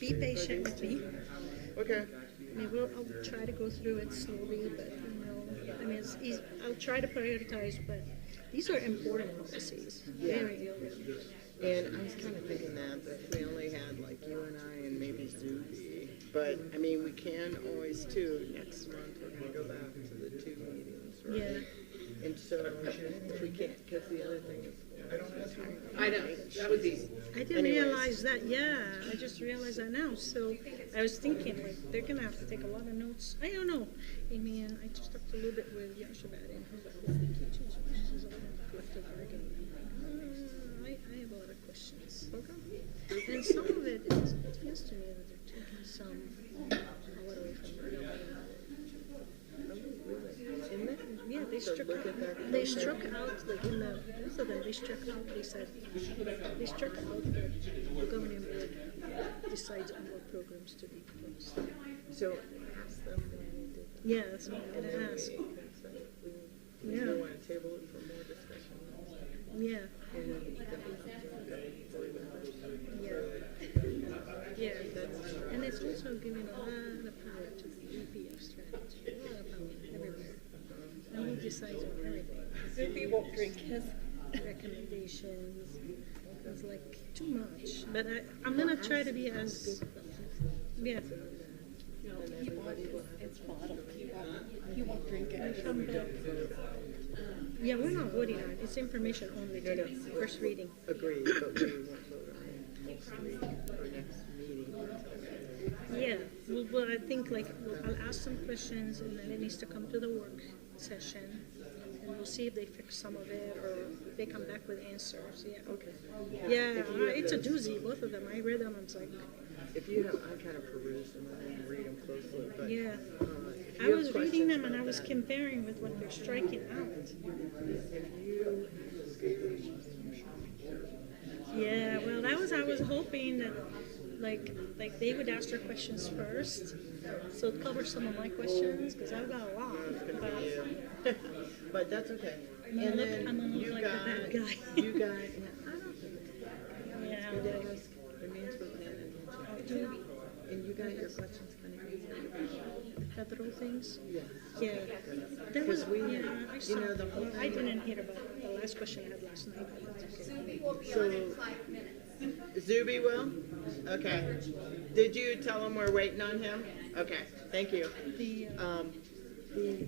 be patient with me. Okay. I mean, I'll try to go through it slowly, but I mean, it's easy. I'll try to prioritize, but these are important policies. Yeah. Very important. And I was kind of thinking that if we only had like you and I and maybe Zuby, but I mean, we can always too. Next month we're going to go back to the 2 meetings, right? Yeah. And so if we can't, because the other thing is. I know, that was easy. I didn't realize that. Yeah, I just realized that now. So I was thinking, like, they're gonna have to take a lot of notes. I don't know. I mean, I just talked a little bit with Yasha about it, and he's like, "Well, she says a lot of collective bargaining." I'm like, I have a lot of questions. Okay. And some of it feels to me that they're taking some away from the Yeah, they struck out, like in the, both of them, they struck out, they said, they struck out that the governing board decides on what programs to be closed. So ask them when they did that. Yeah, that's what I'm going to ask. We want to table it for more discussion. Yeah. And then board members. Yeah. Yeah. And it's also giving a lot of power to the EPF strategy. A lot of power everywhere. And he decides on everything. Zuby won't drink his recommendations. It's like too much. But I'm going to try to be as, yeah. No, he wants it's bottled. He won't drink it from the Yeah, we're not voting on it. It's information only today. First reading. Agreed, but we won't vote on it next week or next meeting. Yeah, well, I think like I'll ask some questions and then it needs to come to the work session and we'll see if they fix some of it or they come back with answers. Yeah. Okay. Yeah, it's a doozy, both of them. I read them. I was like, if you have, I kind of perused them. I didn't read them closely, but yeah. I was reading them and I was comparing with what they're striking out. Yeah, well, that was, I was hoping that like they would ask their questions first, so it covers some of my questions because I've got a lot. But that's okay. I'm gonna look like a bad guy. You got. I don't think. Yeah. It means we're paying attention. And you got your questions kind of answered about federal things. Yeah. Yeah. There was. We, I saw. the whole I didn't hear about the last question I had last night. Zuby will be on in 5 minutes. Zuby will? Okay. Did you tell him we're waiting on him? Okay. Thank you. The thing.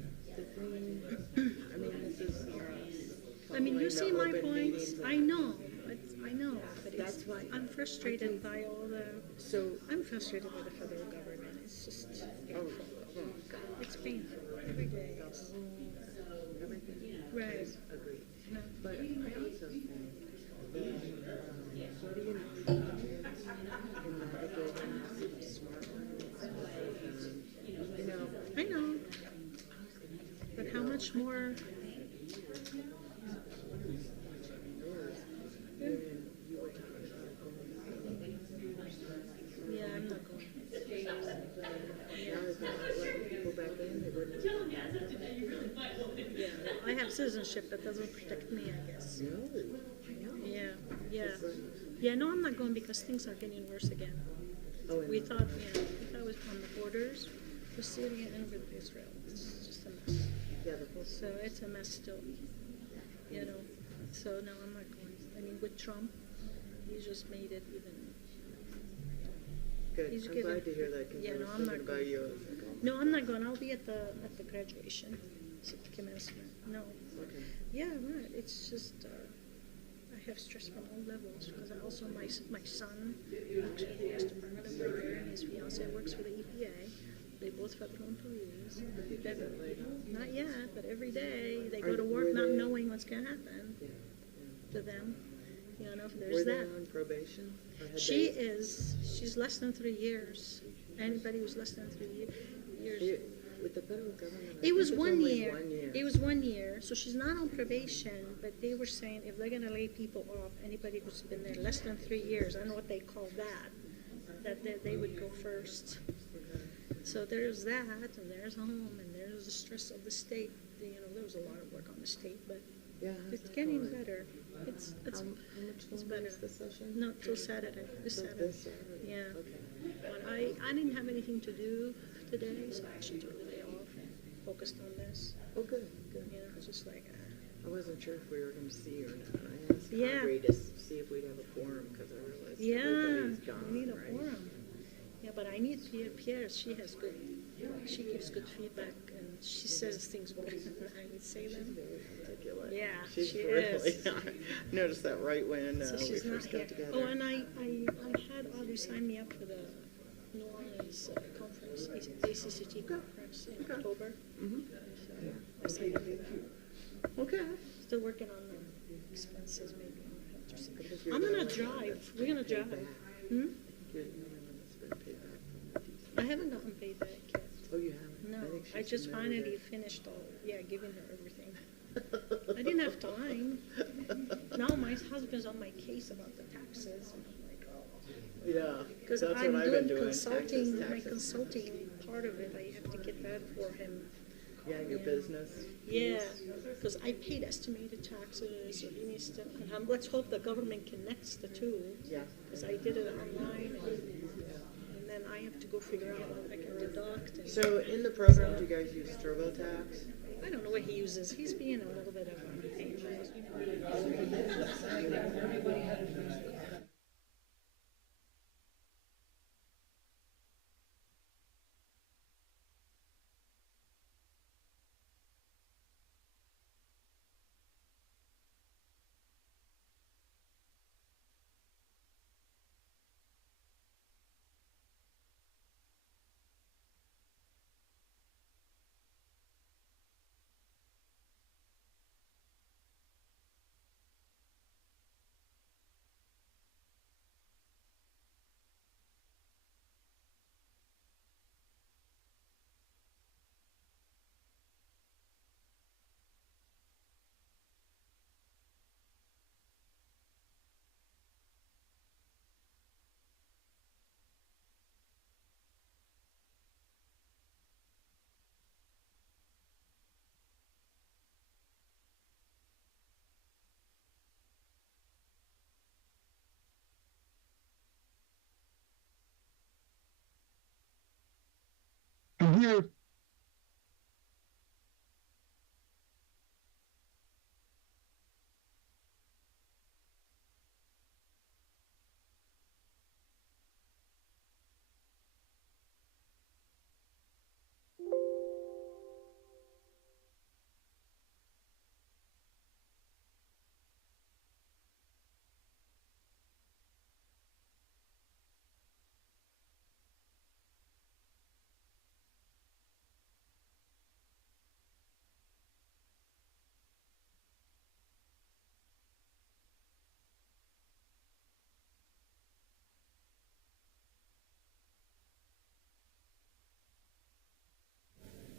I mean, this is. I mean, you see my points. I know. I know. But That's why I'm frustrated by all the. So I'm frustrated by the federal government. It's just painful. Oh God. It's painful every day. Everything. Right. Agreed. No. But I also think that what do you know? In the budget, smart ones, you know. I know. But how much more? Yeah, I'm not going. Yeah, I have citizenship, that doesn't protect me, I guess. No, I know. Yeah. Yeah, no, I'm not going because things are getting worse again. Oh, We thought it was on the borders with Syria and with Israel. It's just a mess. So it's a mess still, So no, I'm not going. I mean, with Trump, he just made it even. Good. He's I'm glad to hear that because yeah, no, I I'm was not thinking about going. you. No, I'm not going. I'll be at the graduation, at the commencement. No. Okay. Yeah, right. It's just I have stress from all levels because I also my son works for the U.S. Department of Labor and his fiance works for the EPA. They both federal employees. Not yet, but every day they go to work not knowing what's going to happen to them. If there's Were they that. on probation? She's less than 3 years. Anybody who's less than 3 years. With the federal government, It was 1 year. 1 year. It was 1 year. So she's not on probation, but they were saying if they're going to lay people off, anybody who's been there less than 3 years, I don't know what they call that they would go first. So there's that, and there's home, and there's the stress of the state. There was a lot of work on the state, but Yeah. It's getting better. It's How much better. longer is the session? not till Saturday, this So Saturday. this Saturday? Yeah. Okay. But I didn't have anything to do today, so I actually took the day off and focused on this. Oh, good, good. You know, just like, I wasn't sure if we were gonna see or not. I asked Yeah. Audrey to see if we'd have a quorum, because I realized everybody's gone, we need a right? forum. Yeah, but I need Pierre, she has good, she gives good feedback, and she says things better than I would say them. Very articulate. Yeah, She's she really, is. I noticed that right when So we she's not first here. got together. Oh, and I had Audrey sign me up for the New Orleans conference, ACCT conference in October. Mhm. So I signed up. Okay. Still working on the expenses, maybe. Because you're I'm gonna the- drive. We're gonna drive. back. Hmm? You're the one that's been paid back from the DC. I haven't gotten paid back yet. Oh, you haven't? No, think I she just submitted finally it. finished all, giving her everything. I didn't have time. Now my husband's on my case about the taxes, and I'm like, oh. Yeah, Because that's I'm what I've been doing doing. consulting, my Taxes. consulting part of it, I have to get that for him. Yeah, your Yeah. business. Yeah, because I paid estimated taxes, so he needs to, and let's hope the government connects the two. Yeah. Because I did it online, and then I have to go figure out what I can deduct. And So in the program, do you guys use TurboTax? I don't know what he uses. He's being a little bit of a pain. I'm here.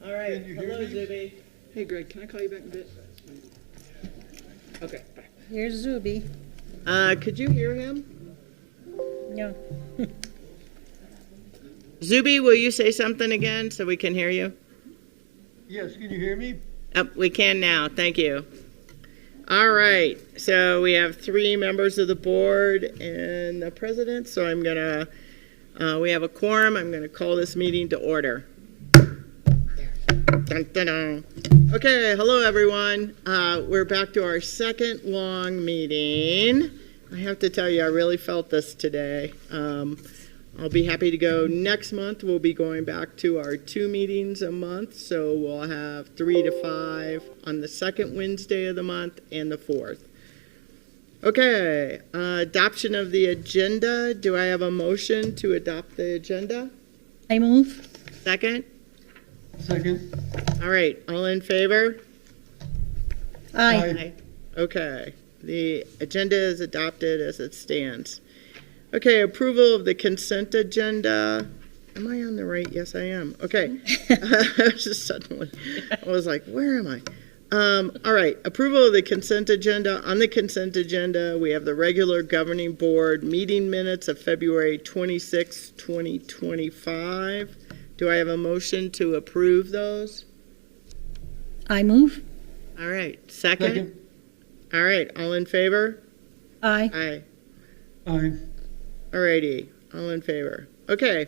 All right. Can you hear Hello, me? Zuby. Hey, Greg, can I call you back in a bit? Okay, bye. Here's Zuby. Could you hear him? No. Zuby, will you say something again so we can hear you? Yes, can you hear me? We can now. Thank you. All right. So we have 3 members of the board and the president. So I'm going to, we have a quorum. I'm going to call this meeting to order. Dun, dun, dun. Okay. Hello, everyone. We're back to our second long meeting. I have to tell you, I really felt this today. I'll be happy to go next month. We'll be going back to our 2 meetings a month. So we'll have 3 to 5 on the second Wednesday of the month and the 4th. Okay, adoption of the agenda. Do I have a motion to adopt the agenda? I move. Second? Second. All right, all in favor? Aye. Okay, the agenda is adopted as it stands. Okay, approval of the consent agenda. Am I on the right? Yes, I am. Okay. Just suddenly, I was like, where am I? All right, approval of the consent agenda. On the consent agenda, we have the regular governing board meeting minutes of February 26, 2025. Do I have a motion to approve those? I move. All right, second? All right, all in favor? Aye. Aye. Aye. Alrighty, all in favor. Okay,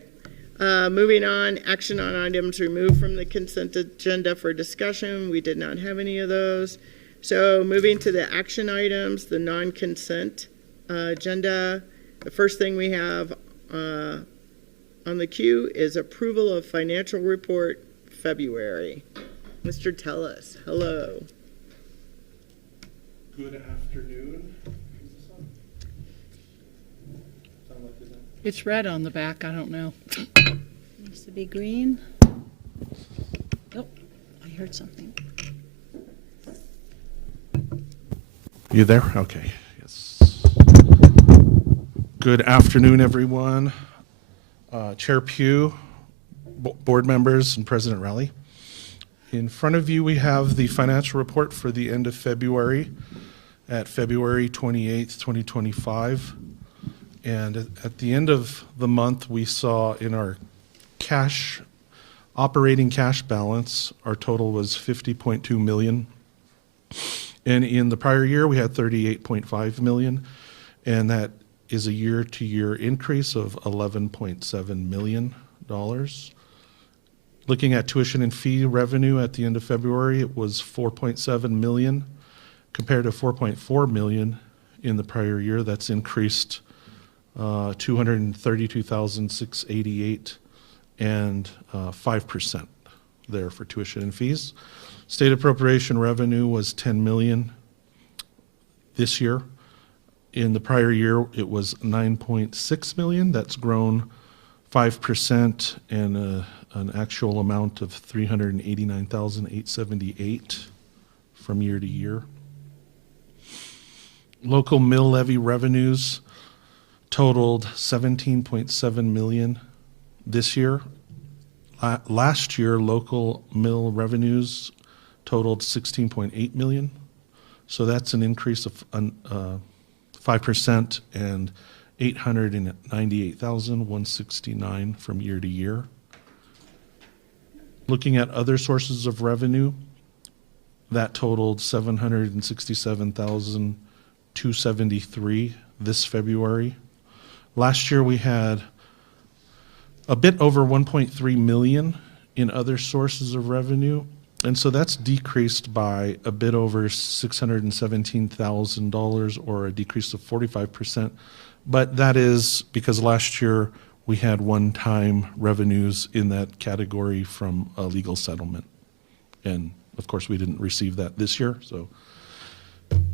moving on, action on items removed from the consent agenda for discussion. We did not have any of those. So moving to the action items, the non-consent agenda. The first thing we have on the queue is approval of financial report February. Mr. Tellis, hello. Good afternoon. Sound like it's on? It's red on the back, I don't know. Needs to be green. Oh, I heard something. You there? Okay. Yes. Good afternoon, everyone. Chair Pugh, board members, and President Rowley. In front of you, we have the financial report for the end of February at February 28th, 2025. And at the end of the month, we saw in our operating cash balance, our total was $50.2 million. And in the prior year, we had $38.5 million, and that is a year-to-year increase of $11.7 million. Looking at tuition and fee revenue at the end of February, it was $4.7 million compared to $4.4 million in the prior year. That's increased $232,688 and 5% there for tuition and fees. State appropriation revenue was $10 million this year. In the prior year, it was $9.6 million. That's grown 5% and an actual amount of $389,878 from year to year. Local mill levy revenues totaled $17.7 million this year. Last year, local mill revenues totaled $16.8 million. So that's an increase of 5% and $898,169 from year to year. Looking at other sources of revenue, that totaled $767,273 this February. Last year we had a bit over $1.3 million in other sources of revenue, and so that's decreased by a bit over $617,000, or a decrease of 45%. But that is because last year we had one-time revenues in that category from a legal settlement. And of course, we didn't receive that this year. So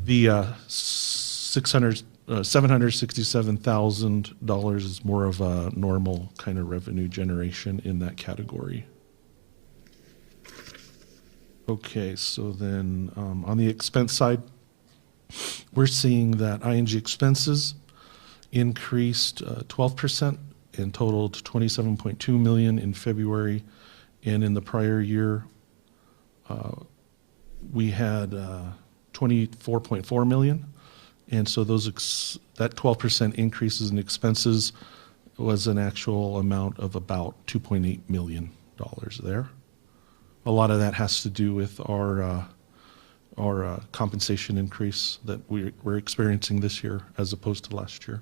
the $767,000 is more of a normal kind of revenue generation in that category. Okay, so then on the expense side, we're seeing that ING expenses increased 12% and totaled $27.2 million in February. And in the prior year, we had $24.4 million. And so that 12% increases in expenses was an actual amount of about $2.8 million there. A lot of that has to do with our compensation increase that we're experiencing this year as opposed to last year.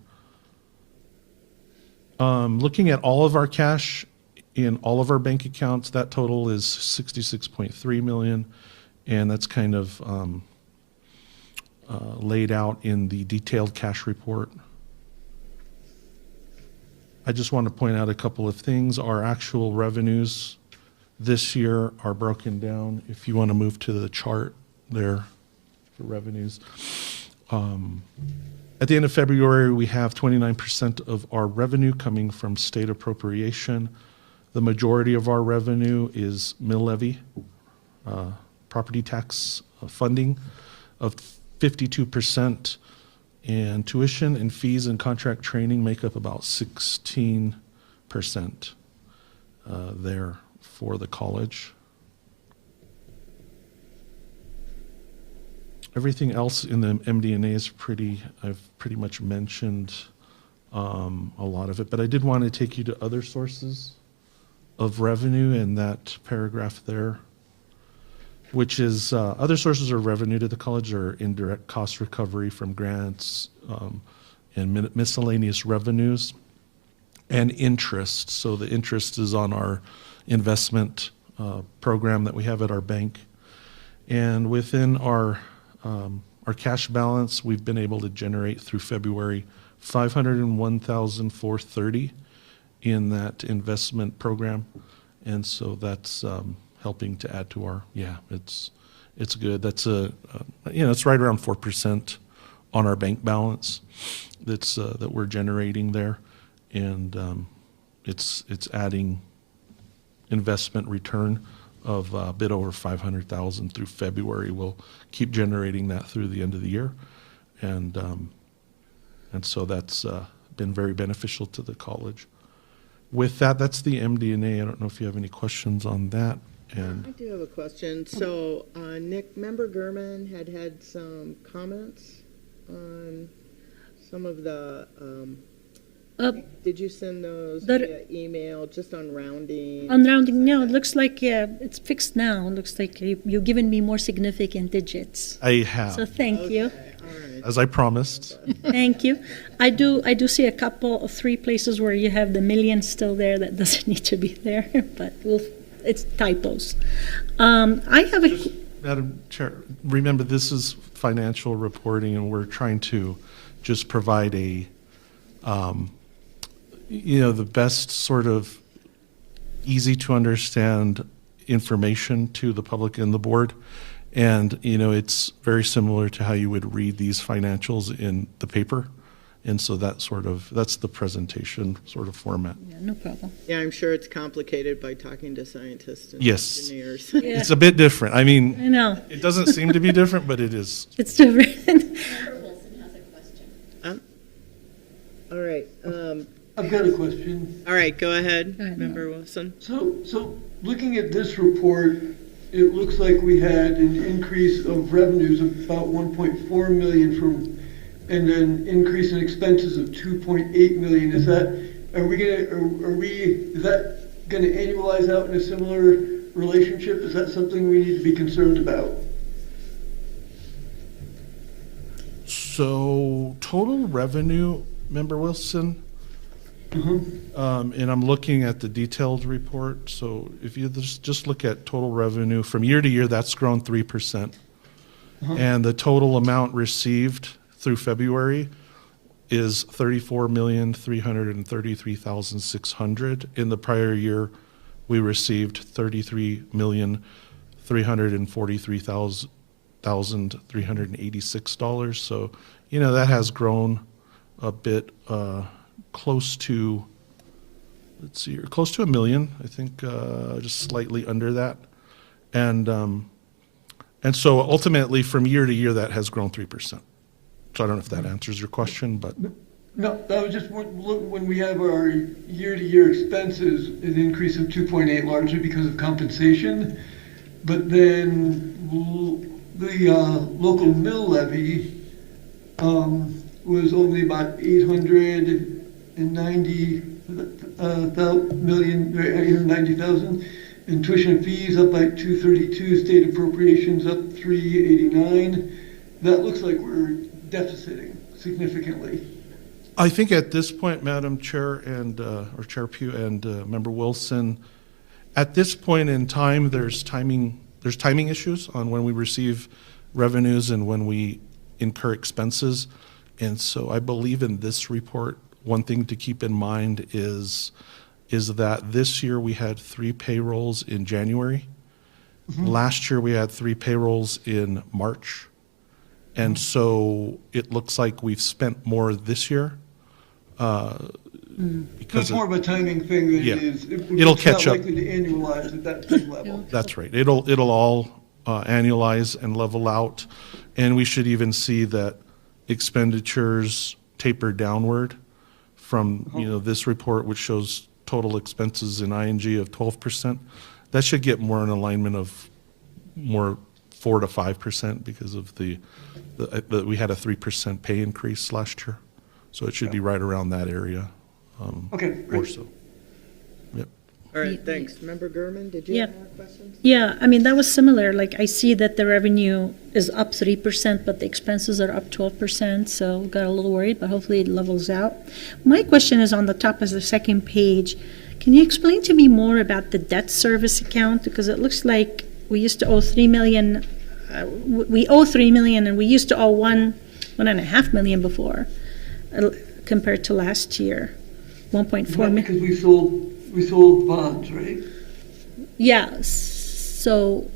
Looking at all of our cash in all of our bank accounts, that total is $66.3 million, and that's kind of laid out in the detailed cash report. I just want to point out a couple of things. Our actual revenues this year are broken down. If you want to move to the chart there for revenues. At the end of February, we have 29% of our revenue coming from state appropriation. The majority of our revenue is mill levy, property tax funding of 52%, and tuition and fees and contract training make up about 16% there for the college. Everything else in the MD&A is I've pretty much mentioned a lot of it, but I did want to take you to other sources of revenue in that paragraph there. which is other sources of revenue to the college are indirect cost recovery from grants and miscellaneous revenues and interest. So the interest is on our investment program that we have at our bank. And within our cash balance, we've been able to generate through February $501,430 in that investment program. And so that's helping to add to our, it's good. That's it's right around 4% on our bank balance that's that we're generating there. And it's adding investment return of a bit over 500,000 through February. We'll keep generating that through the end of the year. And so that's been very beneficial to the college. With that, that's the MD&A. I don't know if you have any questions on that. And I do have a question. So, Nick, member Gurman had some comments on some of the, did you send those via email just on rounding? On rounding, no, it looks like, it's fixed now. It looks like you've given me more significant digits. I have, So thank you. All right. as I promised. Thank you. I do see a couple of 3 places where you have the million still there that doesn't need to be there, but it's typos. I have a, Madam Chair, remember this is financial reporting and we're trying to just provide the best sort of easy to understand information to the public and the board. And, it's very similar to how you would read these financials in the paper. And so that's the presentation sort of format. yeah, no problem. Yeah, I'm sure it's complicated by talking to scientists and Yes. engineers. Yeah, It's a bit different. I I mean, know. it doesn't seem to be different, but it is. It's different. Member Wilson has a question. All right. I've got a question. All right, go ahead, Go ahead. Member Wilson. So looking at this report, it looks like we had an increase of revenues of about 1.4 million and an increase in expenses of 2.8 million. Is that gonna annualize out in a similar relationship? Is that something we need to be concerned about? So total revenue, Member Wilson, and I'm looking at the detailed report. So if you just look at total revenue from year to year, that's grown 3%. And the total amount received through February is $34,333,600. In the prior year, we received $33,343,386. So, that has grown a bit, close to $1 million, I think, just slightly under that. And so ultimately from year to year, that has grown 3%. So I don't know if that answers your question, but No, that was just when we have our year-to-year expenses, an increase of 2.8 largely because of compensation. But then the local mill levy was only about 890,000, and tuition fees up by 232, state appropriations up 389. That looks like we're deficiting significantly. I think at this point, Madam Chair and or Chair Pugh and Member Wilson, at this point in time, there's timing issues on when we receive revenues and when we incur expenses. And so I believe in this report, one thing to keep in mind is that this year we had 3 payrolls in January. Last year we had 3 payrolls in March. And so it looks like we've spent more this year. Because It's more of a timing thing than Yeah. it is. It'll catch up. It's not likely to annualize at that same level. That's right. It'll all annualize and level out, and we should even see that expenditures taper downward from this report, which shows total expenses in ING of 12%. That should get more in alignment of more 4 to 5% because of the we had a 3% pay increase last year, so it should be right around that area. Okay, More great. so. Yep. All right, thanks. Member Gurman, did you Yeah. have more questions? Yeah, I mean, that was similar. Like, I see that the revenue is up 3%, but the expenses are up 12%, so got a little worried, but hopefully it levels out. My question is on the top of the second page. Can you explain to me more about the debt service account? Because it looks like we used to owe 3 million, we owe 3 million, and we used to owe 1.5 million before, compared to last year, 1.4 million. Because we sold bonds, right? Yeah, so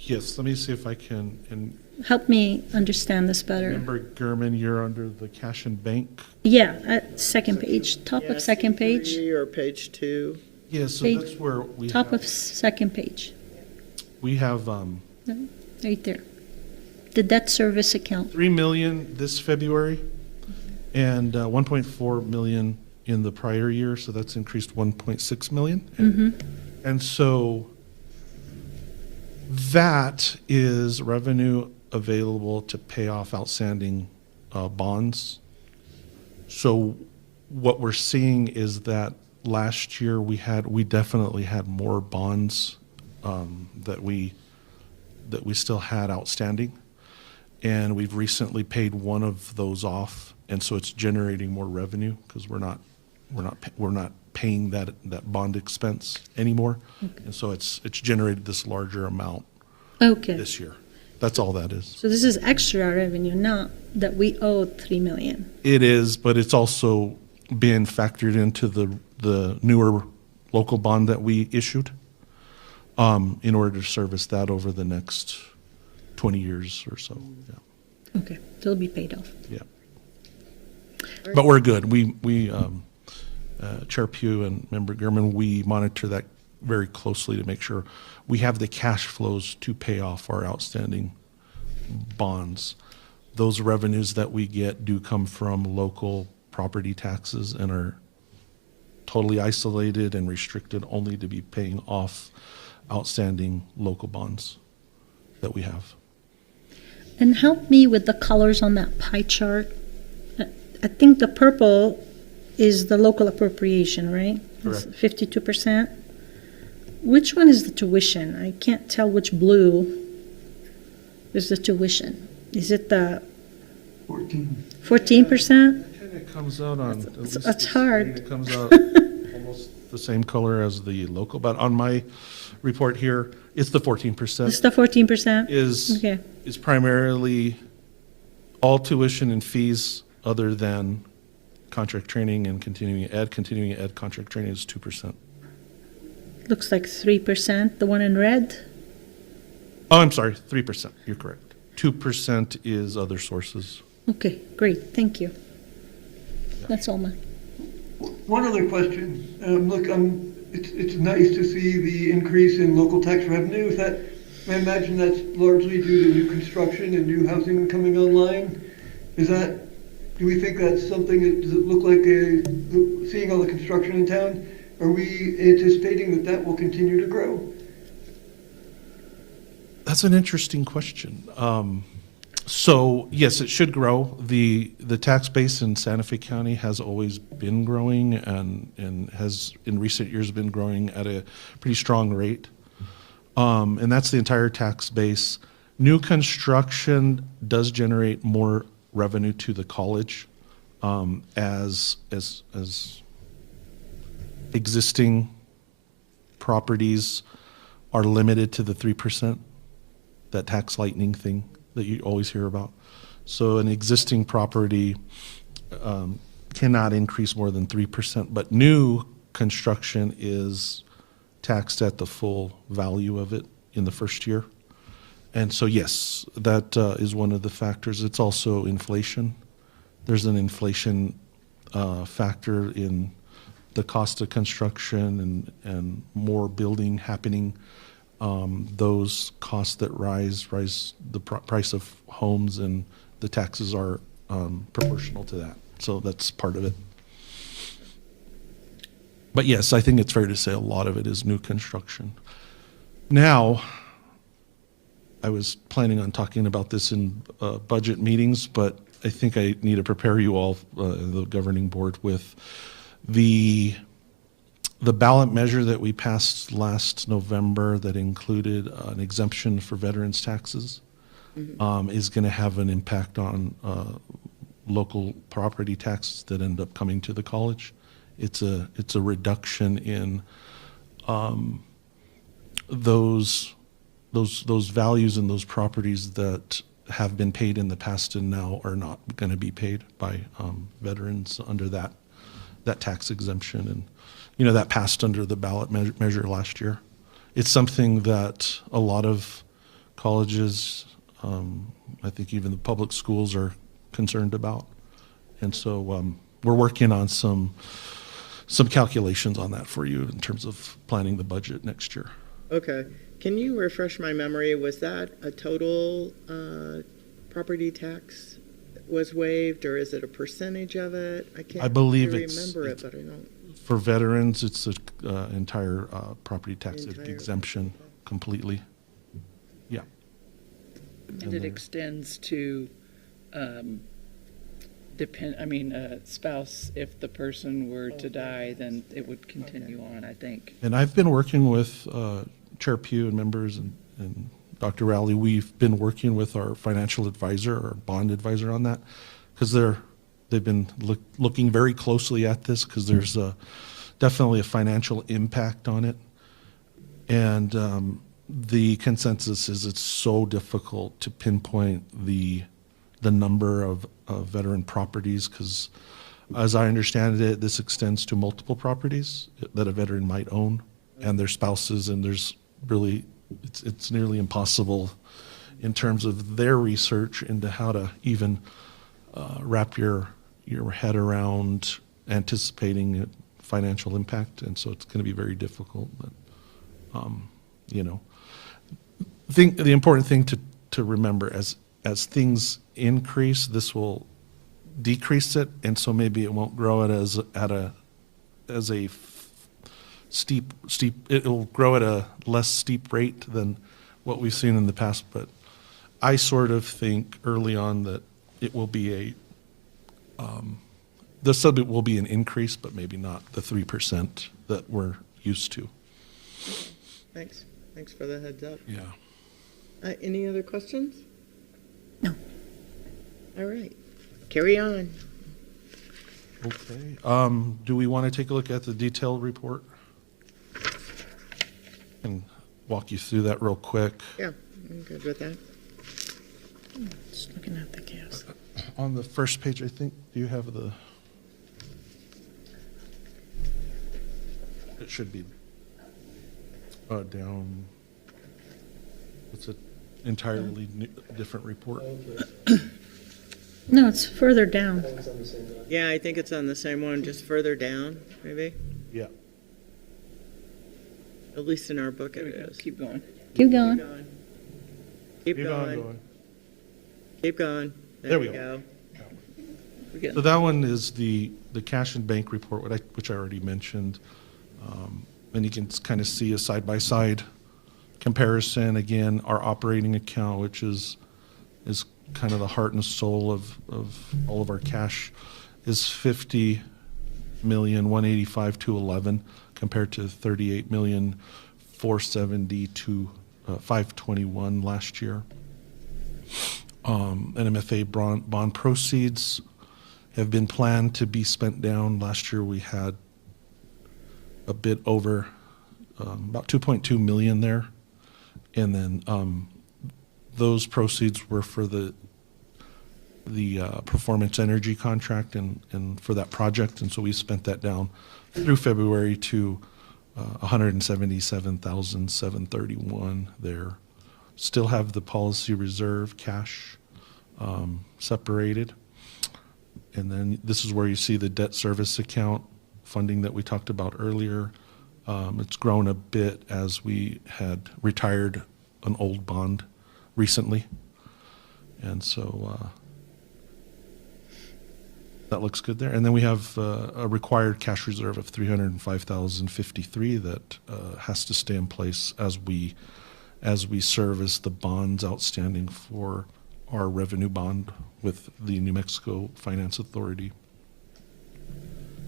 Yes, let me see if I can, and help me understand this better. Member Gurman, you're under the cash and bank. Yeah, second page, top of second page, C3 or page 2? Yeah, so Page- that's where we top have, of second page, we have right there. The debt service account. 3 million this February and 1.4 million in the prior year, so that's increased 1.6 million. And so that is revenue available to pay off outstanding bonds. So what we're seeing is that last year we definitely had more bonds that we still had outstanding, and we've recently paid one of those off, and so it's generating more revenue because we're not paying that bond expense anymore, and so it's generated this larger amount Okay, this year. That's all that is. so this is extra revenue, not that we owed 3 million. It is, but it's also been factored into the newer local bond that we issued in order to service that over the next 20 years or so. Yeah. Okay, so it'll be paid off. Yeah. But we're good. We Chair Pugh and Member Gurman, we monitor that very closely to make sure we have the cash flows to pay off our outstanding bonds. Those revenues that we get do come from local property taxes and are totally isolated and restricted only to be paying off outstanding local bonds that we have. And help me with the colors on that pie chart. I think the purple is the local appropriation, right? It's Correct. 52%. Which one is the tuition? I can't tell which blue is the tuition. Is it the 14. 14%? It kind of comes out on, at least It's this hard. screen, it comes out almost the same color as the local, but on my report here, it's the 14%. It's the 14%? Okay. Is primarily all tuition and fees other than contract training and continuing ed. Continuing ed contract training is 2%. Looks like 3%, the one in red? Oh, I'm sorry, 3%. You're correct. 2% is other sources. Okay, great, thank you. That's all mine. One other question. Look, it's nice to see the increase in local tax revenue. Is that, I imagine that's largely due to new construction and new housing coming online. Do we think that's something, does it look like, seeing all the construction in town, are we anticipating that will continue to grow? That's an interesting question. So yes, it should grow. The tax base in Santa Fe County has always been growing and has in recent years been growing at a pretty strong rate. And that's the entire tax base. New construction does generate more revenue to the college as existing properties are limited to the 3%, that tax lightning thing that you always hear about. So an existing property cannot increase more than 3%, but new construction is taxed at the full value of it in the first year. And so, yes, that is one of the factors. It's also inflation. There's an inflation factor in the cost of construction and more building happening. Those costs that rise the price of homes, and the taxes are proportional to that. So that's part of it. But yes, I think it's fair to say a lot of it is new construction. Now, I was planning on talking about this in budget meetings, but I think I need to prepare you all, the governing board, with the the ballot measure that we passed last November that included an exemption for veterans taxes is going to have an impact on local property taxes that end up coming to the college. It's a reduction in those values and those properties that have been paid in the past and now are not going to be paid by veterans under that tax exemption. And that passed under the ballot measure last year. It's something that a lot of colleges, I think even the public schools, are concerned about. And so we're working on some calculations on that for you in terms of planning the budget next year. Okay. Can you refresh my memory? Was that a total property tax was waived, or is it a percentage of it? I can't I believe remember it, but I don't. For veterans, it's an entire property tax Entire- exemption completely. Yeah. And it extends to, spouse, if the person were to die, then it would continue on, I think. And I've been working with Chair Pugh and members and Dr. Rowley. We've been working with our financial advisor or bond advisor on that, because they've been looking very closely at this, because there's definitely a financial impact on it. And the consensus is it's so difficult to pinpoint the number of veteran properties, because as I understand it, this extends to multiple properties that a veteran might own and their spouses, and there's really, it's nearly impossible in terms of their research into how to even wrap your head around anticipating financial impact, and so it's going to be very difficult. But the important thing to remember, as things increase, this will decrease it, and so maybe it won't grow it as a steep. It'll grow at a less steep rate than what we've seen in the past. But I sort of think early on that it will be the subject will be an increase, but maybe not the 3% that we're used to. Thanks for the heads up. Yeah. Any other questions? No. All right, carry on. Okay. Do we want to take a look at the detailed report and walk you through that real quick? Yeah, I'm good with that. Just looking at the gas. On the first page, I think, do you have the? It should be down. It's an entirely different report. No, it's further down. Yeah, I think it's on the same one, just further down, maybe. Yeah. At least in our book it is. Keep going. Keep going. Keep going. Keep going. There we go. go. We're getting So that one is the cash and bank report, which I already mentioned. And you can kind of see a side-by-side comparison. Again, our operating account, which is kind of the heart and soul of all of our cash, is $50,185,211 compared to $38,470,521 last year. NMFA bond proceeds have been planned to be spent down. Last year we had a bit over about 2.2 million there, and then those proceeds were for the performance energy contract and for that project, and so we spent that down through February to 177,731 there. Still have the policy reserve cash separated, and then this is where you see the debt service account funding that we talked about earlier. It's grown a bit as we had retired an old bond recently, and so that looks good there. And then we have a required cash reserve of $305,053 that has to stay in place as we service the bonds outstanding for our revenue bond with the New Mexico Finance Authority.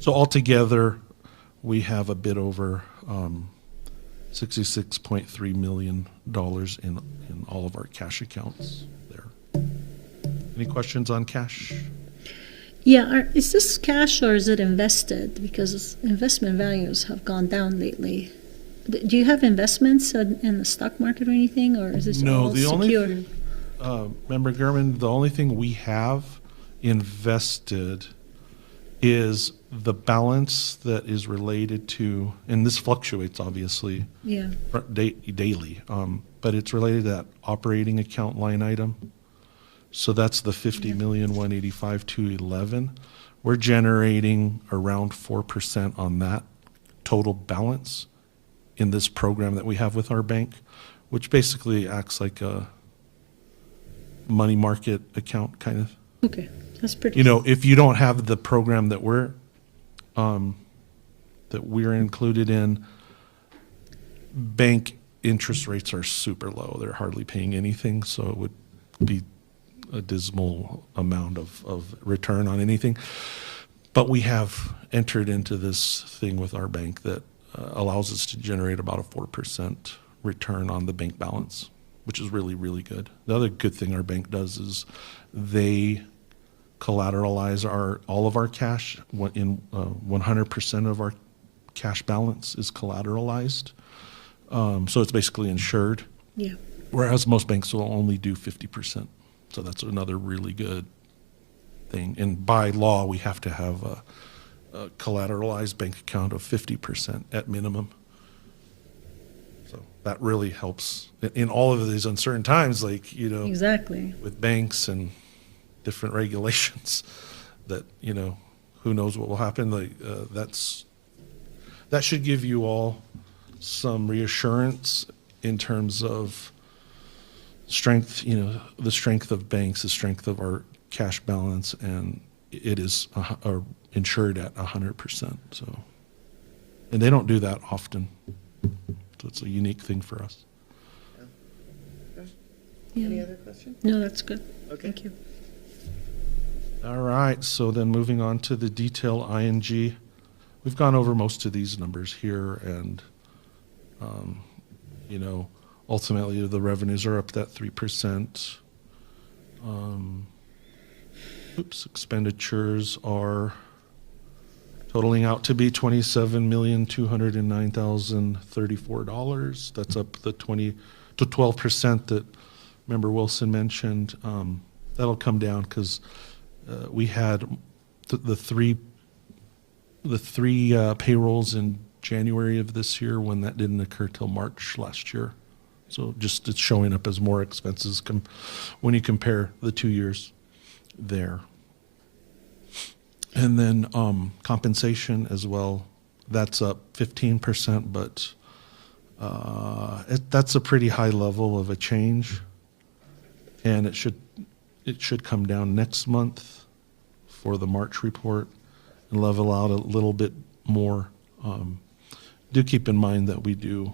So altogether, we have a bit over $66.3 million in all of our cash accounts there. Any questions on cash? Yeah, is this cash or is it invested? Because investment values have gone down lately. Do you have investments in the stock market or anything, or is this No, all the secure? only thing, Member Gurman, the only thing we have invested is the balance that is related to, and this fluctuates obviously Yeah, daily, but it's related to that operating account line item. So that's the 50,185,211. We're generating around 4% on that total balance in this program that we have with our bank, which basically acts like a money market account kind of. okay, that's pretty. You know, if you don't have the program that we're included in, bank interest rates are super low. They're hardly paying anything, so it would be a dismal amount of return on anything. But we have entered into this thing with our bank that allows us to generate about a 4% return on the bank balance, which is really, really good. The other good thing our bank does is they collateralize all of our cash. 100% of our cash balance is collateralized. So it's basically insured, Yeah, whereas most banks will only do 50%. So that's another really good thing. And by law, we have to have a collateralized bank account of 50% at minimum. So that really helps in all of these uncertain times, like, you know, exactly. with banks and different regulations that, you know, who knows what will happen. Like that should give you all some reassurance in terms of strength, you know, the strength of banks, the strength of our cash balance, and it is insured at 100%. So, and they don't do that often. So it's a unique thing for us. Any Yeah. other questions? No, that's good. Okay. Thank you. All right, so then moving on to the detail ING. We've gone over most of these numbers here, and, you know, ultimately the revenues are up that 3%. Expenditures are totaling out to be $27,209,034. That's up the 12% that Member Wilson mentioned. That'll come down because we had the three payrolls in January of this year when that didn't occur till March last year. So just it's showing up as more expenses when you compare the 2 years there. And then compensation as well, that's up 15%, but that's a pretty high level of a change, and it should come down next month for the March report and level out a little bit more. Do keep in mind that we do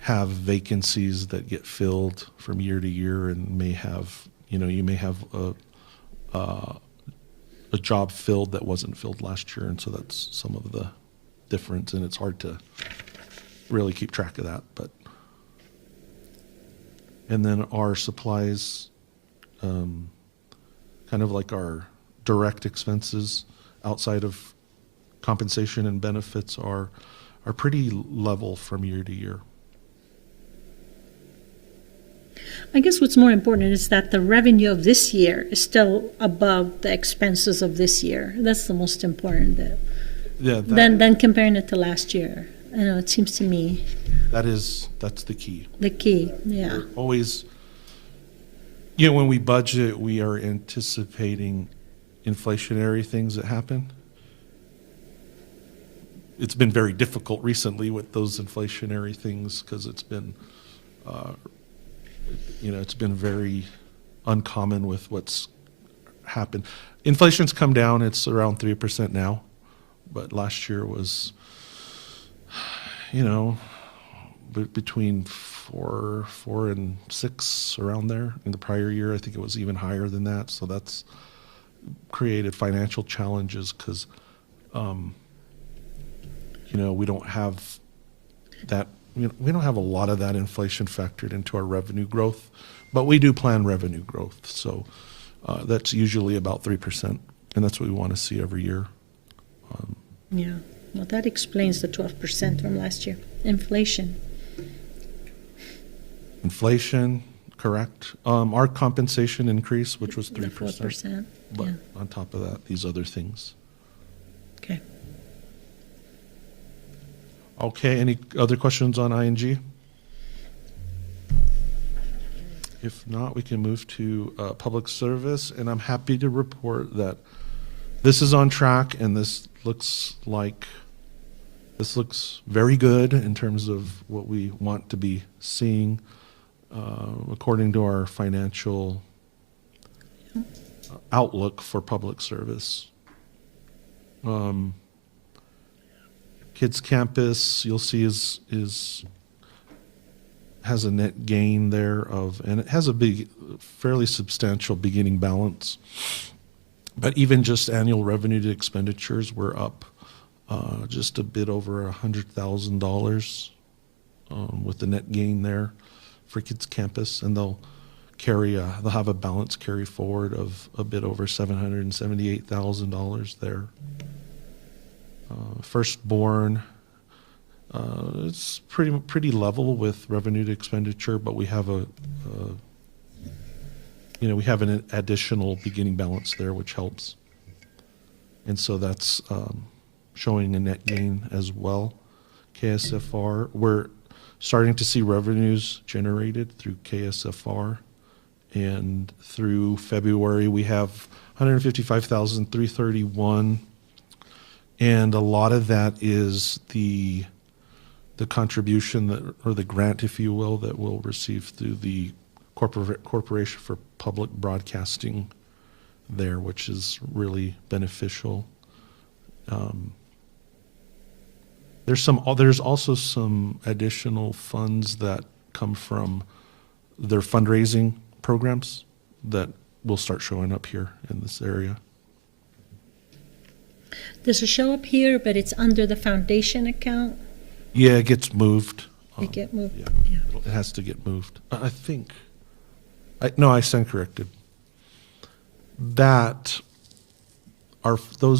have vacancies that get filled from year to year, and may have, you know, you may have a job filled that wasn't filled last year, and so that's some of the difference, and it's hard to really keep track of that. But and then our supplies, kind of like our direct expenses outside of compensation and benefits, are pretty level from year to year. I guess what's more important is that the revenue of this year is still above the expenses of this year. That's the most important. Yeah. Than comparing it to last year. I know, it seems to me. That's the key. The key, yeah. We're always, you know, when we budget, we are anticipating inflationary things that happen. It's been very difficult recently with those inflationary things because it's been, you know, it's been very uncommon with what's happened. Inflation's come down; it's around 3% now, but last year was, you know, between 4 and 6, around there. In the prior year, I think it was even higher than that. So that's created financial challenges because we don't have that, we don't have a lot of that inflation factored into our revenue growth, but we do plan revenue growth. So that's usually about 3%, and that's what we want to see every year. Yeah, well, that explains the 12% from last year. Inflation. Inflation, correct. Our compensation increase, which was The 3%. 4%. But Yeah. on top of that, these other things. Okay. Okay, any other questions on ING? If not, we can move to public service, and I'm happy to report that this is on track, and this looks very good in terms of what we want to be seeing according to our financial outlook for public service. Kids Campus, you'll see has a net gain there and it has a fairly substantial beginning balance. But even just annual revenue to expenditures, we're up just a bit over $100,000 with the net gain there for Kids Campus, and they'll have a balance carry forward of a bit over $778,000 there. Firstborn, it's pretty level with revenue to expenditure, but we have we have an additional beginning balance there, which helps. And so that's showing a net gain as well. KSFR, we're starting to see revenues generated through KSFR. And through February, we have $155,331. And a lot of that is the contribution or the grant, if you will, that we'll receive through the Corporation for Public Broadcasting there, which is really beneficial. There's also some additional funds that come from their fundraising programs that will start showing up here in this area. Does it show up here, but it's under the foundation account? Yeah, it gets moved. It get moved? Yeah, Yeah. it has to get moved. I think. No, I stand corrected. Those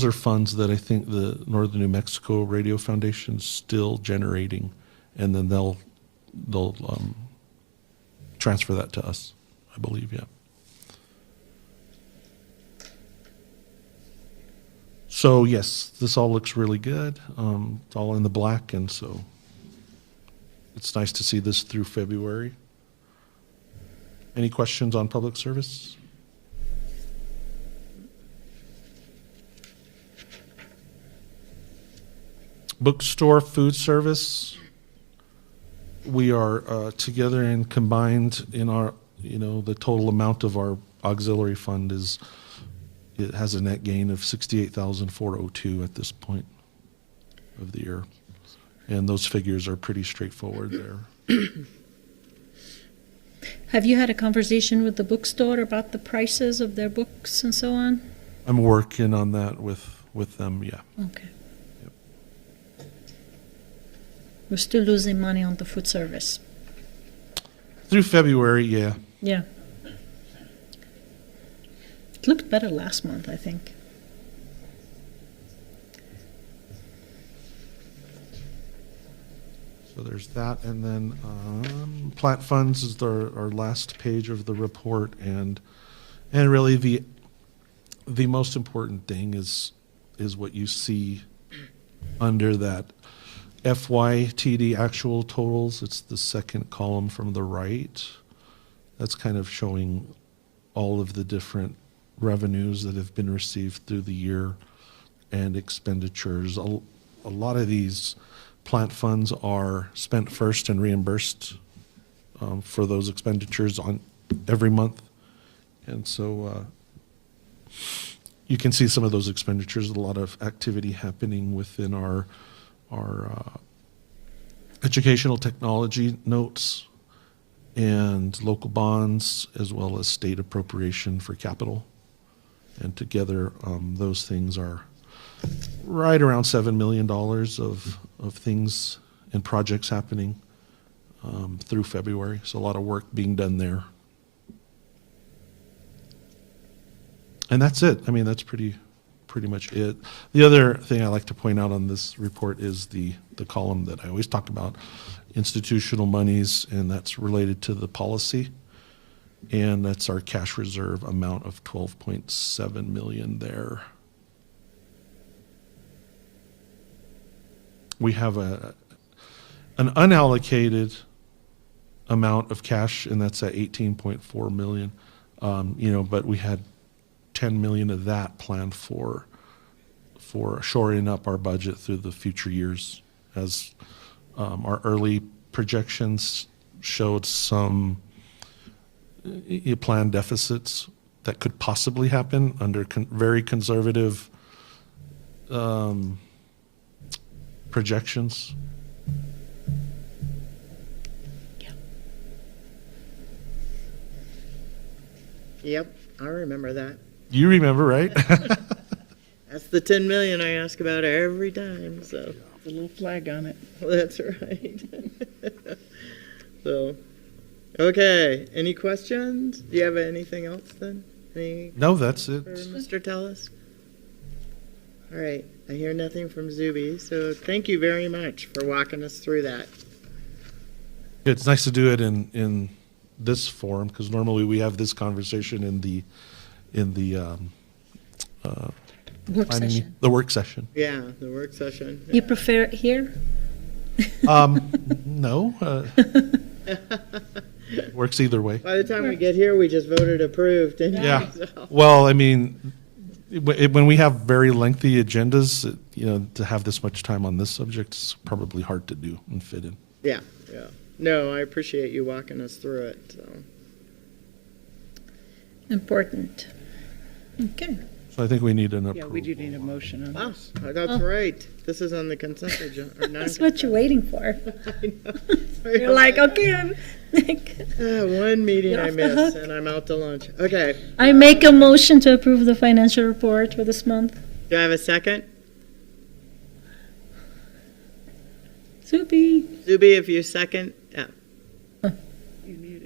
are funds that I think the Northern New Mexico Radio Foundation's still generating, and then they'll transfer that to us, I believe. Yeah. So yes, this all looks really good. It's all in the black, and so it's nice to see this through February. Any questions on public service? Bookstore food service. We are together and combined in our, the total amount of our auxiliary fund it has a net gain of $68,402 at this point of the year. And those figures are pretty straightforward there. Have you had a conversation with the bookstore about the prices of their books and so on? I'm working on that with them, yeah. Okay. We're still losing money on the food service. Through February, yeah. Yeah. It looked better last month, I think. So there's that, and then plant funds is our last page of the report, and really the most important thing is what you see under that FYTD actual totals. It's the second column from the right. That's kind of showing all of the different revenues that have been received through the year and expenditures. A lot of these plant funds are spent first and reimbursed for those expenditures on every month. And so you can see some of those expenditures, a lot of activity happening within our educational technology notes and local bonds, as well as state appropriation for capital. And together, those things are right around $7 million of of things and projects happening through February. So a lot of work being done there. And that's it. I mean, that's pretty much it. The other thing I like to point out on this report is the column that I always talk about, institutional monies, and that's related to the policy. And that's our cash reserve amount of 12.7 million there. We have an unallocated amount of cash, and that's at 18.4 million. But we had 10 million of that planned for shoring up our budget through the future years, as our early projections showed some planned deficits that could possibly happen under very conservative projections. Yep, I remember that. You remember, right? That's the 10 million I ask about every time, so. The little flag on it. That's right. So, okay, any questions? Do you have anything else then? Any No, that's it. for Mr. Tellis? All right, I hear nothing from Zuby, so thank you very much for walking us through that. It's nice to do it in this forum, because normally we have this conversation in the Work session. the work session. Yeah, the work session. You prefer it here? No, works either way. By the time we get here, we just voted approved. Didn't we? Yeah. So- Well, I mean, when we have very lengthy agendas, to have this much time on this subject is probably hard to do and fit in. Yeah, yeah. No, I appreciate you walking us through it, so. Important. Okay. So I think we need an Yeah, approval. we do need a motion on Oh, this. that's right. This is on the consent agenda. Or That's what you're waiting for. I know. You're like, okay, I'm One meeting You're I off the missed, hook. and I'm out to lunch. Okay, I make a motion to approve the financial report for this month. do I have a second? Soupy. Zuby, if you second, yeah.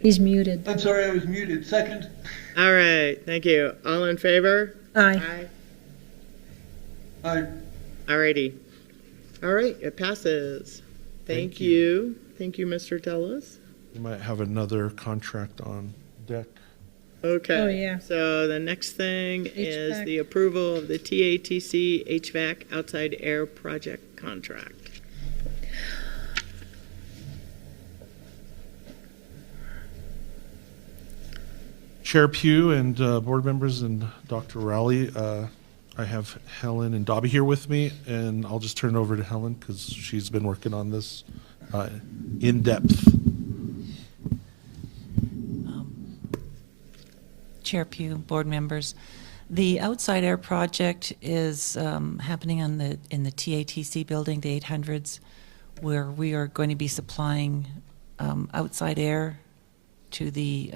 He's muted. I'm sorry, I was muted. Second? All right, thank you. All in favor? Aye. Aye. All righty. All right, it passes. Thank you. Thank you, Mr. Tellis. We might have another contract on deck. Okay. Oh, yeah. So the next thing is HVAC. the approval of the TATC HVAC outside air project contract. Chair Pugh and board members and Dr. Rowley, I have Helen and Dobby here with me, and I'll just turn it over to Helen because she's been working on this in depth. Chair Pugh, board members. The outside air project is happening in the TATC building, the 800s, where we are going to be supplying outside air to the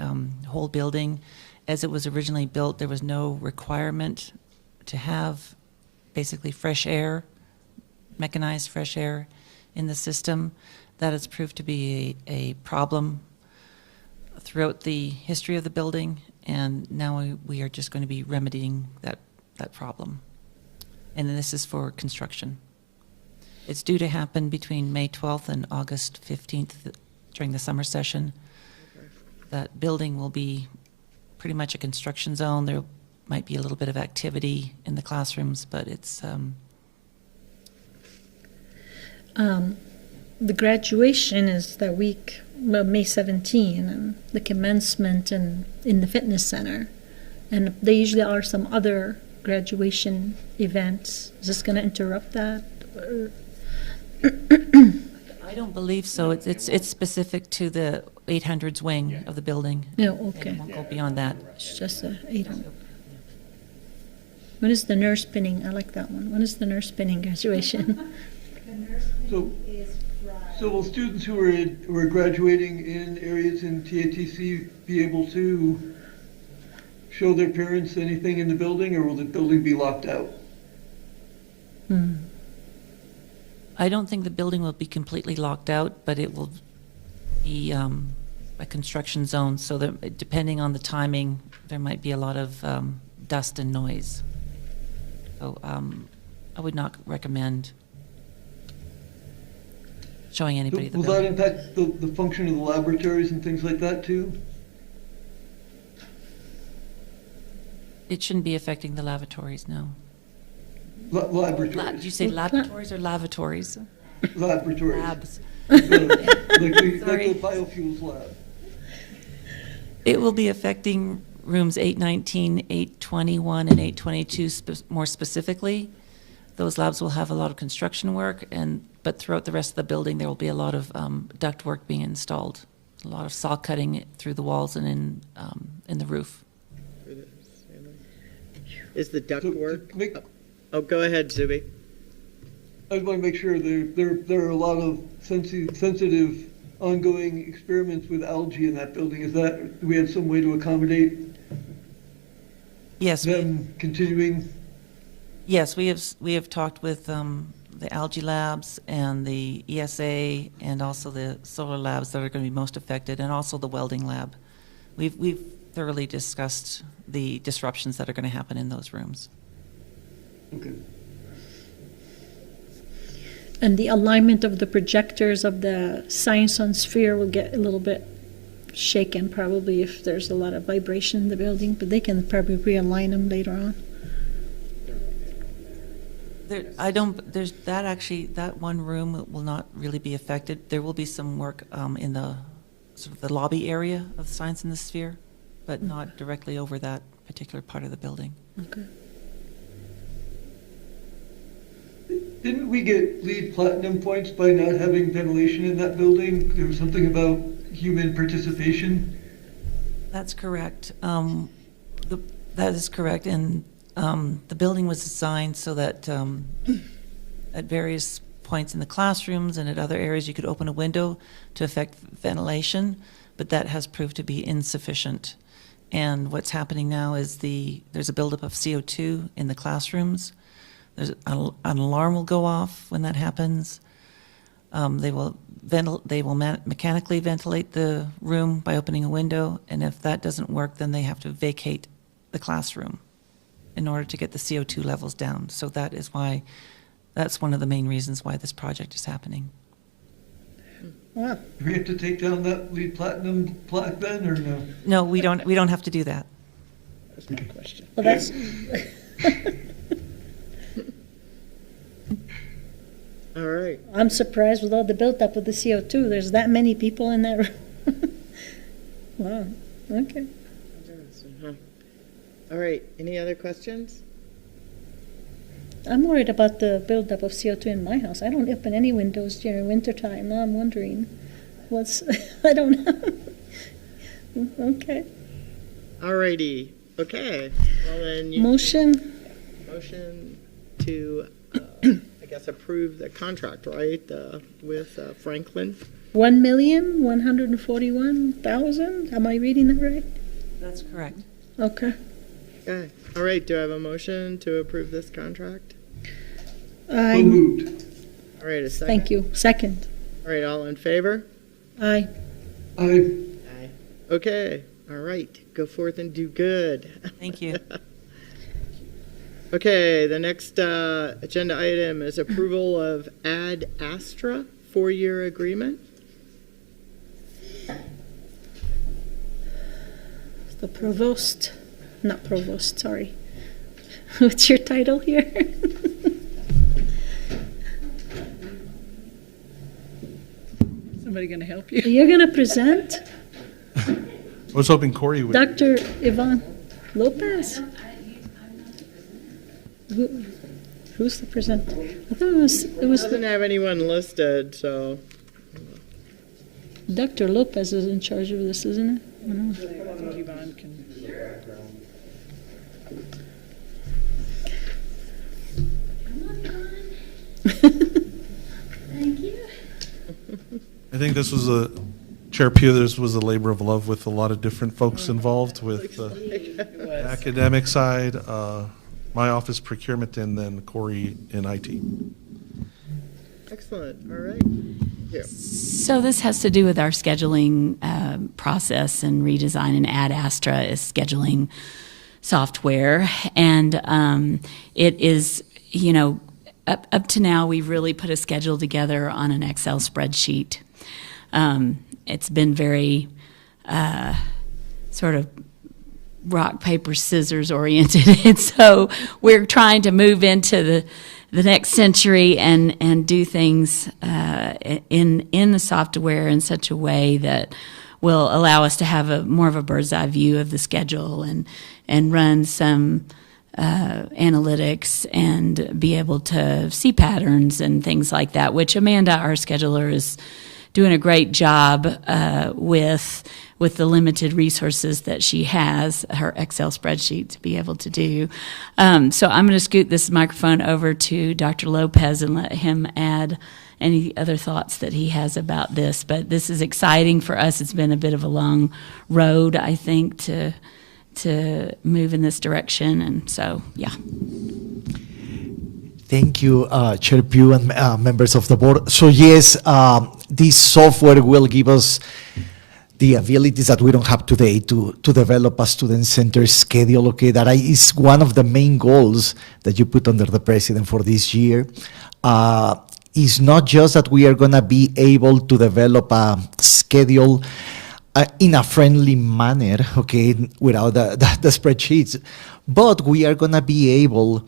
whole building. As it was originally built, there was no requirement to have basically fresh air, mechanized fresh air in the system. That has proved to be a problem throughout the history of the building, and now we are just going to be remedying that problem. And this is for construction. It's due to happen between May 12th and August 15th during the summer session. That building will be pretty much a construction zone. There might be a little bit of activity in the classrooms, but it's The graduation is that week, well, May 17, and the commencement in the fitness center. And there usually are some other graduation events. Is this going to interrupt that? Or- I don't believe so. It's specific to the 800s wing of the building. No, And okay. it won't go beyond that. It's just a 800. When is the nurse spinning? I like that one. When is the nurse spinning graduation? So will students who are graduating in areas in TATC be able to show their parents anything in the building, or will the building be locked out? I don't think the building will be completely locked out, but it will be a construction zone, so that depending on the timing, there might be a lot of dust and noise. So I would not recommend showing anybody the Will that building. impact the function of the laboratories and things like that too? It shouldn't be affecting the lavatories, no. Did Laboratories, you say laboratories or lavatories? laboratories. Labs. Like the Sorry. biofuels lab. It will be affecting rooms 819, 821, and 822 more specifically. Those labs will have a lot of construction work, but throughout the rest of the building, there will be a lot of duct work being installed. A lot of saw cutting through the walls and in the roof. Is the duct So to work? make- Oh, go ahead, Zuby. I just want to make sure there are a lot of sensitive ongoing experiments with algae in that building. Do we have some way to accommodate Yes, them continuing? yes, we have talked with the algae labs and the ESA and also the solar labs that are going to be most affected, and also the welding lab. We've thoroughly discussed the disruptions that are going to happen in those rooms. Okay. And the alignment of the projectors of the science on sphere will get a little bit shaken probably if there's a lot of vibration in the building, but they can probably realign them later on. That one room will not really be affected. There will be some work in the sort of the lobby area of Science in the Sphere, but not directly over that particular part of the building. Okay. Didn't we get LEED Platinum points by not having ventilation in that building? There was something about human participation. That's correct. That is correct, and the building was designed so that at various points in the classrooms and at other areas, you could open a window to affect ventilation, but that has proved to be insufficient. And what's happening now is there's a buildup of CO2 in the classrooms. An alarm will go off when that happens. They will mechanically ventilate the room by opening a window, and if that doesn't work, then they have to vacate the classroom in order to get the CO2 levels down. So that's one of the main reasons why this project is happening. Wow. Do we have to take down that LEED Platinum plaque then, or no? No, we don't have to do that. That's my question. Well, that's, All right. I'm surprised with all the built-up with the CO2. There's that many people in that room. Wow, okay. Uh-huh. All right, any other questions? I'm worried about the buildup of CO2 in my house. I don't open any windows during wintertime. Now I'm wondering I don't know. Okay. All righty, okay. Well, then you Motion, to, I guess, approve the contract, right, with Franklin? 1,141,000? Am I reading that right? That's correct. Okay. Okay, all right, do I have a motion to approve this contract? So moved. All right, a second? Thank you. Second. All right, all in favor? Aye. Aye. Aye. Okay, all right, go forth and do good. Thank you. Okay, the next agenda item is approval of Ad Astra 4-year agreement. The provost, not provost, sorry. What's your title here? Somebody gonna help you? You're going to present I was hoping Corey would. Dr. Ivan Lopez? Who's the presenter? I thought it was Doesn't have anyone listed, so. Dr. Lopez is in charge of this, isn't it? I don't know. Yvonne can. Thank you. I think this was Chair Pugh, this was a labor of love with a lot of different folks involved with the academic side, my office procurement, and then Corey in IT. Excellent. All right. Thank you. So this has to do with our scheduling process and redesign, and Ad Astra is scheduling software. And it is, up to now, we've really put a schedule together on an Excel spreadsheet. It's been very sort of rock, paper, scissors oriented. And so we're trying to move into the next century and do things in the software in such a way that will allow us to have more of a bird's eye view of the schedule and run some analytics and be able to see patterns and things like that, which Amanda, our scheduler, is doing a great job with the limited resources that she has, her Excel spreadsheet, to be able to do. So I'm going to scoot this microphone over to Dr. Lopez and let him add any other thoughts that he has about this. But this is exciting for us. It's been a bit of a long road, I think, to move in this direction. And so, yeah. Thank you, Chair Pugh and members of the board. So yes, this software will give us the abilities that we don't have today to develop a student-centered schedule, okay? That is one of the main goals that you put under the president for this year. It's not just that we are gonna be able to develop a schedule in a friendly manner, okay, without the spreadsheets, but we are gonna be able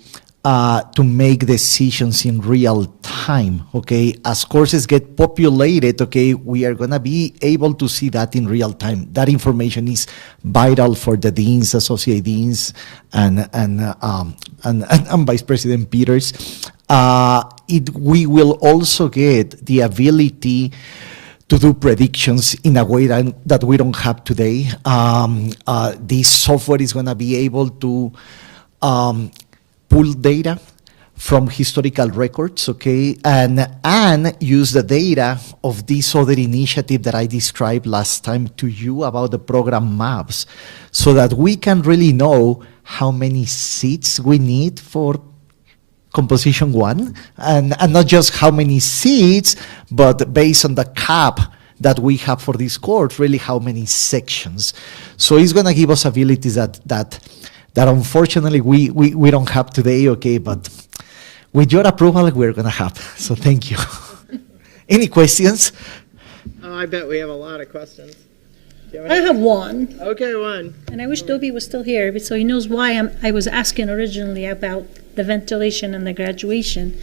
to make decisions in real time, okay? As courses get populated, okay, we are gonna be able to see that in real time. That information is vital for the deans, associate deans, and Vice President Peters. We will also get the ability to do predictions in a way that we don't have today. This software is gonna be able to pull data from historical records, okay, and use the data of this other initiative that I described last time to you about the program maps, so that we can really know how many seats we need for composition one, and not just how many seats, but based on the cap that we have for this course, really how many sections. So it's gonna give us abilities that unfortunately we don't have today, okay, but with your approval, we're gonna have. So thank you. Any questions? Oh, I bet we have a lot of questions. Do you have I any? have one, Okay, one. and I wish Dobie was still here, so he knows why I was asking originally about the ventilation and the graduation.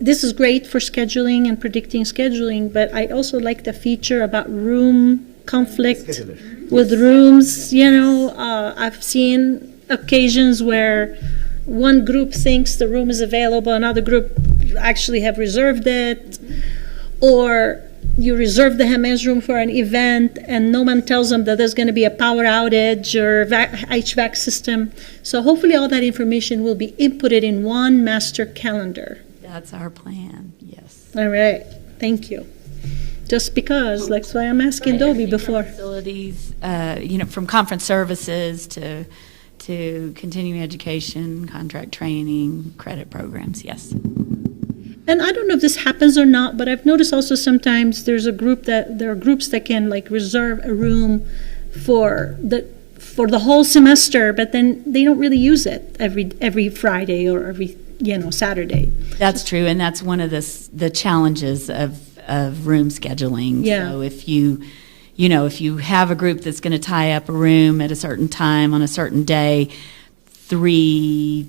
This is great for scheduling and predicting scheduling, but I also like the feature about room conflict with rooms. I've seen occasions where one group thinks the room is available, another group actually have reserved it, or you reserve the men's room for an event and no one tells them that there's going to be a power outage or HVAC system. So hopefully all that information will be inputted in one master calendar. That's our plan, yes. All right, thank you. Just because, that's why I'm asking Dobie before. Facilities, from conference services to continuing education, contract training, credit programs, yes. And I don't know if this happens or not, but I've noticed also sometimes there are groups that can reserve a room for the whole semester, but then they don't really use it every Friday or every Saturday. That's true, and that's one of the challenges of room scheduling. Yeah. So if you have a group that's going to tie up a room at a certain time on a certain day, 3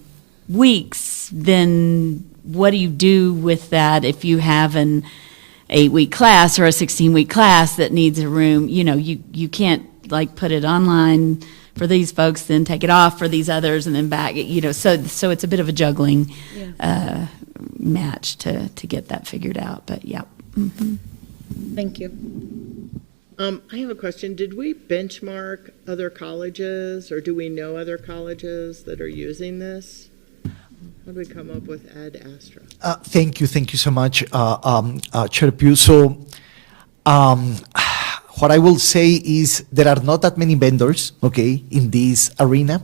weeks, then what do you do with that if you have an 8-week class or a 16-week class that needs a room? You can't put it online for these folks, then take it off for these others, and then back. So it's a bit of a juggling match to get that figured out. But yeah. Mm-hmm. Thank you. I have a question. Did we benchmark other colleges, or do we know other colleges that are using this? How do we come up with Ad Astra? Thank you so much, Chair Pugh. So what I will say is there are not that many vendors, okay, in this arena.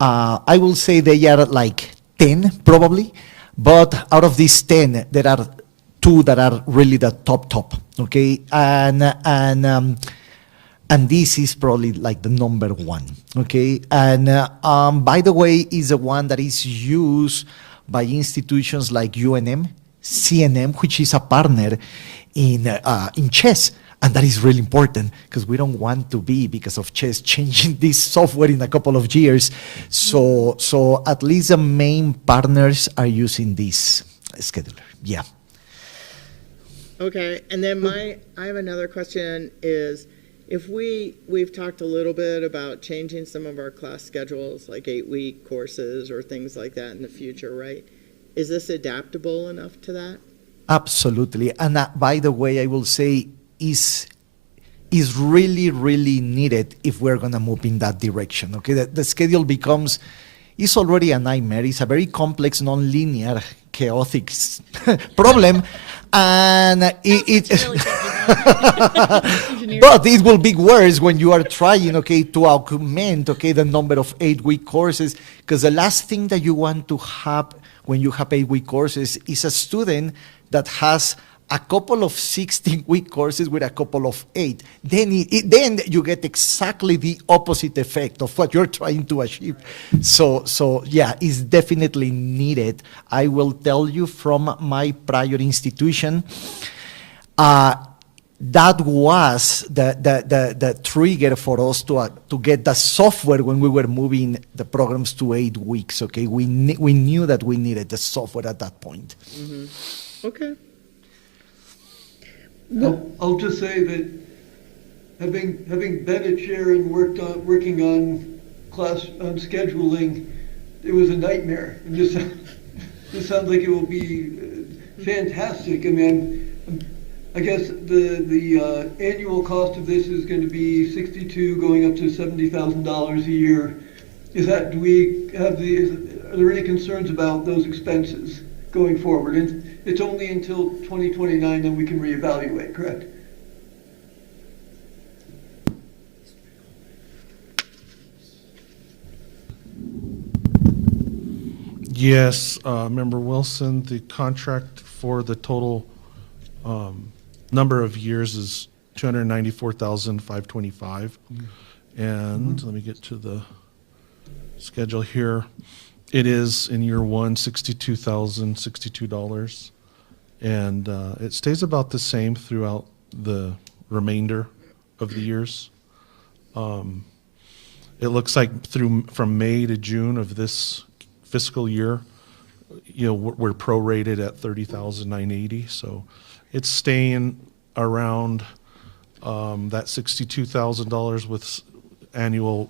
I will say they are 10 probably, but out of these 10, there are two that are really the top, okay? And this is probably like the number one, okay? And by the way, is the one that is used by institutions like UNM, CNM, which is a partner in chess. And that is really important because we don't want to be, because of chess, changing this software in a couple of years. So at least the main partners are using this scheduler, yeah. Okay, and then I have another question is, if we've talked a little bit about changing some of our class schedules, like 8-week courses or things like that in the future, right? Is this adaptable enough to that? Absolutely. And by the way, I will say is really, really needed if we're going to move in that direction. Okay, the schedule becomes, it's already a nightmare. It's a very complex, non-linear, chaotic problem. And but it will be worse when you are trying, okay, to augment, okay, the number of 8-week courses, because the last thing that you want to have when you have 8-week courses is a student that has a couple of 16-week courses with a couple of 8. Then then you get exactly the opposite effect of what you're trying to achieve. So yeah, it's definitely needed. I will tell you from my prior institution, that was the trigger for us to get the software when we were moving the programs to 8 weeks. Okay, we knew that we needed the software at that point. Mm-hmm. Okay. I'll just say that having been a chair and working on scheduling, it was a nightmare. And this sounds like it will be fantastic. I mean, I guess the annual cost of this is going to be $62,000 going up to $70,000 a year. Are there any concerns about those expenses going forward? And it's only until 2029 that we can reevaluate, correct? Yes, Member Wilson, the contract for the total number of years is $294,525. And let me get to the schedule here. It is in year one, $62,062. And it stays about the same throughout the remainder of the years. It looks like from May to June of this fiscal year, we're prorated at $30,980. So it's staying around that $62,000 with annual,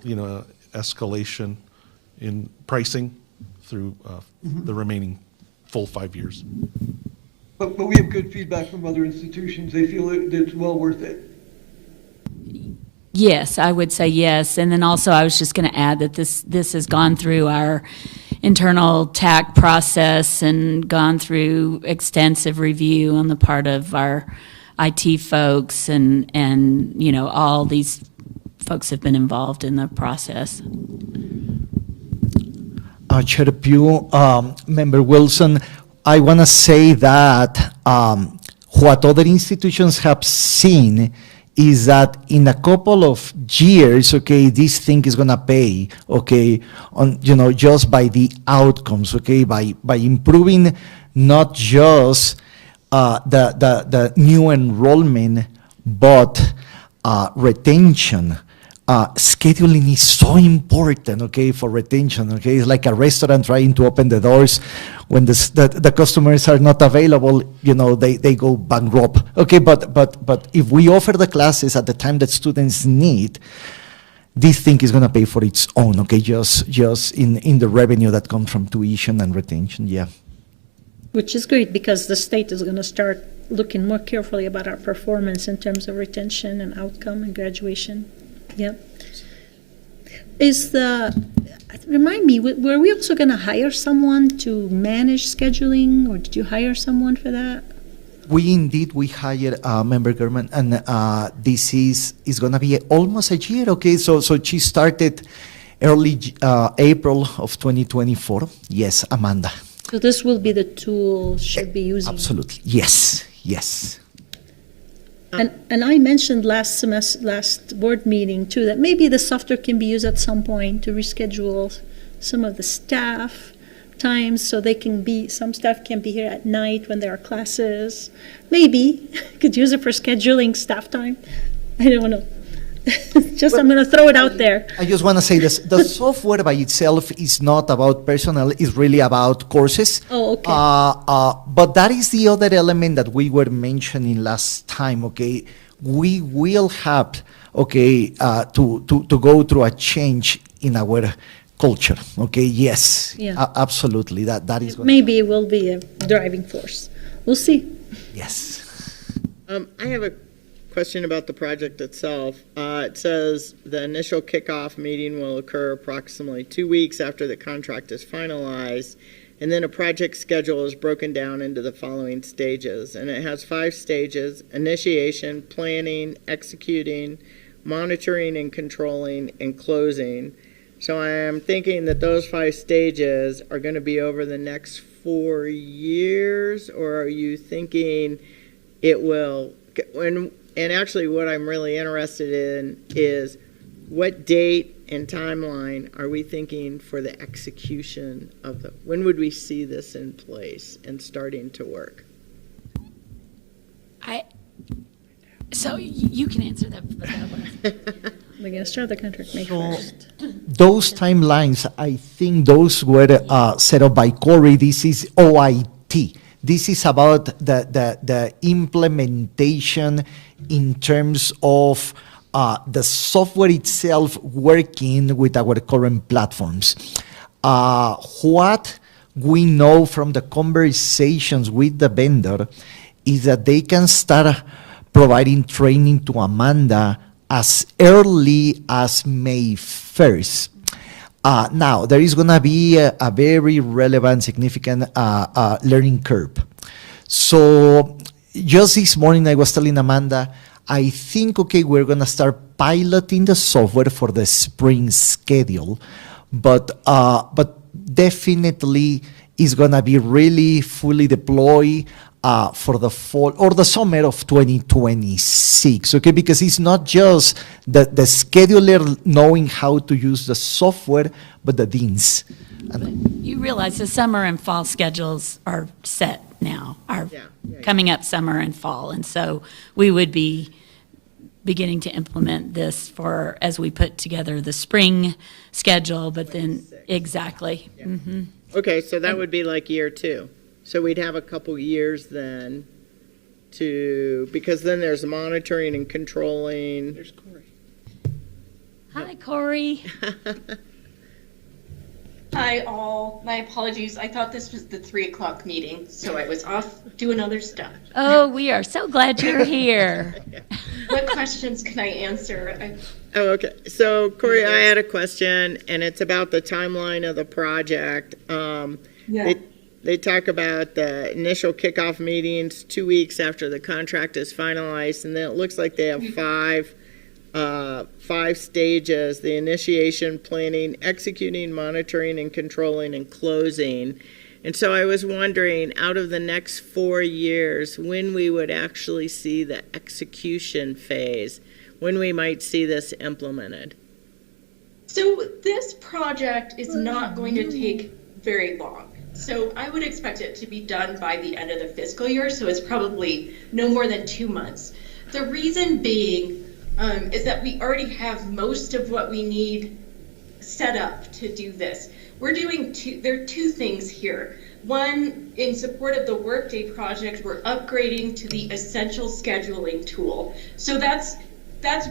escalation in pricing through the remaining full 5 years. But we have good feedback from other institutions. They feel it's well worth it. Yes, I would say yes. And then also I was just going to add that this has gone through our internal TAC process and gone through extensive review on the part of our IT folks, and all these folks have been involved in the process. Chair Pugh, Member Wilson, I want to say that what other institutions have seen is that in a couple of years, okay, this thing is going to pay, okay, on just by the outcomes, okay, by improving not just the new enrollment, but retention. Scheduling is so important, okay, for retention, okay? It's like a restaurant trying to open the doors. When the customers are not available, they go bankrupt, okay? But if we offer the classes at the time that students need, this thing is going to pay for its own, okay? Just in the revenue that comes from tuition and retention, yeah. Which is great, because the state is going to start looking more carefully about our performance in terms of retention and outcome and graduation. Yep. Remind me, were we also going to hire someone to manage scheduling, or did you hire someone for that? We hired a member government, and this is going to be almost a year, okay? So she started early April of 2024. Yes, Amanda. So this will be the tool should be using. Absolutely. Yes. Yes. And I mentioned last board meeting too, that maybe the software can be used at some point to reschedule some of the staff times, so they can be, some staff can be here at night when there are classes. Maybe could use it for scheduling staff time. I don't know. Just, I'm gonna throw it out there. I just want to say this: the software by itself is not about personnel; it's really about courses. Oh, okay. But that is the other element that we were mentioning last time. Okay, we will have to go through a change in our culture. Okay, yes, Yeah. Absolutely. That is Maybe it will be a driving force. We'll see. yes. I have a question about the project itself. It says the initial kickoff meeting will occur approximately 2 weeks after the contract is finalized, and then a project schedule is broken down into the following stages. And it has 5 stages: initiation, planning, executing, monitoring and controlling, and closing. So I am thinking that those 5 stages are going to be over the next 4 years, or are you thinking it will, and actually what I'm really interested in is what date and timeline are we thinking for the execution of when would we see this in place and starting to work? So you can answer that one. We're gonna start the contract May 1st. Those timelines, I think those were set up by Corey. This is OIT. This is about the implementation in terms of the software itself working with our current platforms. What we know from the conversations with the vendor is that they can start providing training to Amanda as early as May 1st. Now, there is going to be a very relevant, significant learning curve. So just this morning, I was telling Amanda, I think, we're going to start piloting the software for the spring schedule, but definitely it's going to be really fully deployed for the fall or the summer of 2026, because it's not just the scheduler knowing how to use the software, but the deans. You realize the summer and fall schedules are set now, coming up summer and fall. And so we would be beginning to implement this as we put together the spring schedule, but then, exactly. Yeah. Mm-hmm. Okay, so that would be like year 2. So we'd have a couple years then because then there's monitoring and controlling. There's Corey. Hi, Corey. Hi, all. My apologies. I thought this was the 3:00 meeting, so I was off doing other stuff. Oh, we are so glad you're here. What questions can I answer? Oh, okay. So, Corey, I had a question, and it's about the timeline of the project. They talk about the initial kickoff meetings 2 weeks after the contract is finalized, and then it looks like they have 5 stages: the initiation, planning, executing, monitoring and controlling, and closing. And so I was wondering, out of the next 4 years, when we would actually see the execution phase, when we might see this implemented. So this project is not going to take very long. So I would expect it to be done by the end of the fiscal year, so it's probably no more than 2 months. The reason being is that we already have most of what we need set up to do this. We're doing there are 2 things here. One, in support of the Workday project, we're upgrading to the essential scheduling tool. So that's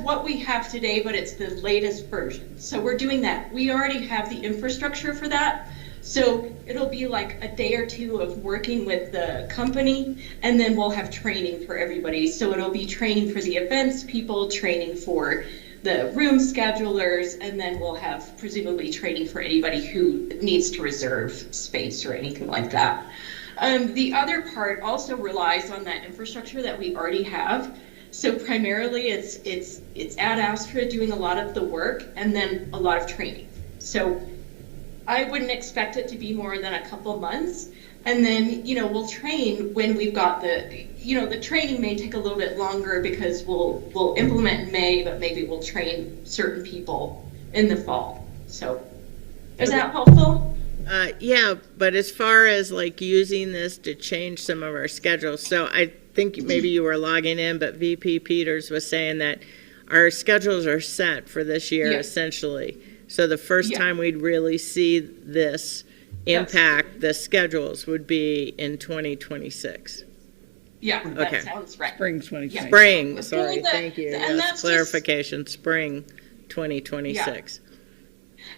what we have today, but it's the latest version. So we're doing that. We already have the infrastructure for that. So it'll be like a day or 2 of working with the company, and then we'll have training for everybody. So it'll be training for the events people, training for the room schedulers, and then we'll have presumably training for anybody who needs to reserve space or anything like that. The other part also relies on that infrastructure that we already have. So primarily it's Ad Astra doing a lot of the work and then a lot of training. So I wouldn't expect it to be more than a couple months, And then, we'll train when we've got the training may take a little bit longer because we'll implement in May, but maybe we'll train certain people in the fall. So is that helpful? Yeah, but as far as like using this to change some of our schedules, so I think maybe you were logging in, but VP Peters was saying that our schedules are set for this year, essentially. So the first time we'd really see this impact the schedules would be in 2026. Yeah, Okay. that sounds right. Spring 2020. Spring, sorry, Well, thank you. and Yes, that's clarification, spring 2026.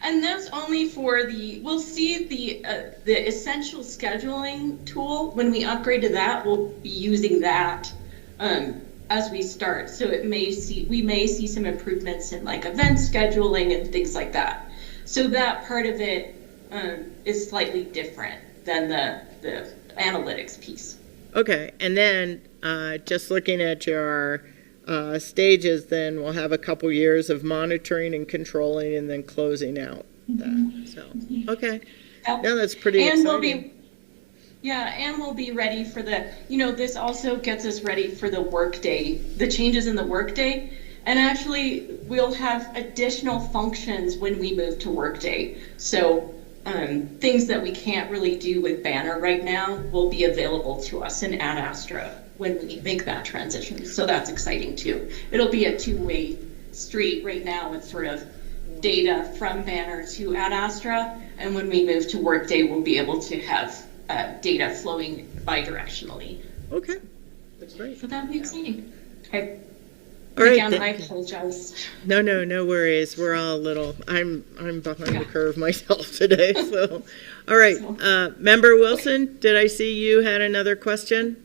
And that's only for we'll see the essential scheduling tool. When we upgrade to that, we'll be using that as we start. So we may see some improvements in like event scheduling and things like that. So that part of it is slightly different than the analytics piece. Okay, and then just looking at your stages, then we'll have a couple years of monitoring and controlling and then closing out that. So, okay. No, that's pretty exciting. And we'll be ready for this also gets us ready for the workday, the changes in the workday. And actually, we'll have additional functions when we move to workday. So things that we can't really do with Banner right now will be available to us in Ad Astra when we make that transition. So that's exciting too. It'll be a two-way street. Right now it's sort of data from Banner to Ad Astra, and when we move to Workday, we'll be able to have data flowing bidirectionally. Okay, that's great. So that'll be exciting. Okay. All right, Again, I apologize. No worries. We're all a little, I'm behind the curve myself today, so. All right, Member Wilson, did I see you had another question?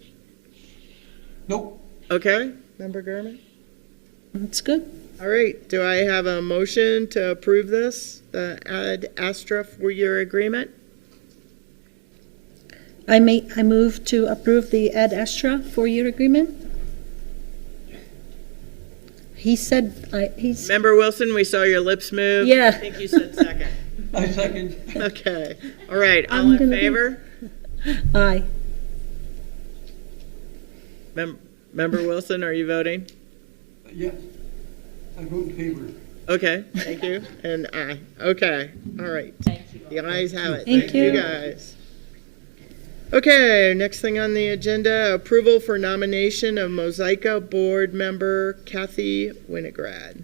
Nope. Okay, Member Gurman? That's good. All right, do I have a motion to approve this, the Ad Astra 4-year agreement? I move to approve the Ad Astra 4-year agreement. He said, Member Wilson, we saw your lips move. Yeah. I think you said second. I second. Okay, all right, all I'm in gonna be- favor? Aye. Member Wilson, are you voting? Yes. I vote in favor. Okay, thank you, and aye. Okay, all right. The ayes have it. Thank you. Guys. Okay, next thing on the agenda, approval for nomination of Mosaica Board Member Kathy Winograd.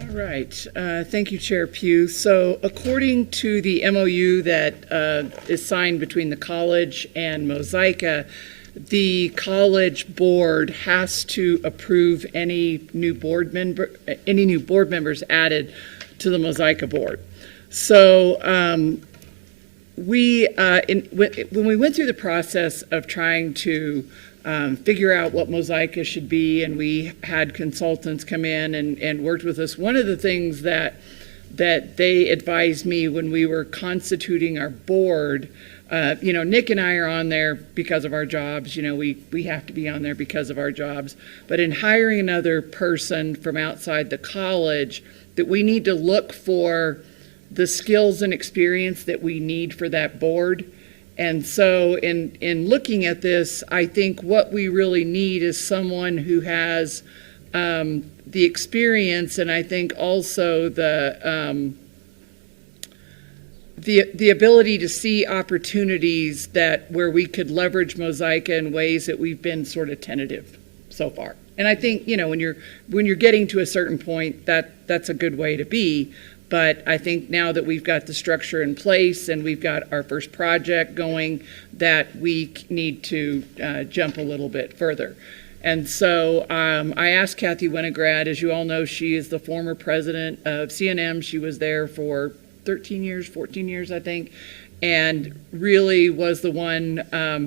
All right. Thank you, Chair Pugh. So according to the MOU that is signed between the college and Mosaica, the college board has to approve any new board members added to the Mosaica board. So when we went through the process of trying to figure out what Mosaica should be, and we had consultants come in and worked with us, one of the things that they advised me when we were constituting our board, Nick and I are on there because of our jobs. We have to be on there because of our jobs. But in hiring another person from outside the college, that we need to look for the skills and experience that we need for that board. And so in looking at this, I think what we really need is someone who has the experience, and I think also the ability to see opportunities where we could leverage Mosaica in ways that we've been sort of tentative so far. And I think, when you're getting to a certain point, that's a good way to be. But I think now that we've got the structure in place and we've got our first project going, that we need to jump a little bit further. And so I asked Kathy Winograd. As you all know, she is the former president of CNM. She was there for 14 years, I think, and really was the one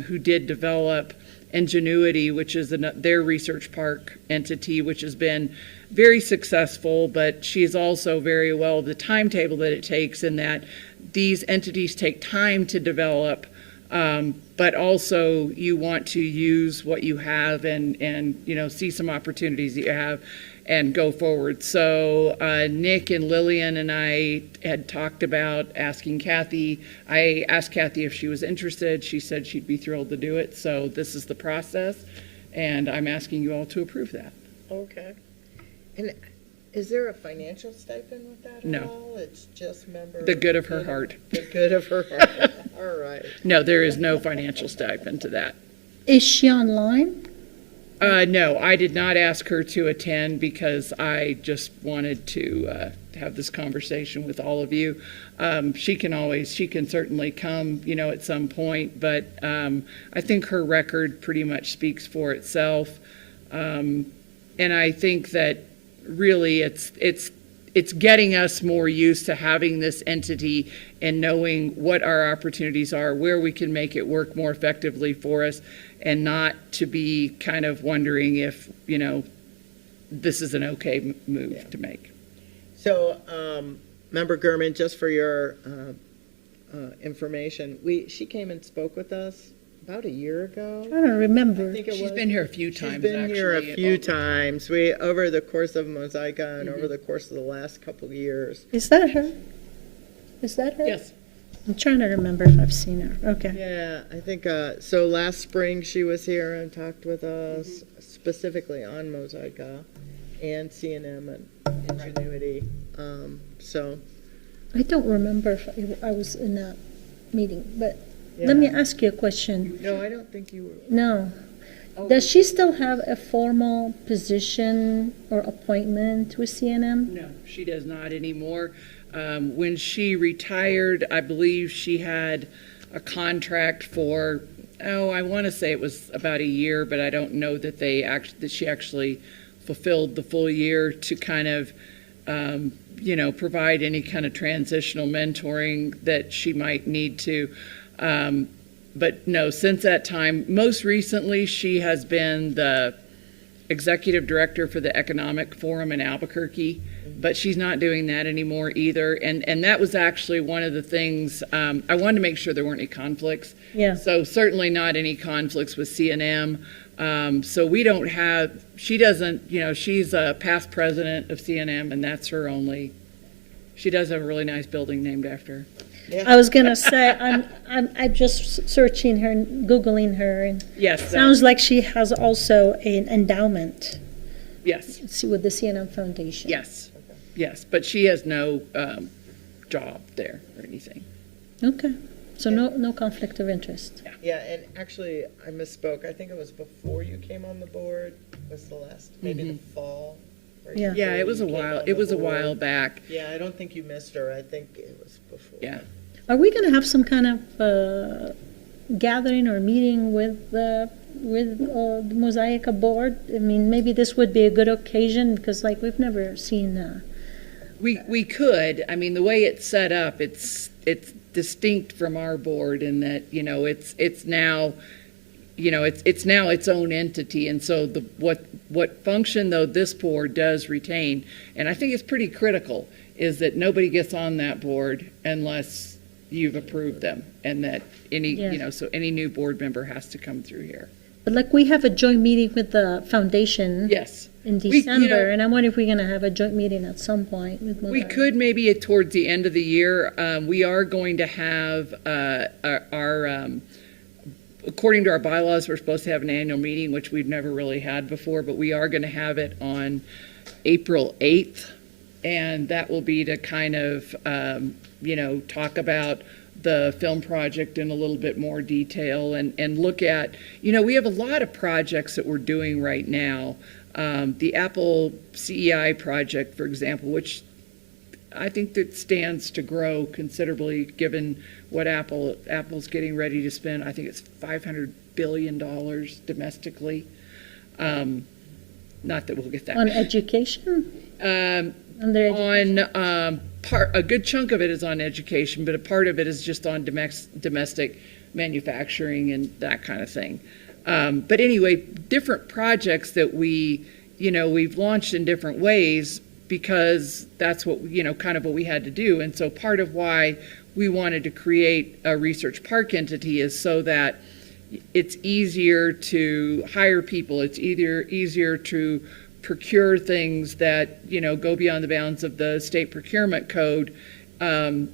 who did develop Ingenuity, which is their research park entity, which has been very successful, but she's also very well the timetable that it takes, in that these entities take time to develop, but also you want to use what you have and see some opportunities that you have. and go forward. So Nick and Lillian and I had talked about asking Kathy. I asked Kathy if she was interested. She said she'd be thrilled to do it. So this is the process, and I'm asking you all to approve that. Okay. And is there a financial stipend with that No. at all? It's just member. The good of her heart. The good of her heart. All right. No, there is no financial stipend to that. Is she online? No, I did not ask her to attend because I just wanted to have this conversation with all of you. She can certainly come, at some point, but I think her record pretty much speaks for itself. And I think that really it's getting us more used to having this entity and knowing what our opportunities are, where we can make it work more effectively for us, and not to be kind of wondering if, this is an okay move to make. So, Member Gurman, just for your information, she came and spoke with us about a year ago. I don't remember. I think it She's was. been here a few times, She's been here a actually, few times. Over the course of Mosaica and over the course of the last couple of years. Is that her? Is that her? Yes. I'm trying to remember if I've seen her. Okay. Yeah, I think, so last spring she was here and talked with us specifically on Mosaica and C&M and Ingenuity. So. I don't remember if I was in that meeting, but let me ask you a question. No, I don't think you were. No. Does she still have a formal position or appointment with CNM? No, she does not anymore. When she retired, I believe she had a contract for, I want to say it was about a year, but I don't know that that she actually fulfilled the full year to kind of, provide any kind of transitional mentoring that she might need to. But no, since that time, most recently, she has been the executive director for the Economic Forum in Albuquerque, but she's not doing that anymore either. And that was actually one of the things, I wanted to make sure there weren't any conflicts. Yeah. So certainly not any conflicts with C&M. So we don't have, she doesn't, she's a past president of C&M, and that's her only, she does have a really nice building named after her. Yeah. I was gonna say I'm just searching her, Googling her, and Yes. sounds like she has also an endowment. Yes. With the CNM Foundation. Yes. Yes. But she has no job there or anything. Okay. So no conflict of interest. Yeah, and actually, I misspoke. I think it was before you came on the board, was the last, maybe the fall. right Yeah. Yeah, before it was you a came while. on It the was a board. while back. Yeah, I don't think you missed her. I think it was before. Yeah. Are we gonna have some kind of gathering or meeting with the Mosaica board? I mean, maybe this would be a good occasion, because we've never seen. We could. I mean, the way it's set up, it's distinct from our board in that it's now it's now its own entity, and so what function though this board does retain, and I think it's pretty critical, is that nobody gets on that board unless you've approved them, and that so any new board member has to come through here. But we have a joint meeting with the foundation. Yes. In We- December, and I wonder if we're gonna have a joint meeting at some point with Mosaica. We could maybe towards the end of the year. We are going to have our according to our bylaws, we're supposed to have an annual meeting, which we've never really had before, but we are going to have it on April 8th, and that will be to kind of, talk about the film project in a little bit more detail and look at, we have a lot of projects that we're doing right now. The Apple CEI project, for example, which I think that stands to grow considerably given what Apple's getting ready to spend. I think it's $500 billion domestically. Not that we'll get that. On education? A good chunk of it is on education, but a part of it is just on domestic manufacturing and that kind of thing. But anyway, different projects that we've launched in different ways because that's what, kind of what we had to do. And so part of why we wanted to create a research park entity is so that it's easier to hire people. It's easier to procure things that, you know, go beyond the bounds of the state procurement code. And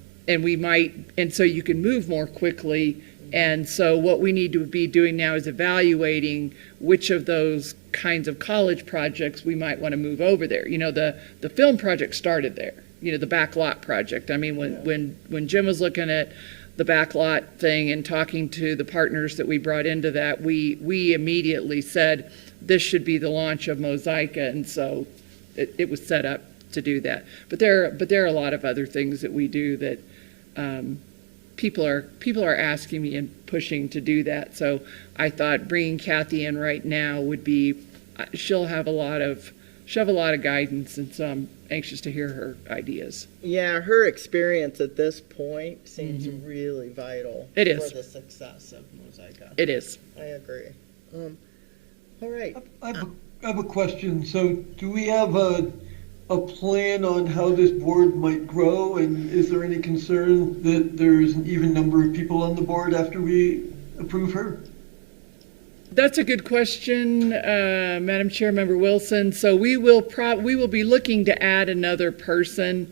so you can move more quickly. And so what we need to be doing now is evaluating which of those kinds of college projects we might want to move over there. You know, the film project started there, you know, the back lot project. I mean, when Jim was looking at the back lot thing and talking to the partners that we brought into that, we immediately said this should be the launch of Mosaica, and so it was set up to do that. But there are a lot of other things that we do that people are asking me and pushing to do that. So I thought bringing Kathy in right now would be, she'll have a lot of guidance, and so I'm anxious to hear her ideas. Yeah, her experience at this point seems really vital It is. for the success of Mosaica. It is. I agree. All right. I have a question. So do we have a plan on how this board might grow? And is there any concern that there's an even number of people on the board after we approve her? That's a good question, Madam Chair, Member Wilson. So we will be looking to add another person.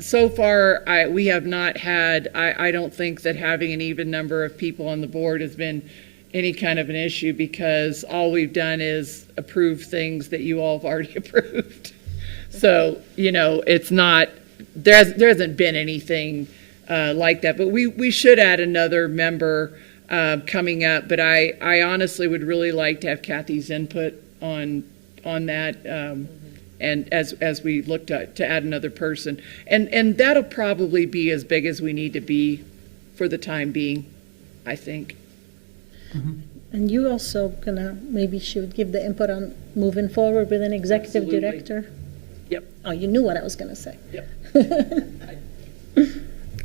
So far, we have not had. I don't think that having an even number of people on the board has been any kind of an issue, because all we've done is approve things that you all have already approved. So, you know, it's not, there hasn't been anything like that, but we should add another member coming up. But I honestly would really like to have Kathy's input on that, and as we look to add another person. And that'll probably be as big as we need to be for the time being, I think. And you also maybe should give the input on moving forward with an executive Absolutely. director. Yep. Oh, you knew what I was going to say. Yep.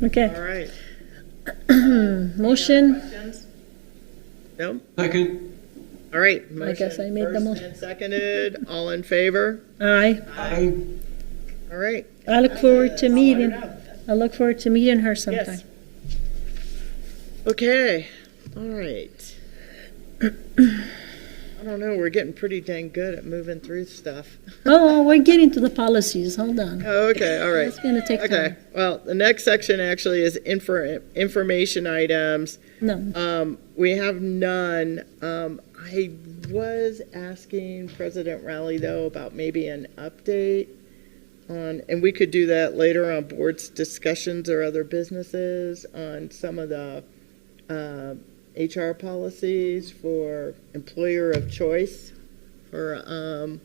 Okay. All right. Motion. Questions? No? Second. All right. I guess I made the first motion. and seconded. All in favor? Aye. Aye. All right. I look forward to meeting. I look forward to meeting her sometime. Yes. Okay. All right. I don't know. We're getting pretty dang good at moving through stuff. Oh, we're getting to the policies. Hold on. Oh, okay. All right. It's going to take Okay. time. Well, the next section actually is information items. No. We have none. I was asking President Rowley, though, about maybe an update on, and we could do that later on boards discussions or other businesses, on some of the HR policies for employer of choice. And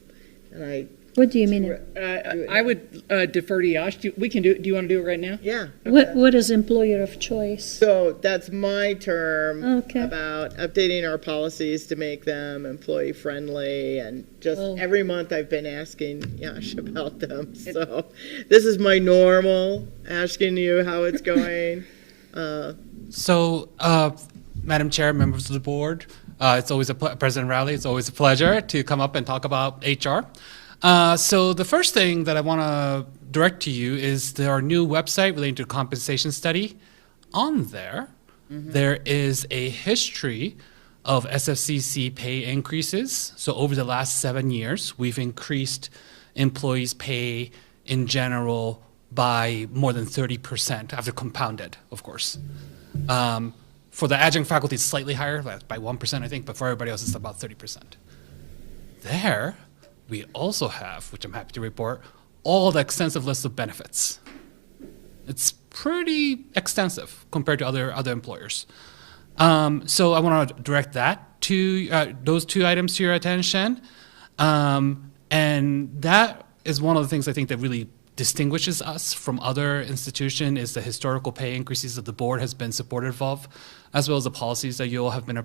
I. What do you mean? I would defer to Yash. Do you want to do it right now? Yeah. What is employer of choice? So that's my term Okay. about updating our policies to make them employee friendly, and just Oh. every month I've been asking Yash about them. So this is my normal, asking you how it's going. So, Madam Chair, members of the board, it's always President Rowley, it's always a pleasure to come up and talk about HR. So the first thing that I want to direct to you is our new website relating to compensation study. On there, there is a history of SFCC pay increases. So over the last 7 years, we've increased employees' pay in general by more than 30% after compounded, of course. For the adjunct faculty, it's slightly higher, by 1%, I think, but for everybody else, it's about 30%. There, we also have, which I'm happy to report, all the extensive list of benefits. It's pretty extensive compared to other employers. So I want to direct that to those two items to your attention. And that is one of the things I think that really distinguishes us from other institutions, is the historical pay increases that the board has been supportive of, as well as the policies that you all have been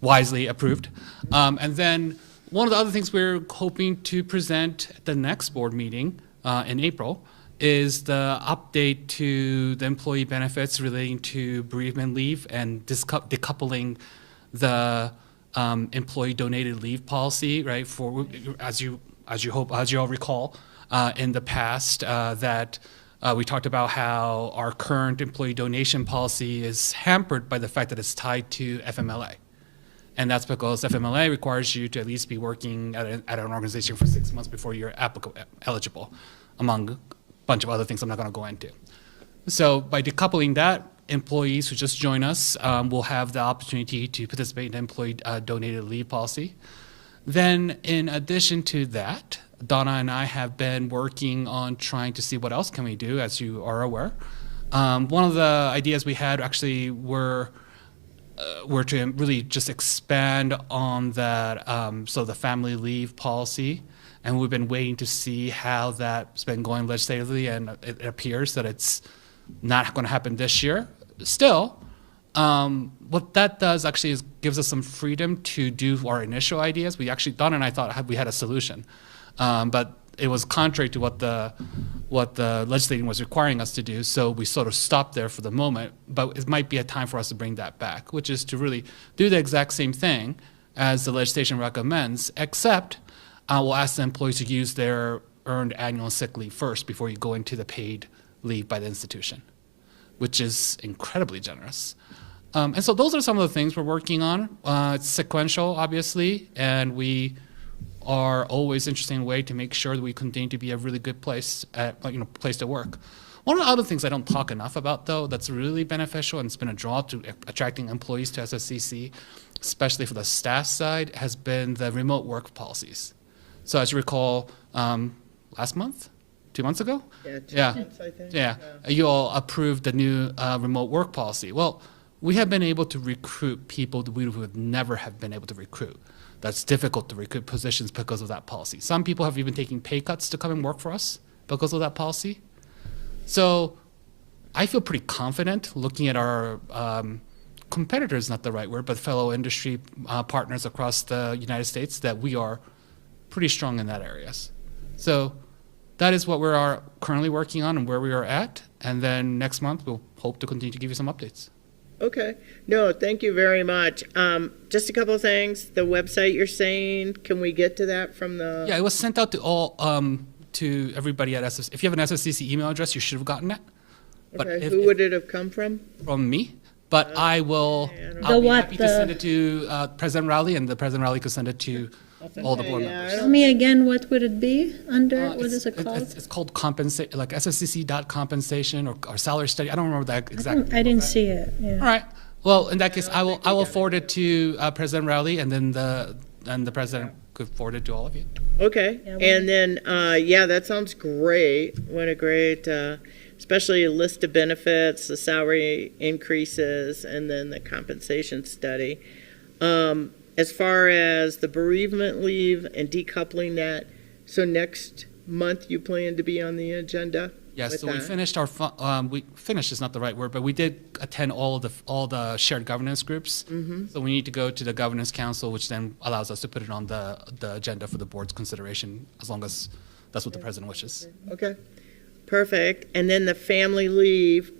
wisely approved. And then one of the other things we're hoping to present at the next board meeting in April is the update to the employee benefits relating to bereavement leave and decoupling the employee donated leave policy, right? For as you all recall, in the past that we talked about how our current employee donation policy is hampered by the fact that it's tied to FMLA. And that's because FMLA requires you to at least be working at an organization for 6 months before you're eligible, among a bunch of other things I'm not going to go into. So by decoupling that, employees who just join us will have the opportunity to participate in the employee donated leave policy. Then in addition to that, Donna and I have been working on trying to see what else can we do, as you are aware. One of the ideas we had actually were to really just expand on that, so the family leave policy, and we've been waiting to see how that's been going legislatively, and it appears that it's not going to happen this year. Still, what that does actually is gives us some freedom to do our initial ideas. We actually, Donna and I thought we had a solution, but it was contrary to what the legislating was requiring us to do, so we sort of stopped there for the moment. But it might be a time for us to bring that back, which is to really do the exact same thing as the legislation recommends, except we'll ask the employees to use their earned annual sick leave first before you go into the paid leave by the institution, which is incredibly generous. And so those are some of the things we're working on. It's sequential, obviously, and we are always interested in a way to make sure that we continue to be a really good place place to work. One of the other things I don't talk enough about, though, that's really beneficial and it's been a draw to attracting employees to SFCC, especially for the staff side, has been the remote work policies. So as you recall, last month, 2 months ago? Yeah, 2 months, I think. Yeah, you all approved the new remote work policy. Well, we have been able to recruit people that we would never have been able to recruit. That's difficult to recruit positions because of that policy. Some people have even taken pay cuts to come and work for us because of that policy. So I feel pretty confident looking at our competitors, not the right word, but fellow industry partners across the United States, that we are pretty strong in that areas. So that is what we are currently working on and where we are at. And then next month, we'll hope to continue to give you some updates. Okay. No, thank you very much. Just a couple of things. The website you're saying, can we get to that from the? Yeah, it was sent out to all, to everybody at SFCC. If you have an SFCC email address, you should have gotten that. But Okay, who would it have come from? From me. But I will, I I'll be what, happy to send it to President Rowley, and the President Rowley could send it to all the board members. Tell me again, what would it be under? What It's- is it called? It's called compensate, like SFCC.compensation or salary study. I don't remember that exactly. I didn't see it. Yeah. All right. Well, in that case, I will forward it to President Rowley, and then the president could forward it to all of you. Okay, Yeah, and then, yeah, that sounds great. What a great, especially a list of benefits, the salary increases, and then the compensation study. As far as the bereavement leave and decoupling that, so next month you plan to be on the agenda? Yes. with So we that? finished we finished is not the right word, but we did attend all the shared governance groups. Mm-hmm. So we need to go to the governance council, which then allows us to put it on the agenda for the board's consideration, as long as that's what the president wishes. Okay, perfect. And then the family leave,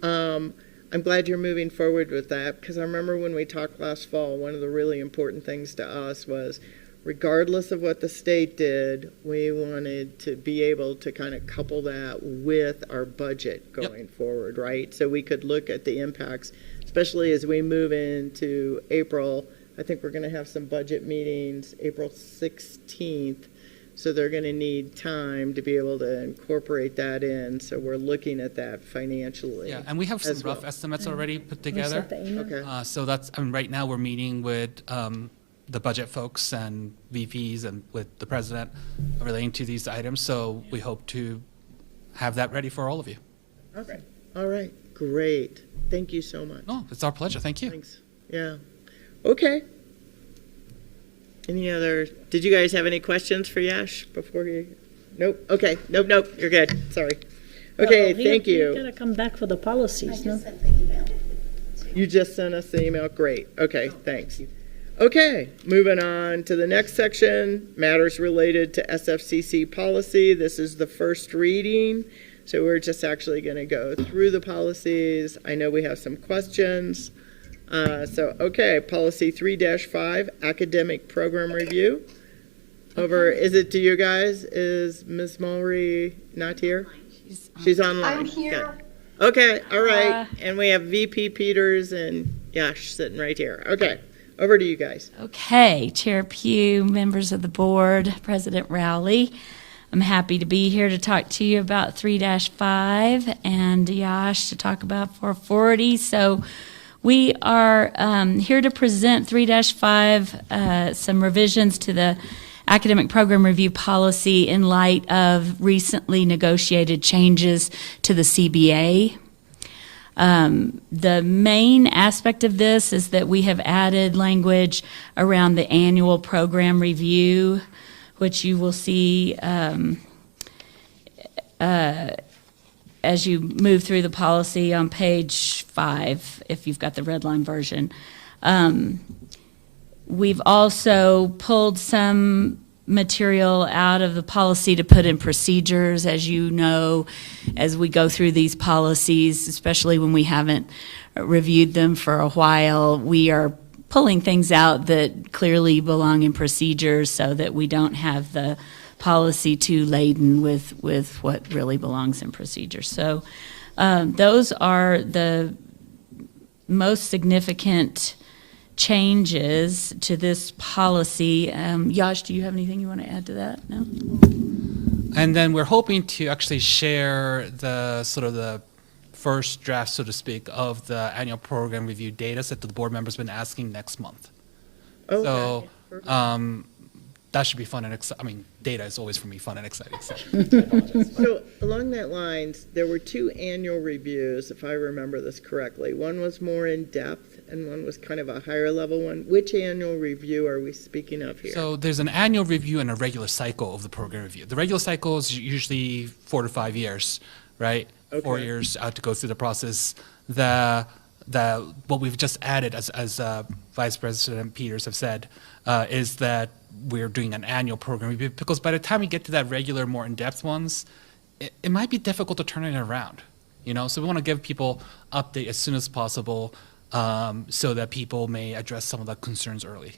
I'm glad you're moving forward with that, because I remember when we talked last fall, one of the really important things to us was, regardless of what the state did, we wanted to be able to kind of couple that with our budget going forward, right? So we could look at the impacts, especially as we move into April. I think we're going to have some budget meetings April 16th. So they're going to need time to be able to incorporate that in. So we're looking at that financially. Yeah, and we have some as rough well. estimates already put You together. sent the email? Okay. So that's, right now we're meeting with the budget folks and VPs and with the president relating to these items. So we hope to have that ready for all of you. Okay. All right. Great. Thank you so much. No, it's our pleasure. Thank you. Thanks. Yeah. Okay. Any other, did you guys have any questions for Yash before you? Nope. Okay. Nope. You're good. Sorry. Okay. Thank You you. gotta come back for the policies, no? You just sent us the email. Great. Okay. Thanks. Okay. Moving on to the next section, matters related to SFCC policy. This is the first reading. So we're just actually going to go through the policies. I know we have some questions. Okay, policy 3-5, academic program review. Is it to you guys? Is Ms. Mulry not here? She's online. I'm here. Good. Okay, all right. And we have VP Peters and Yash sitting right here. Okay, over to you guys. Okay, Chair Pugh, members of the board, President Rowley. I'm happy to be here to talk to you about 3-5 and Yash to talk about 440. So we are here to present 3-5, some revisions to the academic program review policy in light of recently negotiated changes to the CBA. The main aspect of this is that we have added language around the annual program review, which you will see as you move through the policy on page 5, if you've got the red line version. We've also pulled some material out of the policy to put in procedures. As you know, as we go through these policies, especially when we haven't reviewed them for a while, we are pulling things out that clearly belong in procedures so that we don't have the policy too laden with what really belongs in procedures. So those are the most significant changes to this policy. Yash, do you have anything you want to add to that? No? And then we're hoping to actually share the sort of the first draft, so to speak, of the annual program review data set that the board members have been asking next month. Okay. So that should be fun and exciting. I mean, data is always for me fun and exciting. So. So along that lines, there were 2 annual reviews, if I remember this correctly. One was more in depth and one was kind of a higher level one. Which annual review are we speaking of here? So there's an annual review and a regular cycle of the program review. The regular cycle is usually 4 to 5 years, right? Okay. 4 years out to go through the process. What we've just added, as Vice President Peters have said, is that we're doing an annual program review, because by the time we get to that regular, more in-depth ones, it might be difficult to turn it around, you know? So we want to give people update as soon as possible, so that people may address some of the concerns early.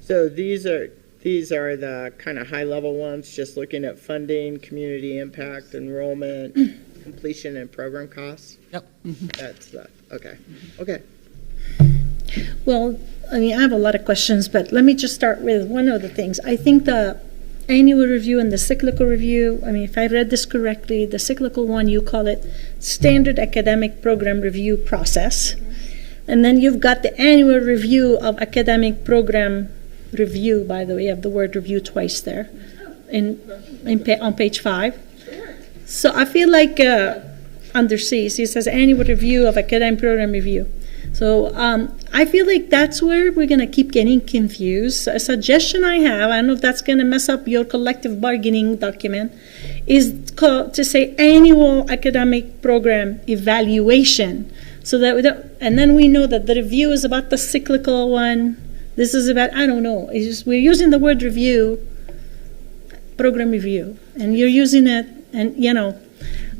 So these are the kind of high level ones, just looking at funding, community impact, enrollment, completion, and program costs? Yep. That's okay. Okay. Well, I mean, I have a lot of questions, but let me just start with one of the things. I think the annual review and the cyclical review, I mean, if I read this correctly, the cyclical one, you call it standard academic program review process. And then you've got the annual review of academic program review, by the way, you have the word review twice there on page 5. So I feel like under C, it says annual review of academic program review. So I feel like that's where we're going to keep getting confused. A suggestion I have, I don't know if that's going to mess up your collective bargaining document, is to say annual academic program evaluation. So that and then we know that the review is about the cyclical one. This is about, I don't know. It's just, we're using the word review, program review, and you're using it, and you know.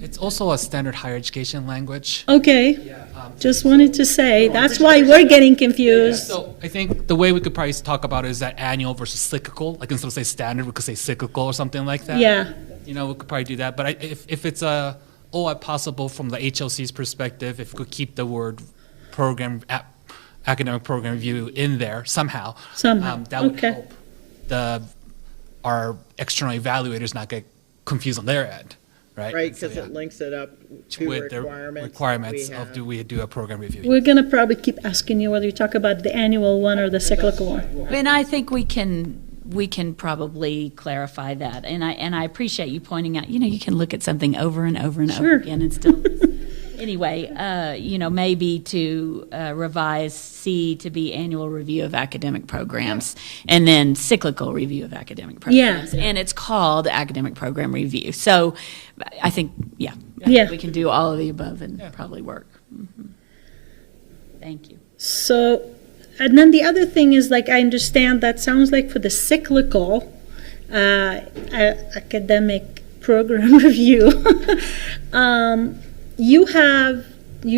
It's also a standard higher education language. Okay. Yeah, just wanted to say, that's why we're getting confused. So I think the way we could probably talk about it is that annual versus cyclical. Like instead of say standard, we could say cyclical or something like that. Yeah. You know, we could probably do that. But if it's all possible from the HLC's perspective, if we could keep the word academic program review in there somehow, that would help our external evaluators not get confused on their end. Right, because it links it up to with requirements of do we do a program review. We're going to probably keep asking you whether you talk about the annual one or the cyclical one. And I think we can probably clarify that. And I appreciate you pointing out, you know, you can look at something over and over and over again and still. Anyway, you know, maybe to revise C to be annual review of academic programs, and then cyclical review of academic programs. Yeah. And it's called academic program review. So I think, we can do all of the above and probably work. Mm-hmm. Thank you. So, and then the other thing is, like, I understand that sounds like for the cyclical academic program review, you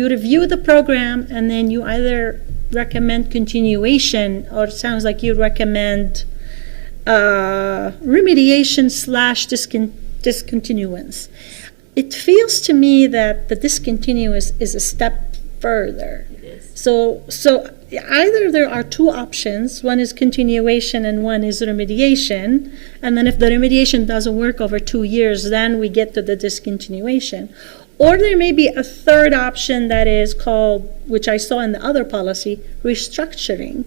review the program and then you either recommend continuation, or it sounds like you recommend remediation / discontinuance. It feels to me that the discontinuous is a step further. It is. So either there are two options, one is continuation and one is remediation, and then if the remediation doesn't work over 2 years, then we get to the discontinuation. Or there may be a third option that is called, which I saw in the other policy, restructuring.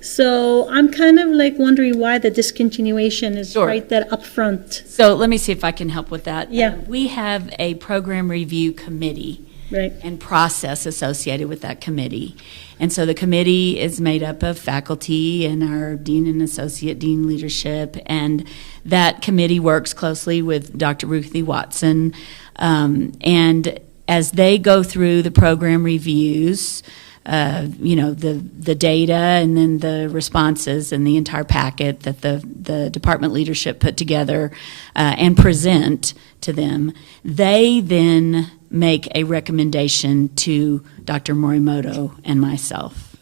So I'm kind of like wondering why the discontinuation is Sure. right there up front. So let me see if I can help with that. Yeah. We have a program review committee. Right. And process associated with that committee. And so the committee is made up of faculty and our dean and associate dean leadership, and that committee works closely with Dr. Ruthie Watson. And as they go through the program reviews, the data and then the responses and the entire packet that the department leadership put together and present to them, they then make a recommendation to Dr. Morimoto and myself.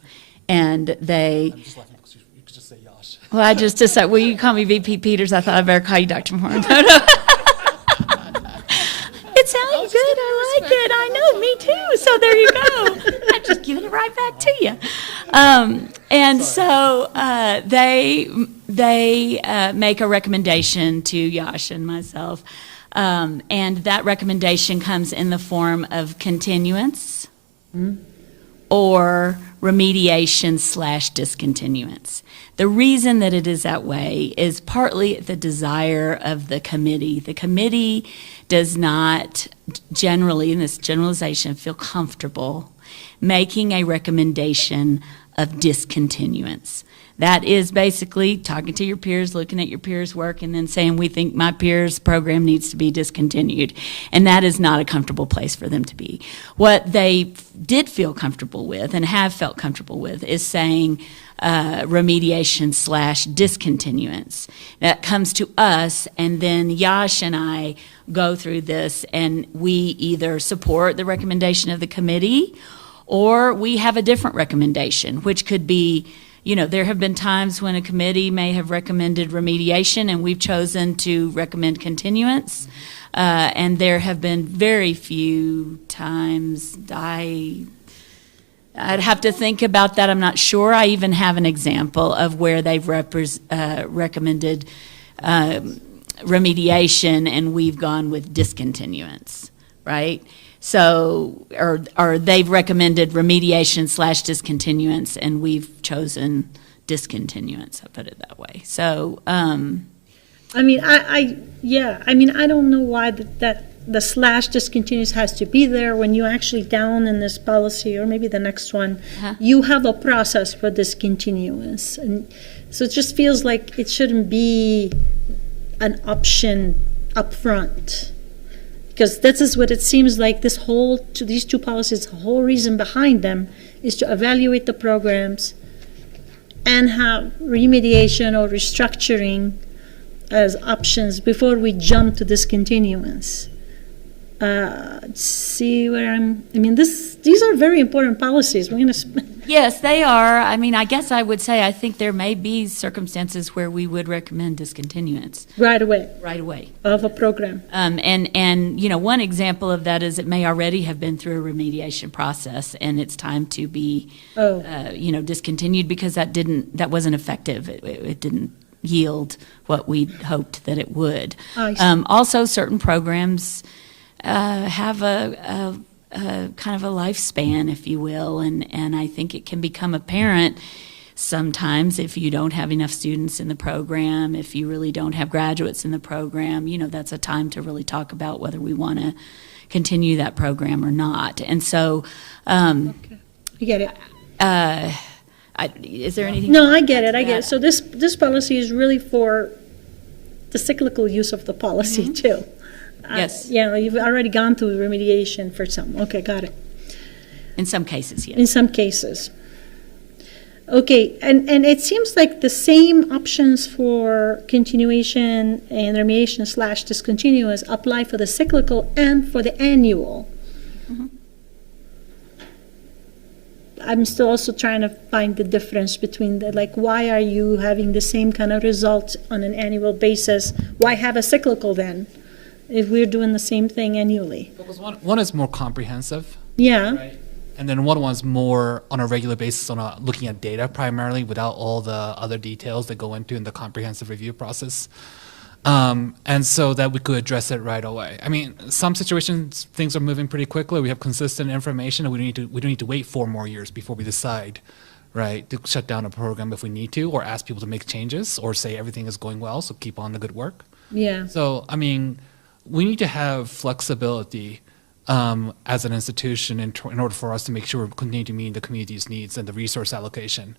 And they... I'm just laughing because you could just say Yash. Well, I just decided, well, you call me VP Peters. I thought I better call you Dr. Morimoto. It sounds good. I like it. I know, me too. So there you go. I'm just giving it right back to you. And so they make a recommendation to Yash and myself. And that recommendation comes in the form of continuance or remediation/discontinuance. The reason that it is that way is partly the desire of the committee. The committee does not generally, in this generalization, feel comfortable making a recommendation of discontinuance. That is basically talking to your peers, looking at your peers' work, and then saying, we think my peers' program needs to be discontinued. And that is not a comfortable place for them to be. What they did feel comfortable with and have felt comfortable with is saying remediation/discontinuance. That comes to us, and then Yash and I go through this, and we either support the recommendation of the committee or we have a different recommendation, which could be, there have been times when a committee may have recommended remediation and we've chosen to recommend continuance. And there have been very few times, I'd have to think about that. I'm not sure. I even have an example of where they've recommended remediation and we've gone with discontinuance, right? So, or they've recommended remediation/discontinuance, and we've chosen discontinuance. I put it that way. So, I don't know why that the /discontinuous has to be there when you actually down in this policy, or maybe the next one, you have a process for discontinuance, and so it just feels like it shouldn't be an option up front. Because this is what it seems like these two policies, the whole reason behind them is to evaluate the programs and have remediation or restructuring as options before we jump to discontinuance. See where these are very important policies. We're going to yes, they are. I guess I would say I think there may be circumstances where we would recommend discontinuance. Right away. Of a program. And one example of that is it may already have been through a remediation process and it's time to be, discontinued because that wasn't effective. It didn't yield what we hoped that it would. Also, certain programs have a kind of a lifespan, if you will, and I think it can become apparent sometimes if you don't have enough students in the program, if you really don't have graduates in the program, that's a time to really talk about whether we want to continue that program or not. And so, okay. You get it. Is there anything? No, I get it. So this policy is really for the cyclical use of the policy too. Yes. You've already gone through remediation for some. Okay, got it. In some cases, yes. In some cases. Okay, and it seems like the same options for continuation and remediation/discontinuance apply for the cyclical and for the annual. Mm-hmm. I'm still also trying to find the difference between why are you having the same kind of results on an annual basis? Why have a cyclical then, if we're doing the same thing annually? Because one is more comprehensive. Yeah. Right? And then one's more on a regular basis looking at data primarily without all the other details that go into in the comprehensive review process. And so that we could address it right away. I mean, some situations, things are moving pretty quickly. We have consistent information, and we don't need to wait 4 more years before we decide, right, to shut down a program if we need to, or ask people to make changes, or say everything is going well, so keep on the good work. Yeah. So, I mean, we need to have flexibility as an institution in order for us to make sure we continue to meet the community's needs and the resource allocation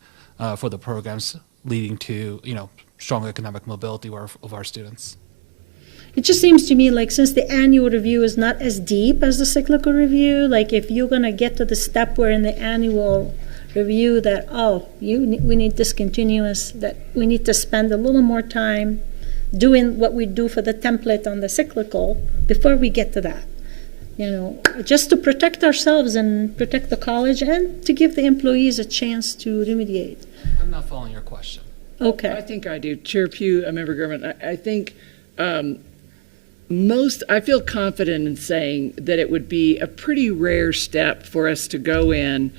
for the programs leading to, strong economic mobility of our students. It just seems to me like since the annual review is not as deep as the cyclical review, like if you're going to get to the step where in the annual review that, we need discontinuous, that we need to spend a little more time doing what we do for the template on the cyclical before we get to that. Just to protect ourselves and protect the college and to give the employees a chance to remediate. I'm not following your question. Okay. I think I do. Chair Pugh, Member Gurman, I think I feel confident in saying that it would be a pretty rare step for us to go in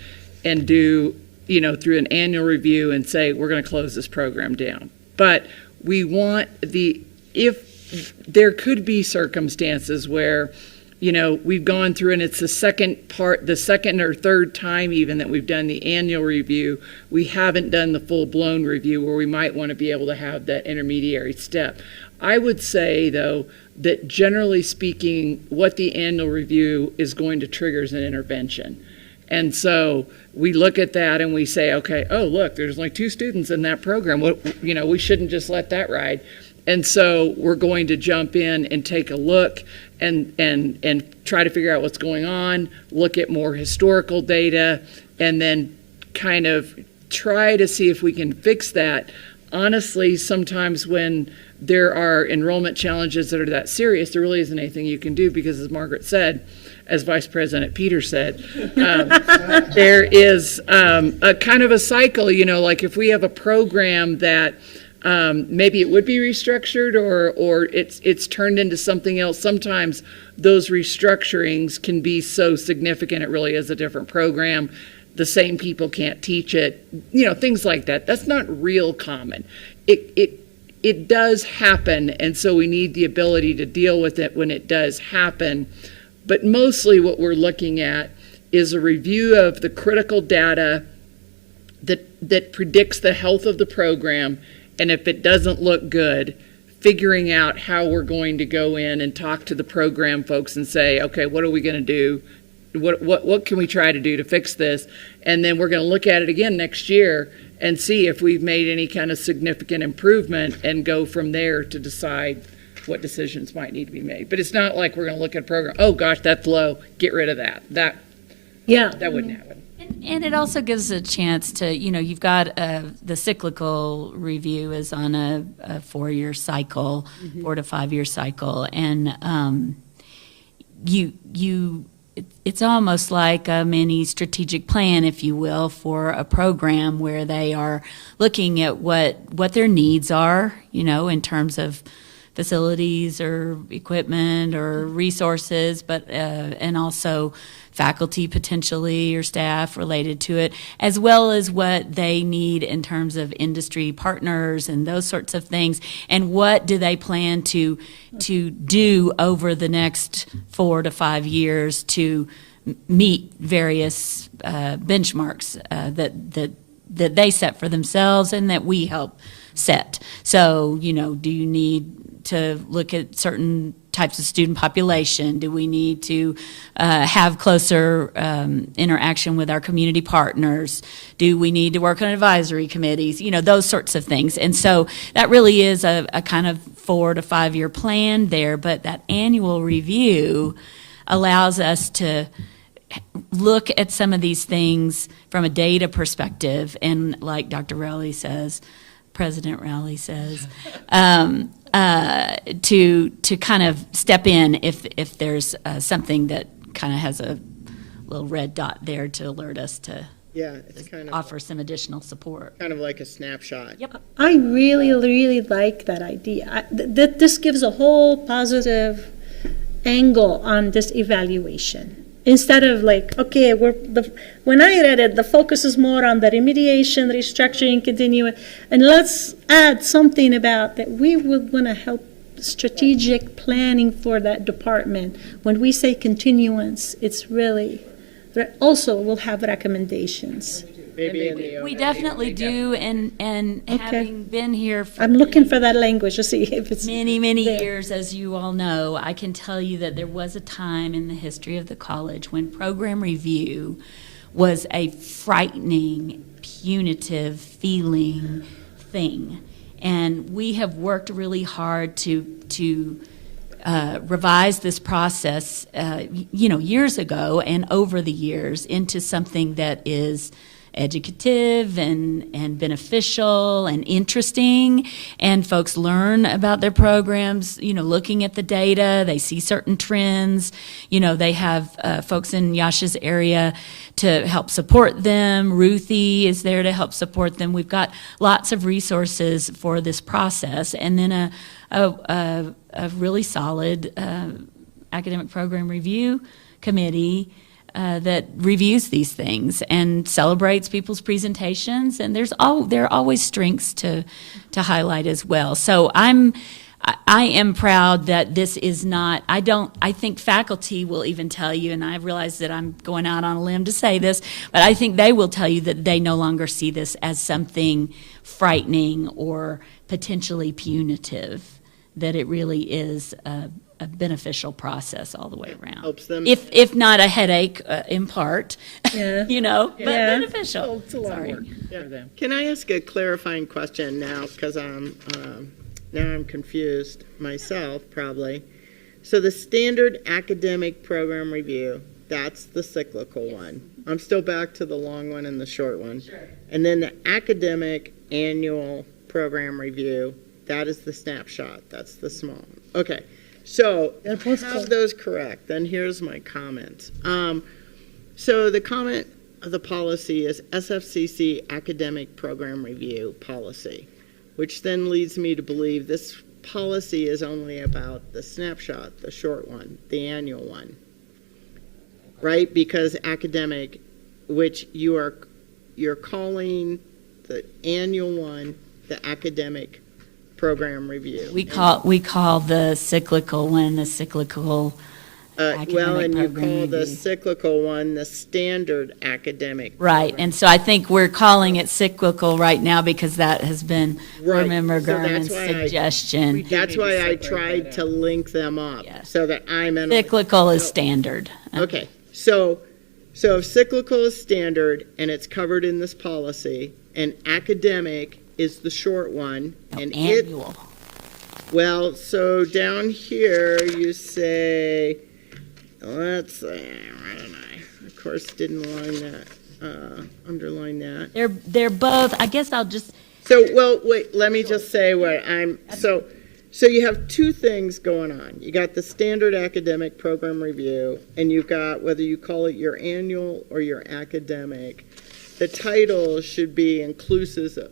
and do, through an annual review and say, we're going to close this program down. But we want if there could be circumstances where, we've gone through and it's the second or third time even that we've done the annual review, we haven't done the full-blown review where we might want to be able to have that intermediary step. I would say, though, that generally speaking, what the annual review is going to trigger is an intervention. And so we look at that and we say, okay, look, there's only 2 students in that program. We shouldn't just let that ride. And so we're going to jump in and take a look and try to figure out what's going on, look at more historical data, and then kind of try to see if we can fix that. Honestly, sometimes when there are enrollment challenges that are that serious, there really isn't anything you can do because, as Margaret said, as Vice President Peter said, there is a kind of a cycle, like if we have a program that maybe it would be restructured or it's turned into something else. Sometimes those restructurings can be so significant it really is a different program. The same people can't teach it, things like that. That's not real common. It does happen, and so we need the ability to deal with it when it does happen. But mostly what we're looking at is a review of the critical data that predicts the health of the program. And if it doesn't look good, figuring out how we're going to go in and talk to the program folks and say, okay, what are we going to do? What can we try to do to fix this? And then we're going to look at it again next year and see if we've made any kind of significant improvement and go from there to decide what decisions might need to be made. But it's not like we're going to look at a program, oh gosh, that's low, get rid of that. That wouldn't happen. And it also gives a chance to, you've got the cyclical review is on a 4-year cycle, 4 to 5 year cycle, and it's almost like a mini strategic plan, if you will, for a program where they are looking at what their needs are, in terms of facilities or equipment or resources, but and also faculty potentially or staff related to it, as well as what they need in terms of industry partners and those sorts of things, and what do they plan to do over the next 4 to 5 years to meet various benchmarks that they set for themselves and that we help set. So, do you need to look at certain types of student population? Do we need to have closer interaction with our community partners? Do we need to work on advisory committees? Those sorts of things. And so that really is a kind of 4 to 5 year plan there, but that annual review allows us to look at some of these things from a data perspective, and like Dr. Rowley says, President Rowley says, to kind of step in if there's something that kind of has a little red dot there to alert us to it's kind of offer some additional support. kind of like a snapshot. Yep. I really, really like that idea. This gives a whole positive angle on this evaluation. Instead of like, okay, when I read it, the focus is more on the remediation, restructuring, continuing, and let's add something about that we would want to help strategic planning for that department. When we say continuance, it's really, also we'll have recommendations. Maybe in the We definitely do, and having been here for I'm looking for that language to see if it's many, many there. years, as you all know, I can tell you that there was a time in the history of the college when program review was a frightening, punitive feeling thing. And we have worked really hard to revise this process, years ago and over the years into something that is educative and beneficial and interesting, and folks learn about their programs, looking at the data, they see certain trends, they have folks in Yasha's area to help support them. Ruthie is there to help support them. We've got lots of resources for this process, and then a really solid academic program review committee that reviews these things and celebrates people's presentations, and there are always strengths to highlight as well. So I am proud that this is not, I think faculty will even tell you, and I realize that I'm going out on a limb to say this, but I think they will tell you that they no longer see this as something frightening or potentially punitive, that it really is a beneficial process all the way around. Helps them. If not a headache in part, Yeah. but Yeah. beneficial. It's a lot of Sorry. work for them. Can I ask a clarifying question now? Because now I'm confused myself, probably. So the standard academic program review, that's the cyclical one. I'm still back to the long one and the short one. Sure. And then the academic annual program review, that is the snapshot. That's the small one. Okay. So, have those correct. Then here's my comment. So the comment of the policy is SFCC Academic Program Review Policy, which then leads me to believe this policy is only about the snapshot, the short one, the annual one, right? Because academic, which you're calling the annual one the academic program review. We call the cyclical one the cyclical Well, and you program call the review. cyclical one the standard academic. Right, program. and so I think we're calling it cyclical right now because that has been Right. Board Member So that's Gurman's why suggestion. That's why I separate tried that to link them up, Yes. so that I'm in. Cyclical is standard. Okay, so if cyclical is standard and it's covered in this policy, and academic is the short one, and Annual. well, so down here you say, let's see, where did I? Of course, didn't underline that. They're both, I guess I'll just, So, well, wait, let me just say what so you have two things going on. You got the standard academic program review, and you've got, whether you call it your annual or your academic, the title should be inclusive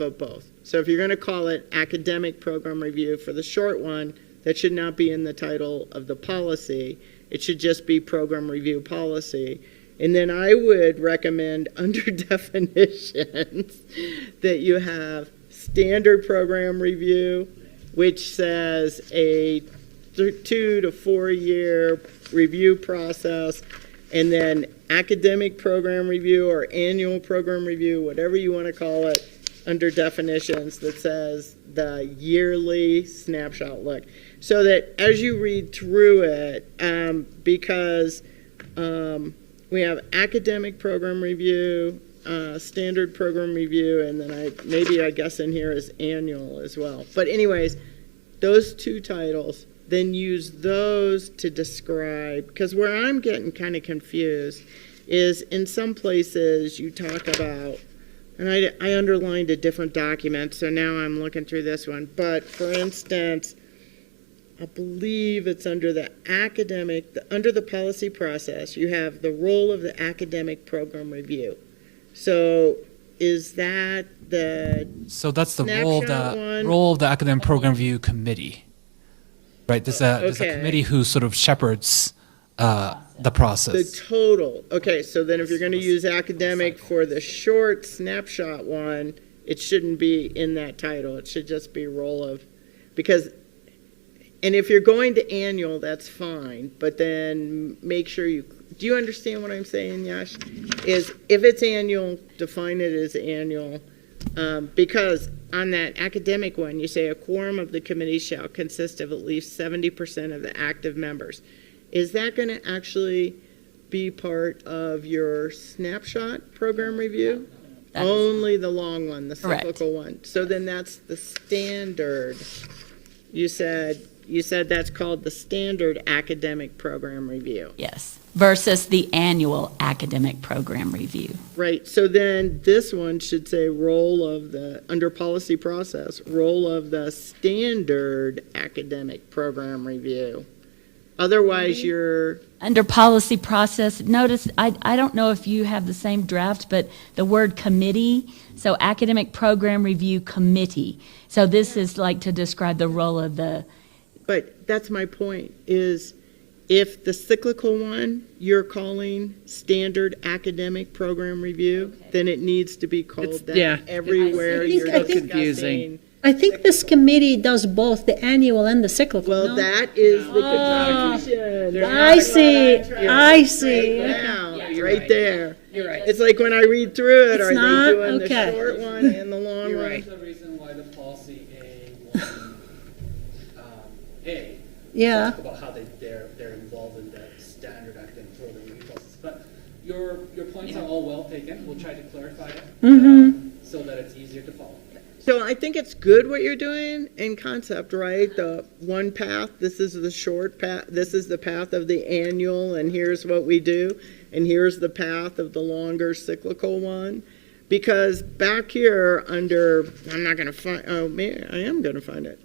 of both. So if you're going to call it academic program review for the short one, that should not be in the title of the policy. It should just be program review policy. And then I would recommend under definitions that you have standard program review, which says a 2 to 4 year review process, and then academic program review or annual program review, whatever you want to call it, under definitions that says the yearly snapshot look. So that as you read through it, because we have academic program review, standard program review, and then I guess in here is annual as well. But anyways, those two titles, then use those to describe, because where I'm getting kind of confused is in some places you talk about, and I underlined a different document, so now I'm looking through this one, but for instance, I believe it's under the academic, under the policy process, you have the role of the academic program review. So is that the So that's the snapshot one? role of the academic program review committee, right? There's a Okay. committee who sort of shepherds the process. The total. Okay, so then if you're going to use academic for the short snapshot one, it shouldn't be in that title. It should just be roll of, because, and if you're going to annual, that's fine, but then make sure you, do you understand what I'm saying, Yash? Is if it's annual, define it as annual, because on that academic one, you say a quorum of the committee shall consist of at least 70% of the active members. Is that going to actually be part of your snapshot program review? Only the long one, the cyclical one. So then that's the standard. You said that's called the standard academic program review. Yes, versus the annual academic program review. Right, so then this one should say role of the, under policy process, role of the standard academic program review. Otherwise, you're... Under policy process, notice, I don't know if you have the same draft, but the word committee, so academic program review committee. So this is like to describe the role of the... But that's my point, is if the cyclical one you're calling standard academic program review, then it needs to be called that everywhere you're discussing. Confusing. I think this committee does both the annual and the cyclical. Well, no? that is the confusion. I see. I see. Right now, right there. You're right. It's like when I read through it, It's are not? they doing Okay. the short one and the long You're one? right. The reason why the policy A Yeah. talk about how they're involved in that standard academic program review process. But your points are all well taken. We'll try to clarify it so that it's easier to follow. So I think it's good what you're doing in concept, right? The one path, this is the short path, this is the path of the annual, and here's what we do, and here's the path of the longer cyclical one. Because back here under, I'm not going to find, oh, maybe I am going to find it,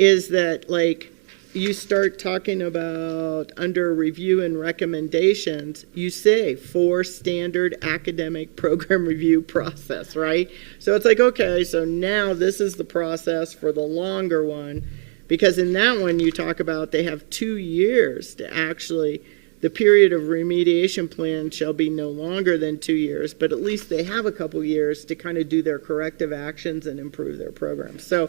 is that like you start talking about under review and recommendations, you say for standard academic program review process, right? So it's like, okay, so now this is the process for the longer one, because in that one you talk about they have 2 years to actually, the period of remediation plan shall be no longer than 2 years, but at least they have a couple years to kind of do their corrective actions and improve their program. So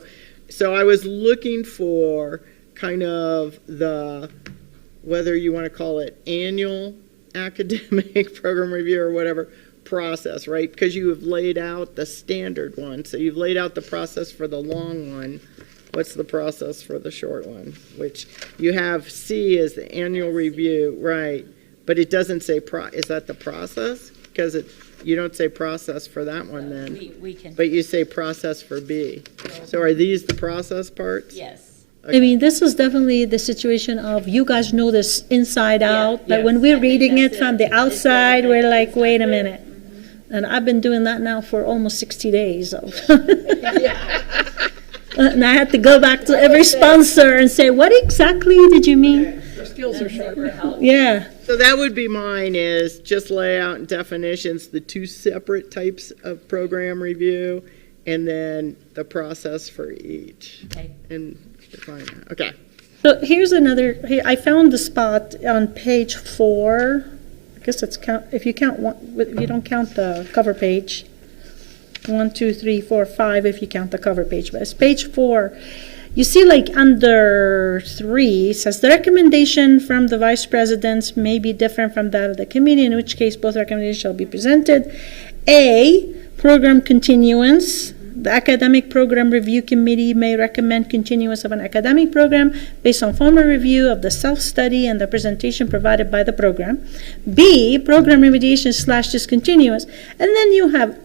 I was looking for kind of the, whether you want to call it annual academic program review or whatever process, right? Because you have laid out the standard one. So you've laid out the process for the long one. What's the process for the short one? Which you have C as the annual review, right? But it doesn't say, is that the process? Because you don't say process for that one then. We can. But you say process for B. So are these the process parts? Yes. I mean, this is definitely the situation of you guys know this inside out, but when we're reading it from the outside, we're like, wait a minute. And I've been doing that now for almost 60 days. So. And I had to go back to every sponsor and say, what exactly did you mean? Your skills are sharp. Yeah. So that would be mine, is just lay out in definitions the 2 separate types of program review and then the process for each. Okay. And define that. Okay. So here's another, I found the spot on page 4. I guess it's count, if you count one, if you don't count the cover page. 1, 2, 3, 4, 5 if you count the cover page, but it's page 4. You see, like under 3, it says the recommendation from the vice presidents may be different from that of the committee, in which case both recommendations shall be presented. A, program continuance. The Academic Program Review Committee may recommend continuance of an academic program based on formal review of the self-study and the presentation provided by the program. B, program remediation / discontinuance. And then you have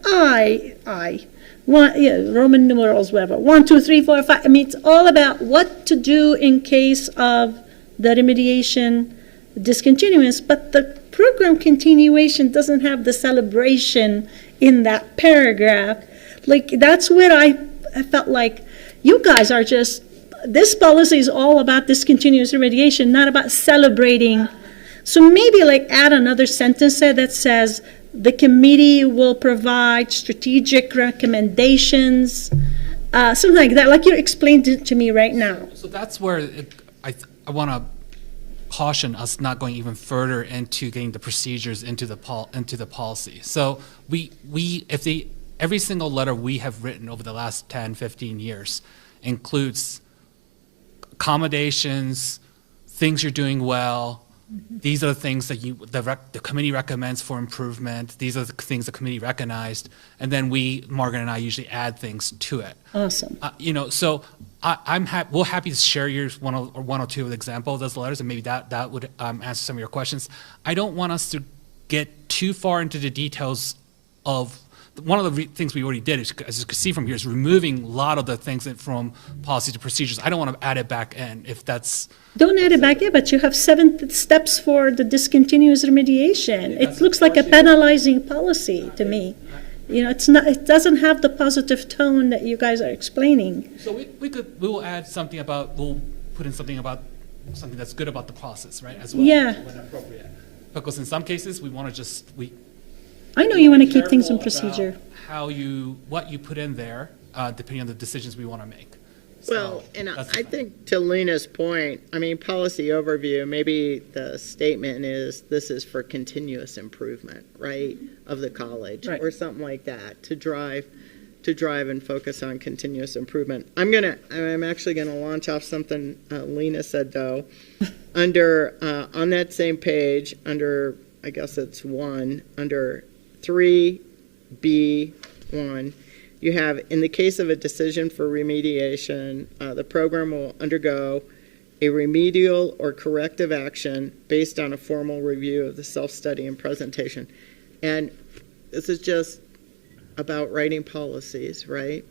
Roman numerals, whatever. 1, 2, 3, 4, 5. I mean, it's all about what to do in case of the remediation discontinuance, but the program continuation doesn't have the celebration in that paragraph. Like, that's where I felt like you guys are just, this policy is all about discontinuous remediation, not about celebrating. So maybe like add another sentence there that says the committee will provide strategic recommendations, something like that, like you explained it to me right now. So that's where I want to caution us not going even further into getting the procedures into the policy. So every single letter we have written over the last 10, 15 years includes accommodations, things you're doing well. These are the things that the committee recommends for improvement. These are the things the committee recognized, and then Margaret and I usually add things to it. Awesome. So we're happy to share yours one or two of the examples of those letters, and maybe that would answer some of your questions. I don't want us to get too far into the details of. One of the things we already did, is, as you can see from here, is removing a lot of the things from policy to procedures. I don't want to add it back in if that's. Don't add it back in, but you have 7 steps for the discontinuous remediation. It looks like a penalizing policy to me. It's not. It doesn't have the positive tone that you guys are explaining. So we will add something about. We'll put in something about something that's good about the process, right? As well. Yeah. When appropriate. Because in some cases we want to I know you want to keep things in procedure. What you put in there, depending on the decisions we want to make. Well, and I think to Lena's point, policy overview, maybe the statement is this is for continuous improvement, right, of the college, right, or something like that, to drive and focus on continuous improvement. I'm actually gonna launch off something Lena said though, under on that same page, under I guess it's under 3B1, you have, in the case of a decision for remediation, the program will undergo a remedial or corrective action based on a formal review of the self-study and presentation. And this is just about writing policies, right?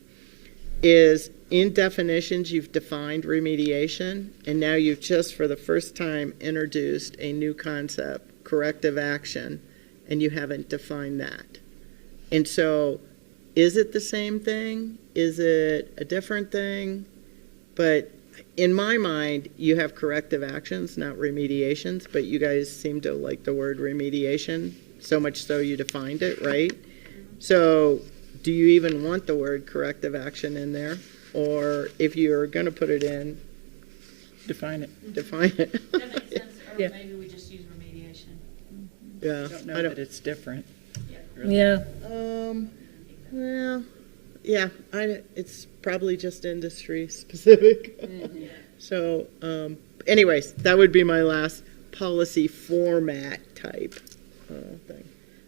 Is in definitions, you've defined remediation, and now you've just for the first time introduced a new concept, corrective action, and you haven't defined that. And so, is it the same thing? Is it a different thing? But in my mind, you have corrective actions, not remediations, but you guys seem to like the word remediation, so much so you defined it, right? So, do you even want the word corrective action in there? Or if you're going to put it in, define it. Define it. That makes sense, or Yeah. maybe we just use remediation. Yeah. I don't know that it's different. Yeah. Well, yeah, it's probably just industry specific. So, anyways, that would be my last policy format type thing.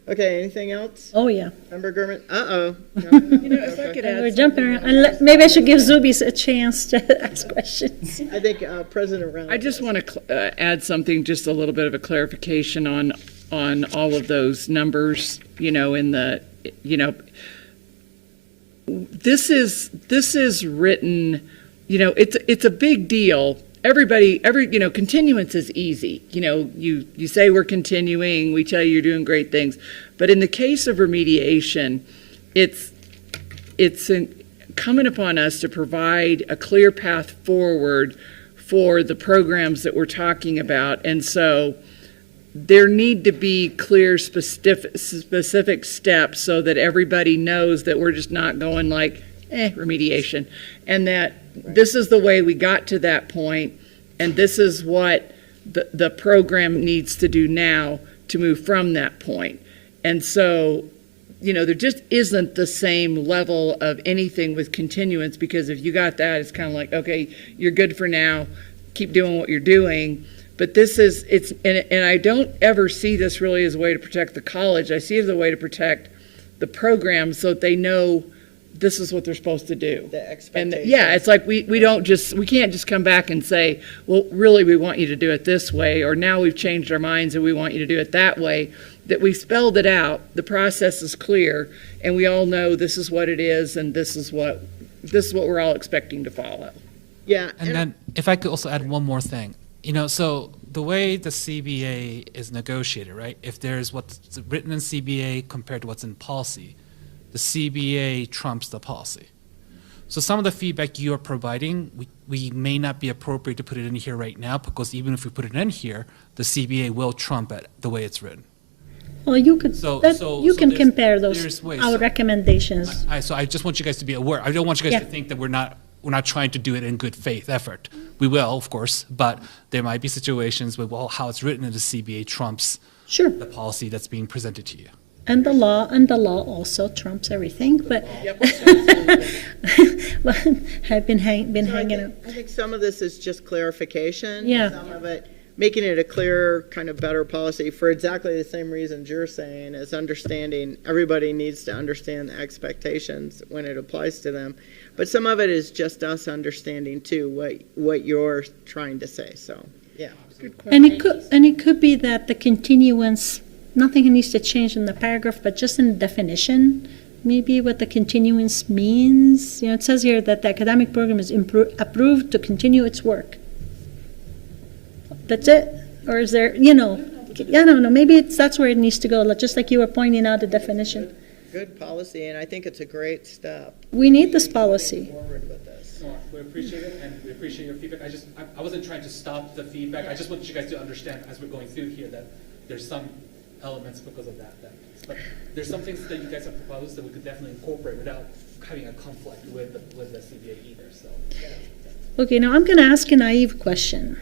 Okay, anything else? Oh, yeah. Member Gurman? Uh-oh. No, If I could add We're jumping around. something Maybe I should give Zubis a chance to ask questions. I think President Rowley. I just want to add something, just a little bit of a clarification on all of those numbers, this is written, it's a big deal. Continuance is easy. You say we're continuing, we tell you you're doing great things. But in the case of remediation, it's incumbent upon us to provide a clear path forward for the programs that we're talking about. And so there need to be clear specific steps so that everybody knows that we're just not going like, remediation. And that this is the way we got to that point, and this is what the program needs to do now to move from that point. And so, there just isn't the same level of anything with continuance, because if you got that, it's kind of like, okay, you're good for now, keep doing what you're doing. But and I don't ever see this really as a way to protect the college. I see it as a way to protect the program so that they know this is what they're supposed to do. The expectation. And it's like we can't just come back and say, well, really we want you to do it this way, or now we've changed our minds and we want you to do it that way. That we've spelled it out, the process is clear, and we all know this is what it is, and this is what we're all expecting to follow. Yeah. And then if I could also add one more thing. So the way the CBA is negotiated, right? If there's what's written in CBA compared to what's in policy, the CBA trumps the policy. So some of the feedback you are providing, we may not be appropriate to put it in here right now, because even if we put it in here, the CBA will trump it the way it's written. Well, you could, you can compare there's those, ways. our recommendations. So I just want you guys to be aware. I don't want you guys to think that we're not we're not trying to do it in good faith effort. We will, of course, but there might be situations where, well, how it's written in the CBA trumps Sure. the policy that's being presented to you. And the law also trumps everything, but well, I've been hanging out. I think some of this is just clarification. Yeah. Some of it, making it a clearer, kind of better policy for exactly the same reasons you're saying, is understanding, everybody needs to understand the expectations when it applies to them. But some of it is just us understanding too what you're trying to say, so, yeah. And it could be that the continuance, nothing needs to change in the paragraph, but just in the definition, maybe what the continuance means. You know, it says here that the academic program is approved to continue its work. That's it? Or is there, I don't know, maybe that's where it needs to go, just like you were pointing out the definition. Good policy, and I think it's a great step We need this policy. forward with this. We appreciate it, and we appreciate your feedback. I wasn't trying to stop the feedback. I just wanted you guys to understand as we're going through here that there's some elements because of that. But there's some things that you guys have proposed that we could definitely incorporate without having a conflict with the CBA either. So. Okay, now I'm going to ask a naive question.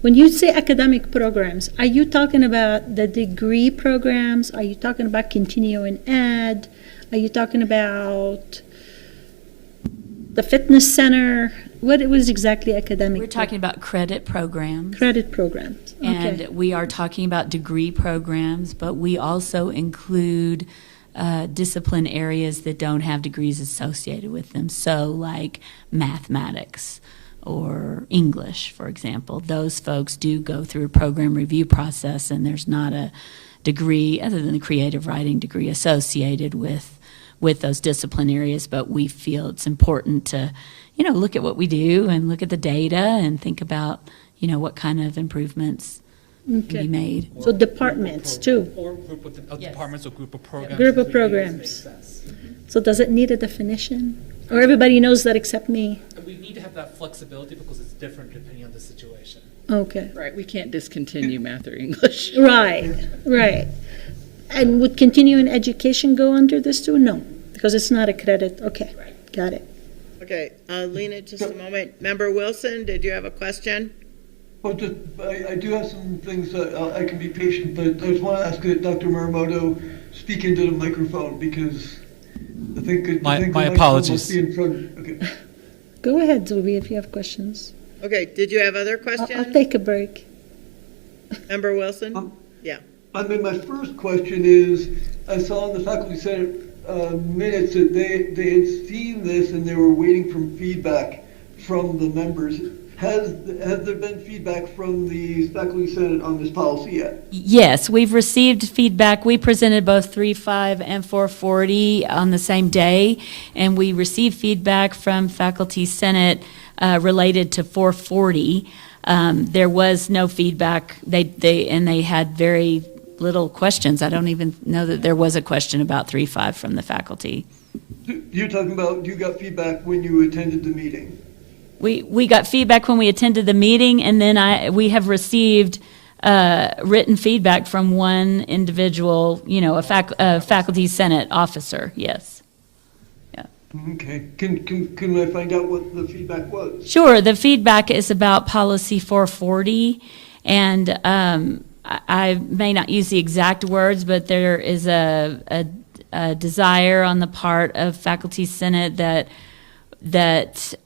When you say academic programs, are you talking about the degree programs? Are you talking about continuing ed? Are you talking about the fitness center? What was exactly academic? We're talking about credit programs. Credit programs. And Okay. we are talking about degree programs, but we also include discipline areas that don't have degrees associated with them. So like mathematics or English, for example. Those folks do go through a program review process, and there's not a degree, other than the creative writing degree, associated with those discipline areas. But we feel it's important to, look at what we do and look at the data and think about, what kind of improvements can be made. So departments too. Or group of departments or group of programs. Group of Makes programs. sense. So does it need a definition? Or everybody knows that except me? And we need to have that flexibility because it's different depending on the situation. Okay. Right, we can't discontinue math or English. Right. And would continuing education go under this too? No, because it's not a credit. Okay, got it. Okay, Lena, just a moment. Member Wilson, did you have a question? Well, I do have some things that I can be patient, but I just want to ask that Dr. Muramoto speak into the microphone because I think the My microphone apologies. must be in front. Okay. Go ahead, Zubi, if you have questions. Okay, did you have other questions? I'll take a break. Member Wilson? Yeah. I mean, my first question is, I saw in the Faculty Senate minutes that they had seen this and they were waiting for feedback from the members. Has there been feedback from the Faculty Senate on this policy yet? Yes, we've received feedback. We presented both 3.5 and 440 on the same day, and we received feedback from Faculty Senate related to 440. There was no feedback. They had very little questions. I don't even know that there was a question about 3.5 from the faculty. You're talking about you got feedback when you attended the meeting? We got feedback when we attended the meeting, and then we have received written feedback from one individual, a faculty senate officer. Yes. Yeah. Okay. Can I find out what the feedback was? Sure. The feedback is about policy 440, and I may not use the exact words, but there is a desire on the part of faculty senate that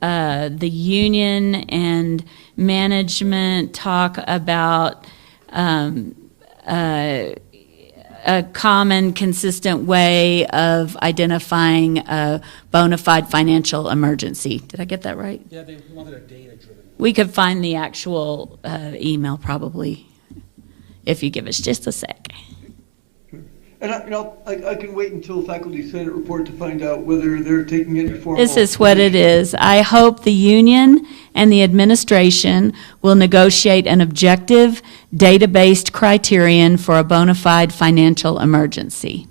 the union and management talk about a common, consistent way of identifying a bona fide financial emergency. Did I get that right? Yeah, they wanted a data-driven. We could find the actual email probably if you give us just a sec. And I can wait until Faculty Senate report to find out whether they're taking any formal. This is what it is. I hope the union and the administration will negotiate an objective, data-based criterion for a bona fide financial emergency.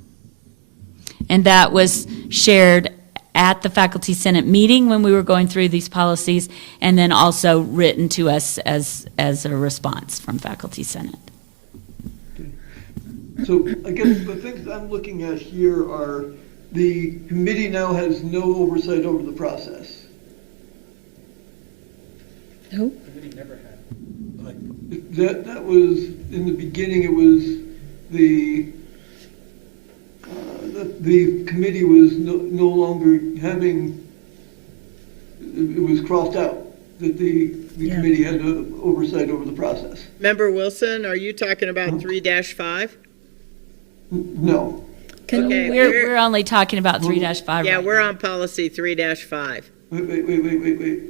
And that was shared at the Faculty Senate meeting when we were going through these policies, and then also written to us as a response from Faculty Senate. So I guess the things I'm looking at here are the committee now has no oversight over the process. Who? That was, in the beginning, it was the committee was no longer having, it was crossed out, that the Yeah. committee had oversight over the process. Member Wilson, are you talking about 3-5? No. Can Okay. you, We're only talking about 3-5. Yeah, right we're now. on policy 3-5. Wait.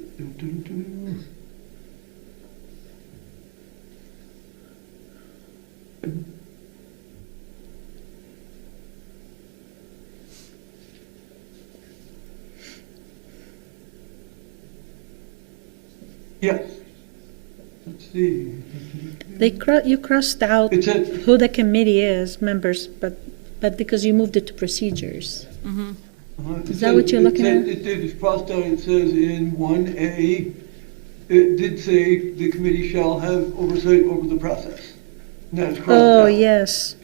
Yes. Let's see. you crossed out It said, who the committee is, members, but because you moved it to procedures. Is that what you're looking at? It did, it's crossed out, it says in 1A, it did say the committee shall have oversight over the process. And that's crossed out. Oh, yes,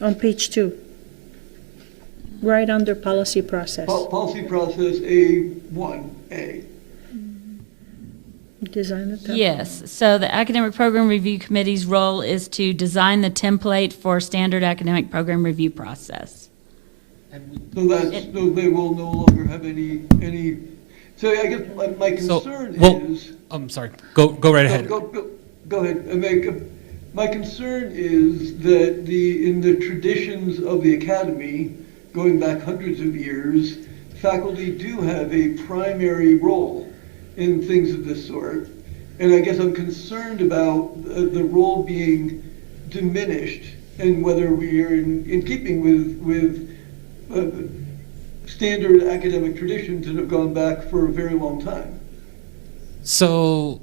on page 2. Right under policy process. Policy process A1A. Design the template. Yes, so the Academic Program Review Committee's role is to design the template for standard academic program review process. So they will no longer have any, so I guess my concern is. I'm sorry, go right ahead. Go ahead. My concern is that in the traditions of the academy, going back hundreds of years, faculty do have a primary role in things of this sort. And I guess I'm concerned about the role being diminished and whether we are in keeping with standard academic traditions that have gone back for a very long time. So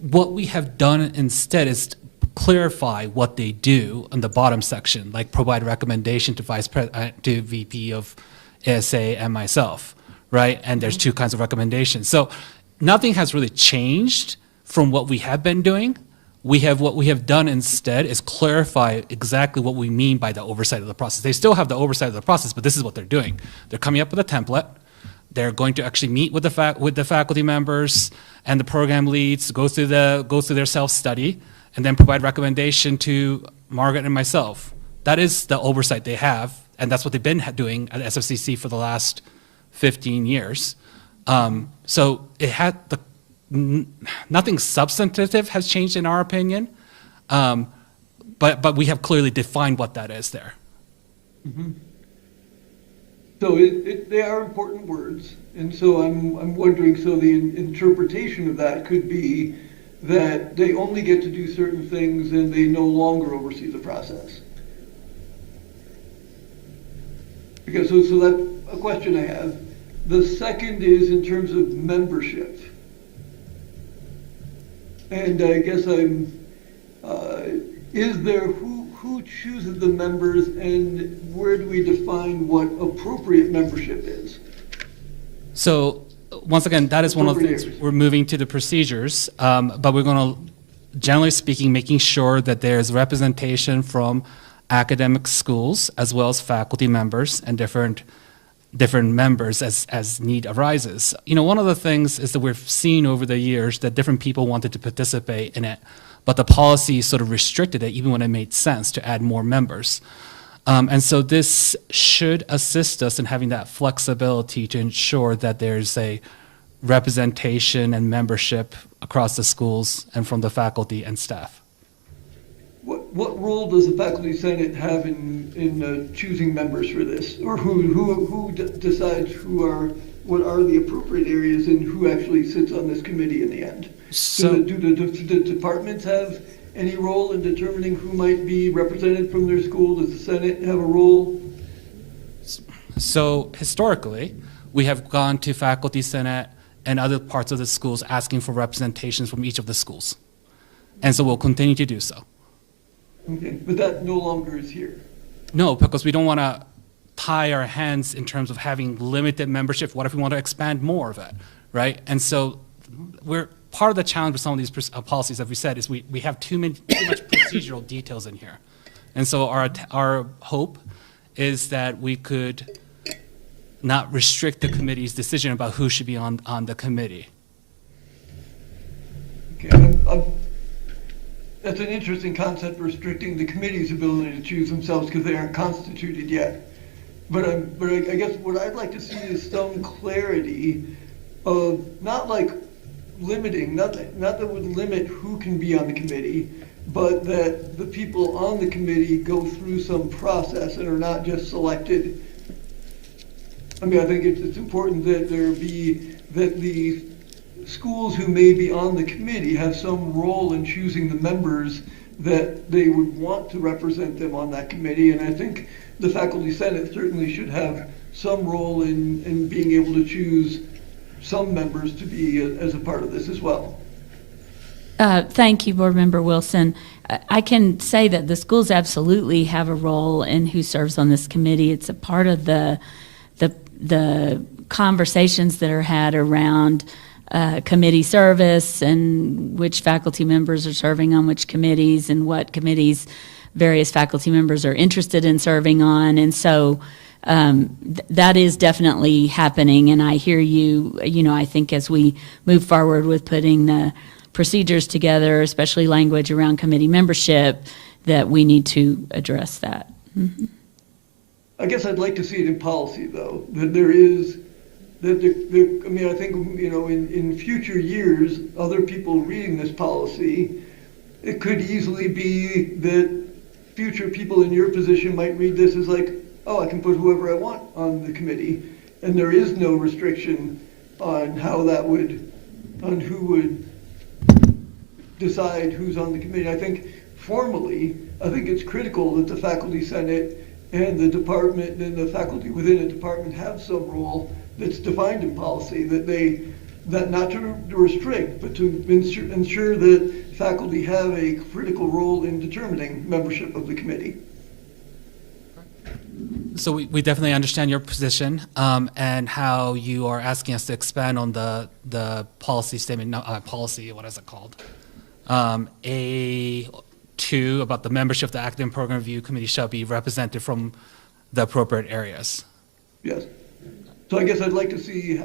what we have done instead is to clarify what they do in the bottom section, like provide recommendation to to VP of ASA and myself, right? And there's 2 kinds of recommendations. So nothing has really changed from what we have been doing. What we have done instead is clarify exactly what we mean by the oversight of the process. They still have the oversight of the process, but this is what they're doing. They're coming up with a template. They're going to actually meet with the faculty members and the program leads, go through their self-study, and then provide recommendation to Margaret and myself. That is the oversight they have, and that's what they've been doing at SFCC for the last 15 years. So it had nothing substantive has changed in our opinion, but we have clearly defined what that is there. Mm-hmm. So they are important words, and so I'm wondering, so the interpretation of that could be that they only get to do certain things and they no longer oversee the process. Because so that's a question I have. The second is in terms of membership. And I guess is there, who chooses the members and where do we define what appropriate membership is? So once again, that is one of the things we're moving to the procedures, but we're going to, generally speaking, making sure that there's representation from academic schools as well as faculty members and different members as need arises. You know, one of the things is that we've seen over the years that different people wanted to participate in it, but the policy sort of restricted it even when it made sense to add more members. And so this should assist us in having that flexibility to ensure that there's a representation and membership across the schools and from the faculty and staff. What role does the faculty senate have in choosing members for this, or who decides what are the appropriate areas and who actually sits on this committee in the end? So, do the departments have any role in determining who might be represented from their school? Does the senate have a role? So historically, we have gone to faculty senate and other parts of the schools asking for representations from each of the schools, and so we'll continue to do so. Okay, but that no longer is here. No, because we don't want to tie our hands in terms of having limited membership. What if we want to expand more of it, right? And so we're part of the challenge with some of these policies, as we said, is we have too much procedural details in here. And so our hope is that we could not restrict the committee's decision about who should be on the committee. Okay, that's an interesting concept, restricting the committee's ability to choose themselves because they aren't constituted yet. But I guess what I'd like to see is some clarity of, not like limiting, not that would limit who can be on the committee, but that the people on the committee go through some process and are not just selected. I mean, I think it's important that that the schools who may be on the committee have some role in choosing the members that they would want to represent them on that committee. And I think the faculty senate certainly should have some role in being able to choose some members to be as a part of this as well. Thank you, Board Member Wilson. I can say that the schools absolutely have a role in who serves on this committee. It's a part of the conversations that are had around committee service and which faculty members are serving on which committees and what committees various faculty members are interested in serving on. And so that is definitely happening. And I hear you, I think as we move forward with putting the procedures together, especially language around committee membership, that we need to address that. Mm-hmm. I guess I'd like to see it in policy, though, that there is, I think, in future years, other people reading this policy, it could easily be that future people in your position might read this as like, oh, I can put whoever I want on the committee, and there is no restriction on on who would decide who's on the committee. I think formally, it's critical that the faculty senate and the department and the faculty within a department have some role that's defined in policy, that not to restrict, but to ensure that faculty have a critical role in determining membership of the committee. So we definitely understand your position and how you are asking us to expand on the policy statement, policy, what is it called? A2 about the membership of the Academic Program Review Committee shall be represented from the appropriate areas. Yes. So I guess I'd like to see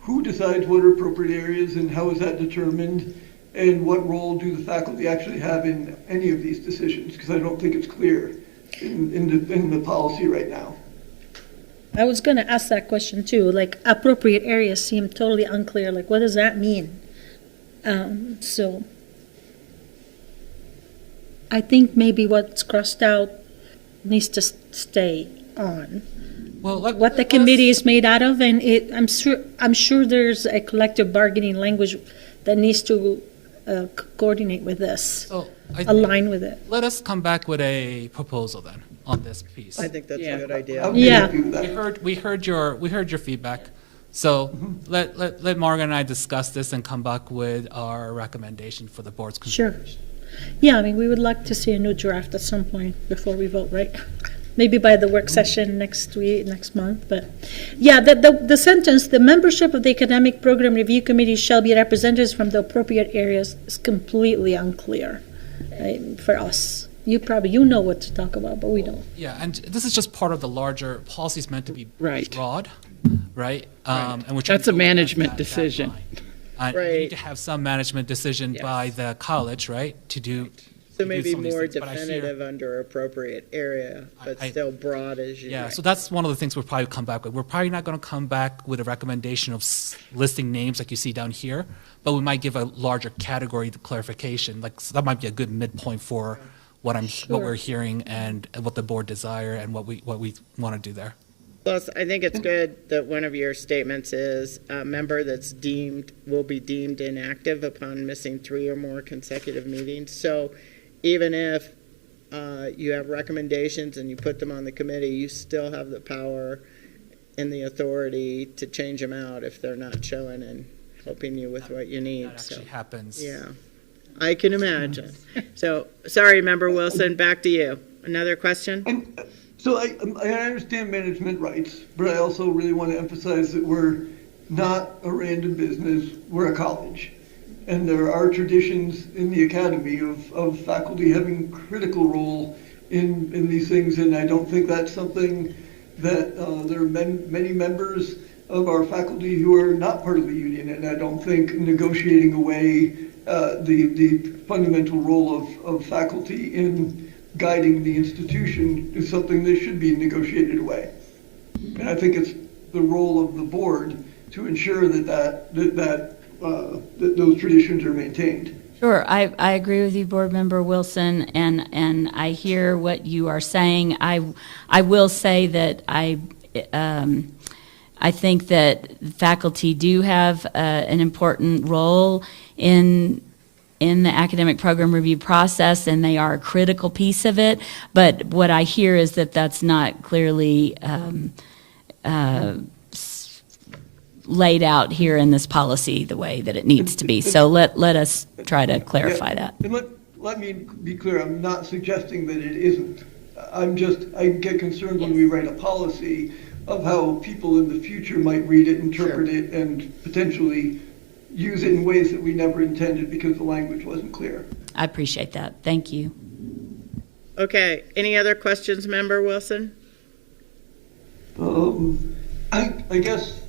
who decides what are appropriate areas and how is that determined, and what role do the faculty actually have in any of these decisions, because I don't think it's clear in the policy right now. I was going to ask that question too. Like, appropriate areas seem totally unclear. Like, what does that mean? So I think maybe what's crossed out needs to stay on. Well, what the committee is made out of, and I'm sure there's a collective bargaining language that needs to coordinate with this, So align with it. let us come back with a proposal then on this piece. I think that's Yeah. a good idea. I would be Yeah. happy with that. We heard your feedback. So let Morgan and I discuss this and come back with our recommendation for the board's Sure. consideration. Yeah, I mean, we would like to see a new draft at some point before we vote, right? Maybe by the work session next month, but yeah, the sentence, the membership of the Academic Program Review Committee shall be representatives from the appropriate areas, is completely unclear for us. You know what to talk about, but we don't. Yeah, and this is just part of the larger policy is meant to be Right. broad, right? And we're trying That's to a go management that decision. line. We Right. need to have some management decision by the college, right, to do. So to do maybe some of these more things. But I hear- definitive under appropriate area, but still broad as you Yeah, like. so that's one of the things we'll probably come back with. We're probably not going to come back with a recommendation of listing names like you see down here, but we might give a larger category clarification. Like, so that might be a good midpoint for what we're hearing and what the board desire and what we want to do there. Plus, I think it's good that one of your statements is a member that's will be deemed inactive upon missing 3 or more consecutive meetings. So even if you have recommendations and you put them on the committee, you still have the power and the authority to change them out if they're not showing and helping you with what you need. That actually happens. Yeah, I can imagine. So, sorry, Member Wilson, back to you. Another question? And so I understand management rights, but I also really want to emphasize that we're not a random business, we're a college. And there are traditions in the academy of faculty having critical role in these things, and I don't think that's something that there are many members of our faculty who are not part of the union, and I don't think negotiating away the fundamental role of faculty in guiding the institution is something that should be negotiated away. And I think it's the role of the board to ensure that those traditions are maintained. Sure, I agree with you, Board Member Wilson, and I hear what you are saying. I will say that I think that faculty do have an important role in the academic program review process, and they are a critical piece of it. But what I hear is that that's not clearly laid out here in this policy the way that it needs to be. So let us try to clarify that. And let me be clear, I'm not suggesting that it isn't. I get concerned when we write a policy of how people in the future might read it, interpret it, and potentially use it in ways that we never intended because the language wasn't clear. I appreciate that. Thank you. Okay, any other questions, Member Wilson? I guess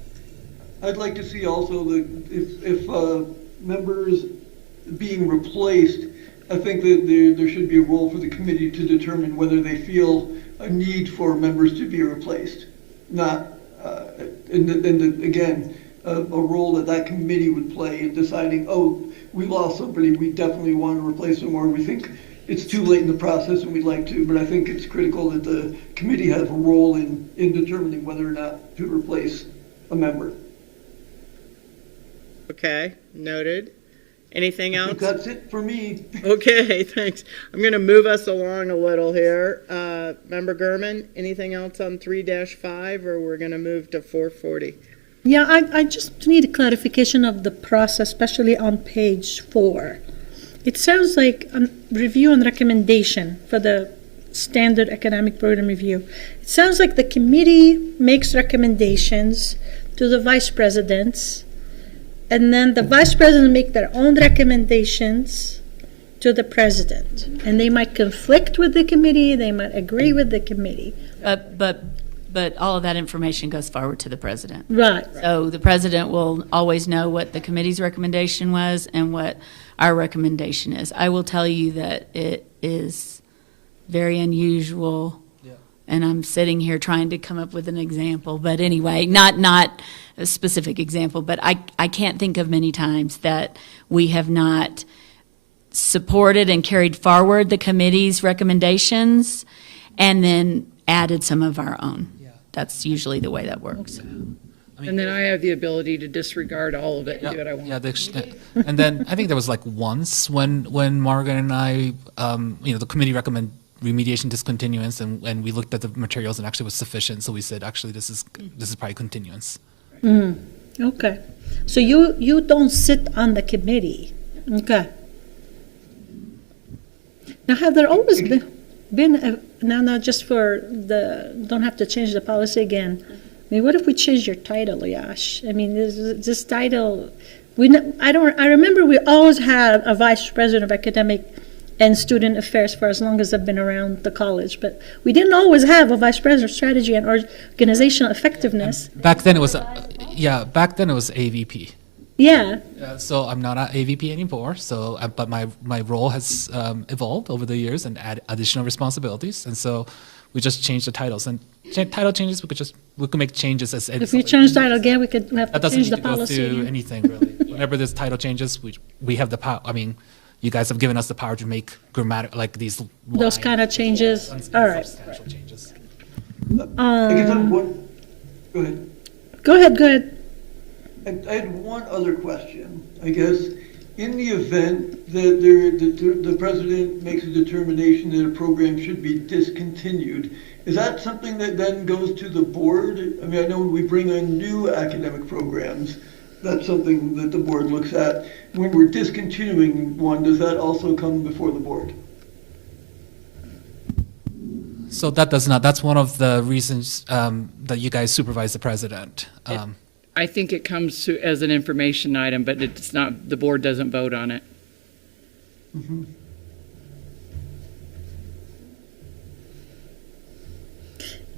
I'd like to see also that if members being replaced, I think that there should be a role for the committee to determine whether they feel a need for members to be replaced. Not, again, a role that committee would play in deciding, oh, we lost somebody, we definitely want to replace them, or we think it's too late in the process and we'd like to, but I think it's critical that the committee has a role in determining whether or not to replace a member. Okay, noted. Anything else? That's it for me. Okay, thanks. I'm going to move us along a little here. Member Gurman, anything else on 3-5, or we're going to move to 440? Yeah, I just need a clarification of the process, especially on page 4. It sounds like a review and recommendation for the standard academic program review. It sounds like the committee makes recommendations to the vice presidents, and then the vice president make their own recommendations to the president. And they might conflict with the committee, they might agree with the committee. But all of that information goes forward to the president. Right. So the president will always know what the committee's recommendation was and what our recommendation is. I will tell you that it is very unusual, and I'm sitting here trying to come up with an example. But anyway, not a specific example, but I can't think of many times that we have not supported and carried forward the committee's recommendations and then added some of our own. That's usually the way that works. And then I have the ability to disregard all of it and do what I want. Yeah, and then I think there was like once when Margaret and I, the committee recommended remediation discontinuance, and we looked at the materials and actually was sufficient. So we said, actually, this is probably continuance. Okay. So you don't sit on the committee. Okay. Now, have there always been now just for don't have to change the policy again. I mean, what if we change your title, Yash? I mean, this title, I remember we always had a vice president of academic and student affairs for as long as I've been around the college, but we didn't always have a vice president of strategy and organizational effectiveness. Back then it was AVP. Yeah. So I'm not at AVP anymore. So, but my role has evolved over the years and add additional responsibilities. And so we just changed the titles. And title changes, we could make changes as. If we change title again, we could have that to change the doesn't need to policy. go through anything really. Whenever this title changes, we have the power. I mean, you guys have given us the power to make these. Those kind of changes. All right. Substantial changes. I guess go ahead. Go ahead. I had one other question. I guess in the event that the president makes a determination that a program should be discontinued, is that something that then goes to the board? I mean, I know when we bring in new academic programs, that's something that the board looks at. When we're discontinuing one, does that also come before the board? So that does not. That's one of the reasons that you guys supervise the president. I think it comes as an information item, but it's not. The board doesn't vote on it. Mm-hmm.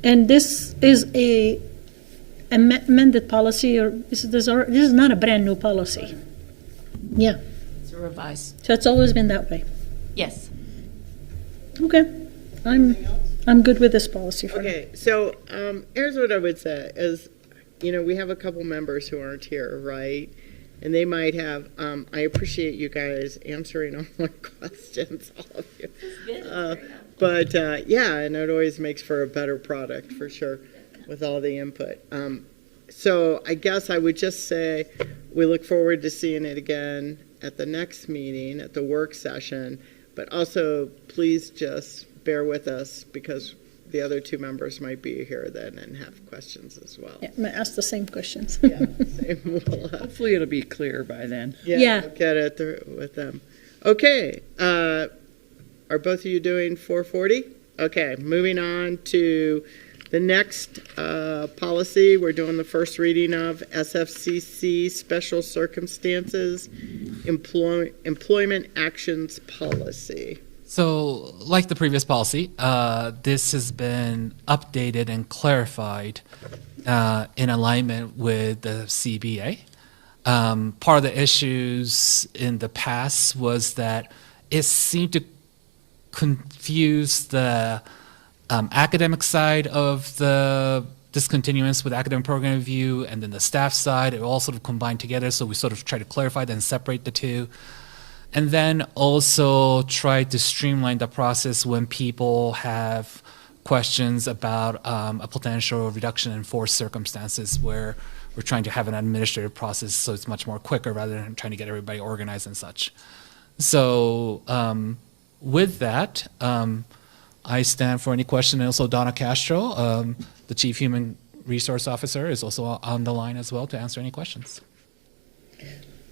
And this is a amended policy, or this is not a brand new policy? Yeah. It's revise. So it's always been that way. Yes. Okay. I'm good with this policy for now. Okay, so here's what I would say is, we have a couple members who aren't here, right? And they might have, I appreciate you guys answering all my questions, all of you. But yeah, and it always makes for a better product for sure with all the input. So I guess I would just say we look forward to seeing it again at the next meeting, at the work session. But also, please just bear with us because the other two members might be here then and have questions as well. Yeah, I'm gonna ask the same questions. Yeah, same. Hopefully it'll be clear by then. Yeah. We'll get it with them. Okay, are both of you doing 440? Okay, moving on to the next policy. We're doing the first reading of SFCC Special Circumstances Employment Actions Policy. So, like the previous policy, this has been updated and clarified in alignment with the CBA. Part of the issues in the past was that it seemed to confuse the academic side of the discontinuance with academic program review and then the staff side. It all sort of combined together, so we sort of try to clarify that and separate the two. And then also try to streamline the process when people have questions about a potential reduction in force circumstances where we're trying to have an administrative process so it's much more quicker rather than trying to get everybody organized and such. So with that, I stand for any question. And also Donna Castro, the Chief Human Resource Officer, is also on the line as well to answer any questions.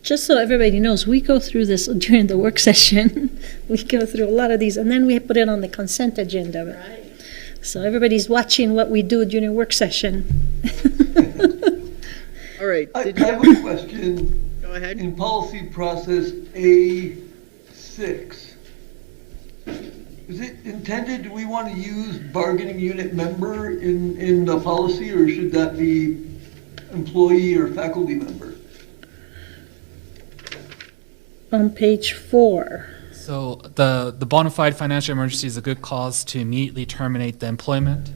Just so everybody knows, we go through this during the work session. We go through a lot of these, and then we put it on the consent agenda. Right. So everybody's watching what we do during work session. All right. I have a question. Go ahead. In policy process A6, is it intended, do we want to use bargaining unit member in the policy, or should that be employee or faculty member? On page 4. So the bona fide financial emergency is a good cause to immediately terminate the employment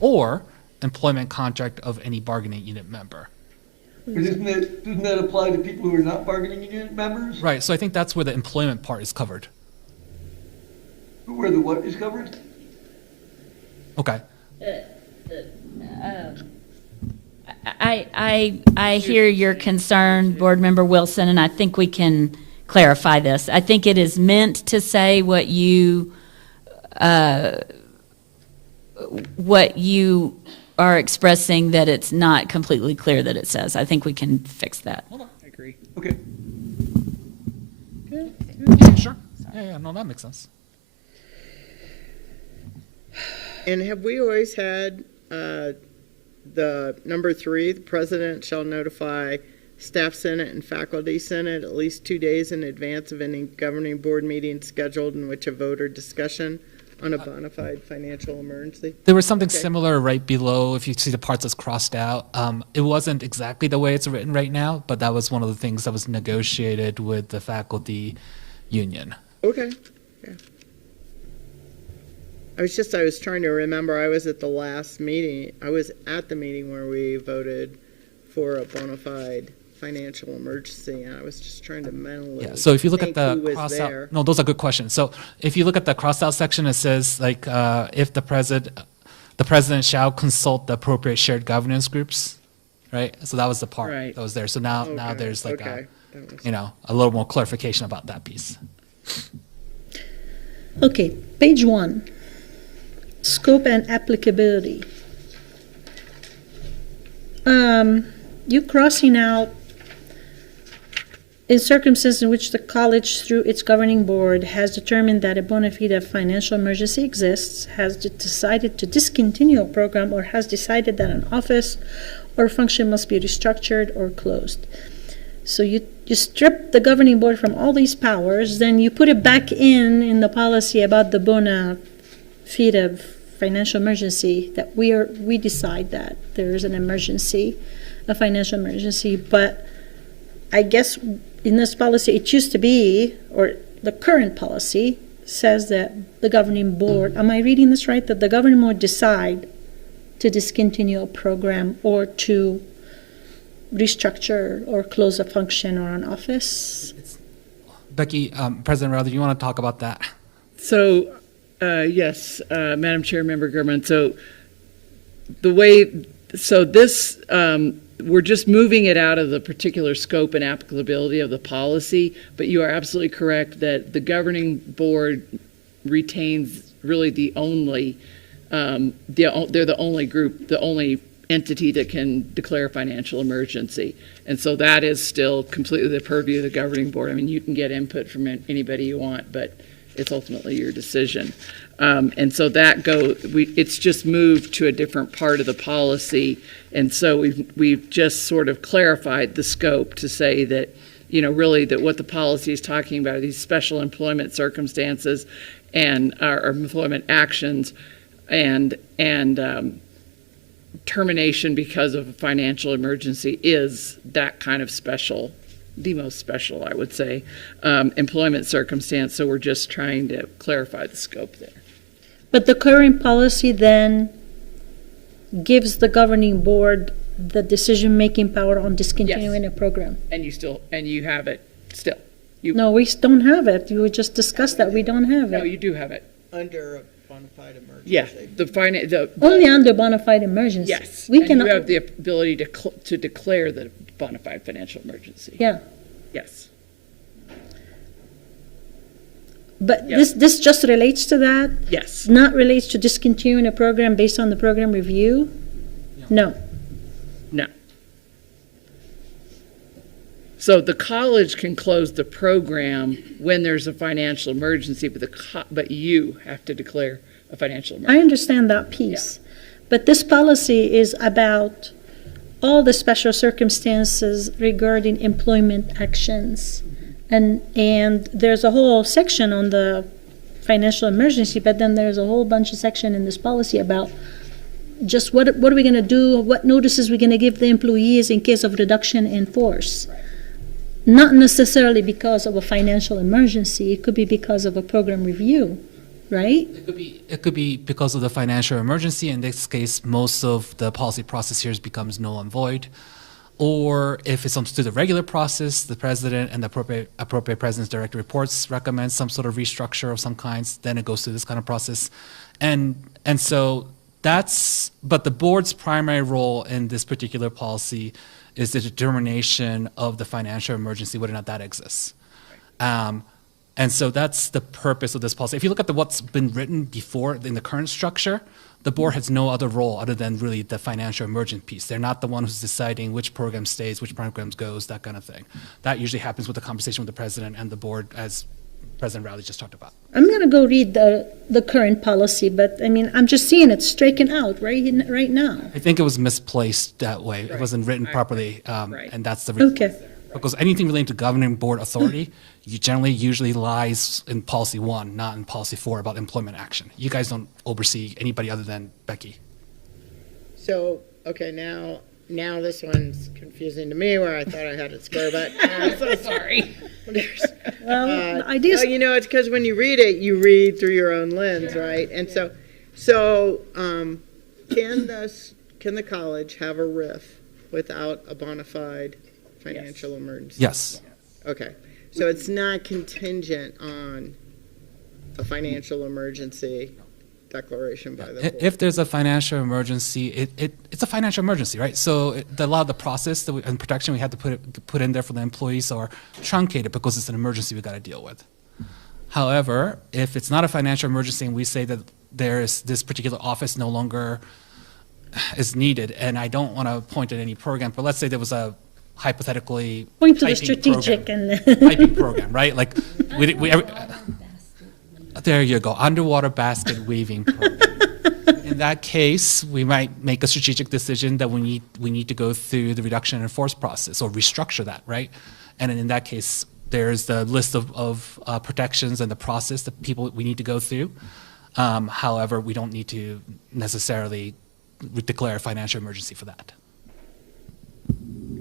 or employment contract of any bargaining unit member. But doesn't that apply to people who are not bargaining unit members? Right, so I think that's where the employment part is covered. Where the what is covered? Okay. I hear your concern, Board Member Wilson, and I think we can clarify this. I think it is meant to say what you are expressing, that it's not completely clear that it says. I think we can fix that. I agree. Okay. Sure. Yeah, no, that makes sense. And have we always had the number 3, the president shall notify staff senate and faculty senate at least 2 days in advance of any governing board meeting scheduled in which a vote or discussion on a bona fide financial emergency? There was something similar right below, if you see the parts that's crossed out. It wasn't exactly the way it's written right now, but that was one of the things that was negotiated with the faculty union. Okay. Yeah. I was trying to remember, I was at the last meeting, I was at the meeting where we voted for a bona fide financial emergency, and I was just trying to mentally So if you look at think the who was cross there. out, no, those are good questions. So if you look at the cross out section, it says like if the president shall consult the appropriate shared governance groups, right? So that was the part Right. that was there. So now Okay, there's like okay. a little more clarification about that piece. Okay, page 1. Scope and applicability. You crossing out in circumstances in which the college, through its governing board, has determined that a bona fide financial emergency exists, has decided to discontinue a program, or has decided that an office or function must be restructured or closed. So you strip the governing board from all these powers, then you put it back in the policy about the bona fide financial emergency, that we decide that there is an emergency, a financial emergency. But I guess in this policy, it used to be, or the current policy says that the governing board, am I reading this right? That the governing board decide to discontinue a program or to restructure or close a function or an office? Becky, President Rowley, do you want to talk about that? So, yes, Madam Chair, Member Gurman. So this, we're just moving it out of the particular scope and applicability of the policy, but you are absolutely correct that the governing board retains really the only, they're the only group, the only entity that can declare a financial emergency. And so that is still completely the purview of the governing board. I mean, you can get input from anybody you want, but it's ultimately your decision. And so it's just moved to a different part of the policy. And so we've just sort of clarified the scope to say that, really that what the policy is talking about are these special employment circumstances and our employment actions and termination because of a financial emergency is that kind of special, the most special, I would say, employment circumstance. So we're just trying to clarify the scope there. But the current policy then gives the governing board the decision-making power on discontinuing a program. And you have it still. No, we don't have it. We just discussed that. We don't have it. No, you do have it. Under a bona fide emergency. Yeah, Only under bona fide emergency. yes. We and can. you have the ability to declare the bona fide financial emergency. Yeah. Yes. But Yeah. this just relates to that? Yes. Not relates to discontinuing a program based on the program review? No. No. So the college can close the program when there's a financial emergency, but you have to declare a financial emergency. I understand that piece. But this policy is about all the special circumstances regarding employment actions. And there's a whole section on the financial emergency, but then there's a whole bunch of section in this policy about just what are we going to do, what notices we're going to give the employees in case of reduction in force. Not necessarily because of a financial emergency, it could be because of a program review, right? It could be because of the financial emergency. In this case, most of the policy process here becomes null and void. Or if it's through the regular process, the president and the appropriate president's direct reports recommend some sort of restructure of some kinds, then it goes through this kind of process. And so but the board's primary role in this particular policy is the determination of the financial emergency, whether or not that exists. And so that's the purpose of this policy. If you look at what's been written before in the current structure, the board has no other role other than really the financial emergent piece. They're not the one who's deciding which program stays, which programs goes, that kind of thing. That usually happens with the conversation with the president and the board, as President Rowley just talked about. I'm going to go read the current policy, but I mean, I'm just seeing it stricken out right now. I think it was misplaced that way. It wasn't written properly, and that's the reason. Okay. Because anything relating to governing board authority, usually lies in policy 1, not in policy 4 about employment action. You guys don't oversee anybody other than Becky. So, okay, now this one's confusing to me where I thought I had it square, but I'm so sorry. Well, the idea is, it's because when you read through your own lens, right? And so can the college have a RIF without a bona fide financial emergency? Yes. Okay. So it's not contingent on a financial emergency declaration by the board. If there's a financial emergency, it's a financial emergency, right? So a lot of the process and protection we had to put in there for the employees are truncated because it's an emergency we got to deal with. However, if it's not a financial emergency and we say that this particular office no longer is needed, and I don't want to point at any program, but let's say there was a hypothetically point to the typing strategic program, and typing program, right? Like there you go, underwater basket weaving program. In that case, we might make a strategic decision that we need to go through the reduction in force process or restructure that, right? And in that case, there's the list of protections and the process that we need to go through. However, we don't need to necessarily declare a financial emergency for that.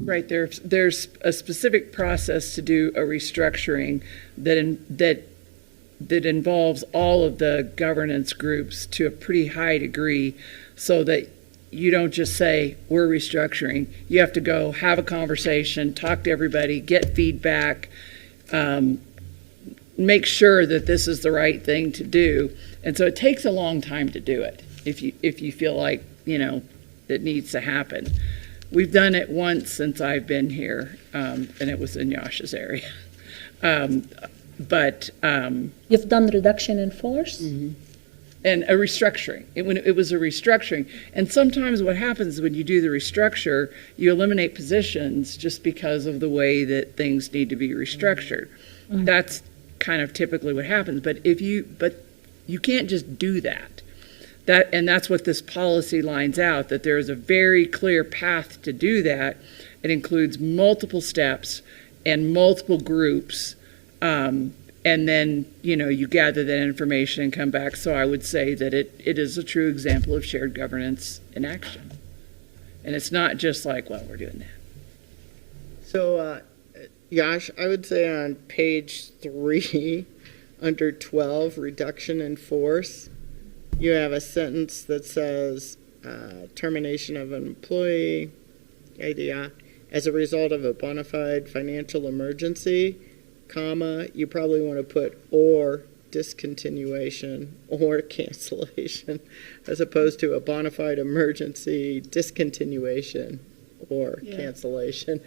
Right, there's a specific process to do a restructuring that involves all of the governance groups to a pretty high degree, so that you don't just say, we're restructuring. You have to go have a conversation, talk to everybody, get feedback, make sure that this is the right thing to do. And so it takes a long time to do it if you feel like, it needs to happen. We've done it once since I've been here, and it was in Yasha's area. You've done reduction in force? Mm-hmm. And a restructuring. It was a restructuring. And sometimes what happens when you do the restructure, you eliminate positions just because of the way that things need to be restructured. Mm-hmm. That's kind of typically what happens. But you can't just do that. And that's what this policy lines out, that there is a very clear path to do that. It includes multiple steps and multiple groups. And then, you gather that information and come back. So I would say that it is a true example of shared governance in action. And it's not just like, well, we're doing that. So, Yash, I would say on page 3, under 12, reduction in force, you have a sentence that says termination of an employee as a result of a bona fide financial emergency, comma, you probably want to put or discontinuation or cancellation as opposed to a bona fide emergency, discontinuation, or cancellation.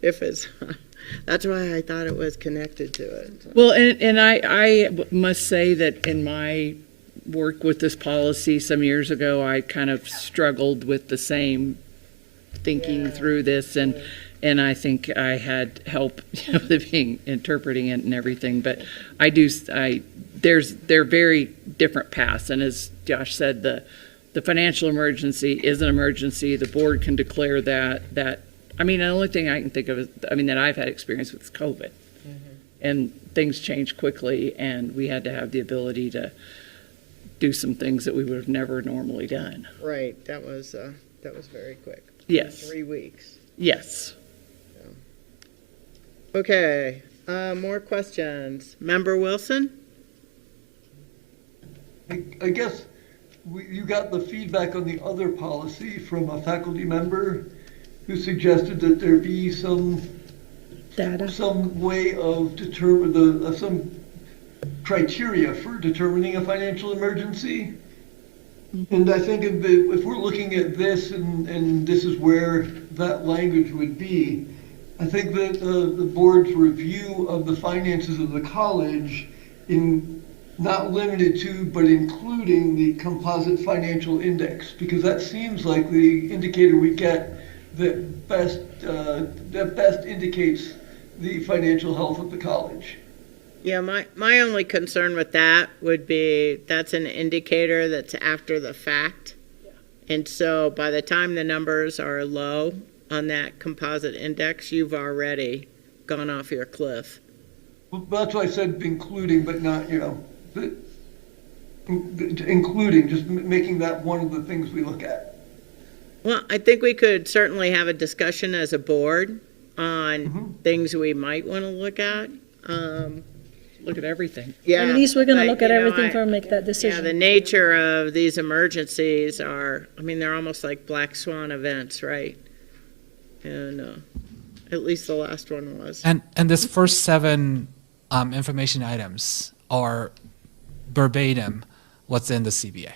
If it's, that's why I thought it was connected to it. Well, and I must say that in my work with this policy some years ago, I kind of struggled with the same thinking through this, and I think I had help being interpreting it and everything. But they're very different paths, and as Josh said, the financial emergency is an emergency. The board can declare that. The only thing I can think of is, that I've had experience with is COVID, and things change quickly, and we had to have the ability to do some things that we would have never normally done. Right, that was very quick. Yes. 3 weeks. Yes. Okay, more questions. Member Wilson? I guess you got the feedback on the other policy from a faculty member who suggested that there be some way of some criteria for determining a financial emergency. And I think if we're looking at this and this is where that language would be, I think that the board's review of the finances of the college, in not limited to, but including the composite financial index, because that seems like the indicator we get that best indicates the financial health of the college. Yeah, my only concern with that would be that's an indicator that's after the fact. Yeah. And so by the time the numbers are low on that composite index, you've already gone off your cliff. Well, that's why I said including, but not, including, just making that one of the things we look at. Well, I think we could certainly have a discussion as a board on things we might want to look at. Look at everything. Yeah, At least we're going to look at everything before we make that decision. Yeah, the nature of these emergencies are, they're almost like black swan events, right? And at least the last one was. And this first 7 information items are verbatim what's in the CBA.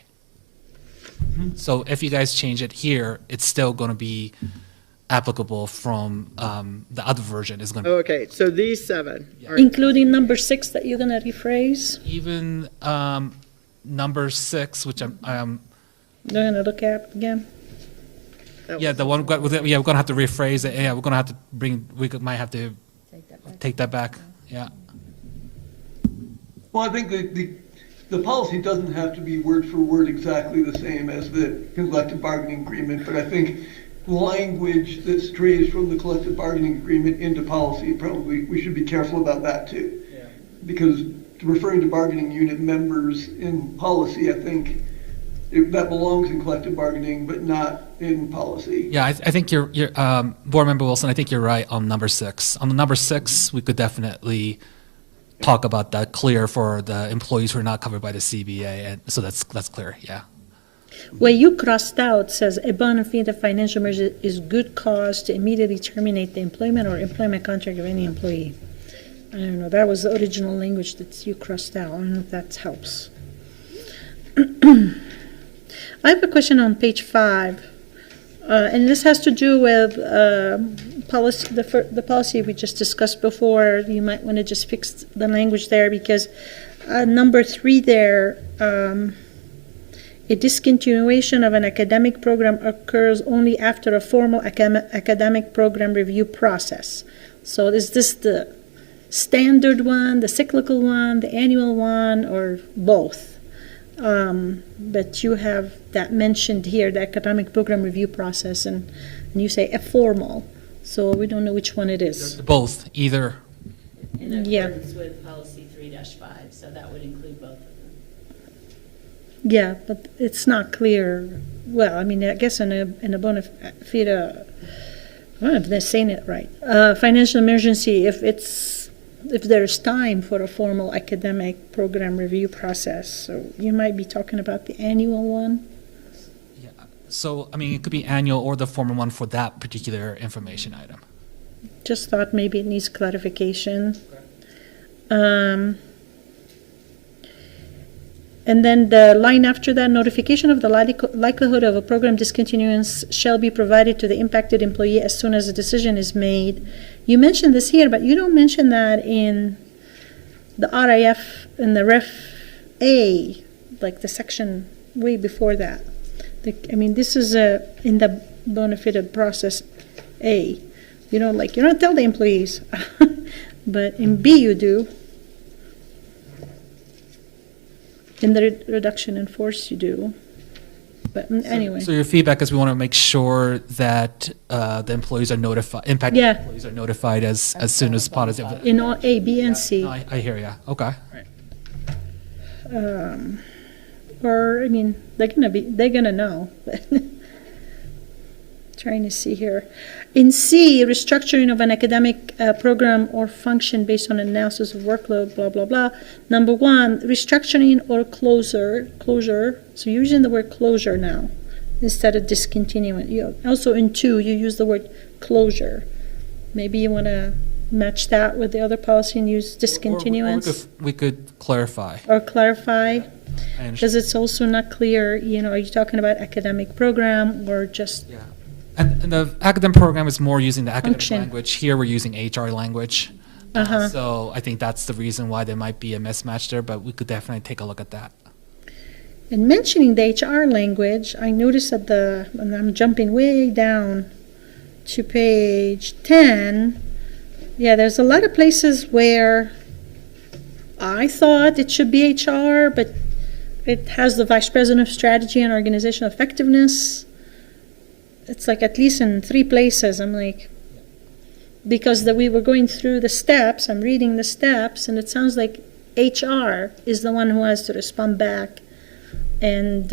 Mm-hmm. So if you guys change it here, it's still going to be applicable from the other version is going to. Okay, so these 7, are including number 6 that you're going to rephrase. Even number 6, which I'm They're going to look at again. Yeah, the one. We're going to have to rephrase it. Yeah, we're going to have to might have to take that back. Yeah. Well, I think the policy doesn't have to be word for word exactly the same as the collective bargaining agreement, but I think language that strays from the collective bargaining agreement into policy, probably we should be careful about that too. Yeah. Because referring to bargaining unit members in policy, I think that belongs in collective bargaining, but not in policy. Yeah, I think you're Board Member Wilson, I think you're right on number 6. On the number 6, we could definitely talk about that clear for the employees who are not covered by the CBA, and so that's clear, yeah. Where you crossed out says a bona fide financial measure is good cause to immediately terminate the employment or employment contract of any employee. I don't know, that was the original language that you crossed out. I don't know if that helps. I have a question on page 5, and this has to do with policy, the policy we just discussed before. You might want to just fix the language there because number 3 there, a discontinuation of an academic program occurs only after a formal academic program review process. So is this the standard one, the cyclical one, the annual one, or both? But you have that mentioned here, the academic program review process, and you say a formal. So we don't know which one it is. Both, either. In Yeah. accordance with policy 3-5, so that would include both of them. Yeah, but it's not clear. Well, I mean, I guess in a bona fide, I don't know if they're saying it right. Financial emergency, if there's time for a formal academic program review process. So you might be talking about the annual one. Yeah. So, I mean, it could be annual or the formal one for that particular information item. Just thought maybe it needs clarification. And then the line after that, notification of the likelihood of a program discontinuance shall be provided to the impacted employee as soon as a decision is made. You mentioned this here, but you don't mention that in the RIF and the Ref A, like the section way before that. I mean, this is in the bona fide process A. You know, like you don't tell the employees, but in B you do. In the reduction in force, you do. But anyway. So your feedback is we want to make sure that the employees are notified, impacted Yeah. employees are notified as soon as possible. In all A, B, and C. No, I hear you. Okay. Or, I mean, they're gonna know. Trying to see here. In C, restructuring of an academic program or function based on analysis of workload, blah, blah, blah. Number 1, restructuring or closure. So you're using the word closure now instead of discontinuing. Also in 2, you use the word closure. Maybe you want to match that with the other policy and use discontinuance. Or we could clarify. Or clarify. I understand. Because it's also not clear, are you talking about academic program or just Yeah. And the academic program is more using the academic Function. language. Here we're using HR language. Uh-huh. So I think that's the reason why there might be a mismatch there, but we could definitely take a look at that. And mentioning the HR language, I noticed and I'm jumping way down to page 10. Yeah, there's a lot of places where I thought it should be HR, but it has the Vice President of Strategy and Organizational Effectiveness. It's like at least in 3 places. I'm like, because we were going through the steps, I'm reading the steps, and it sounds like HR is the one who has to respond back. And,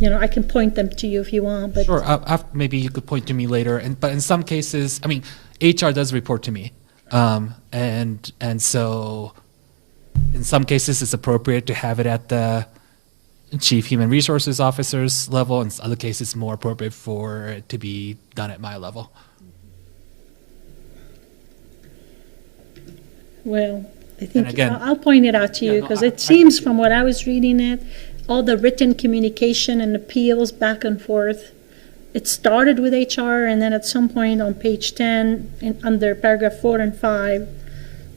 I can point them to you if you want. But Sure, maybe you could point to me later. But in some cases, I mean, HR does report to me. And so in some cases, it's appropriate to have it at the Chief Human Resources Officer's level. In other cases, it's more appropriate for it to be done at my level. Well, I think again- I'll point it out to you Yeah, no, because I it seems from what I was reading it, all the written communication and appeals back and forth, it started with HR and then at some point on page 10, under paragraph 4 and 5,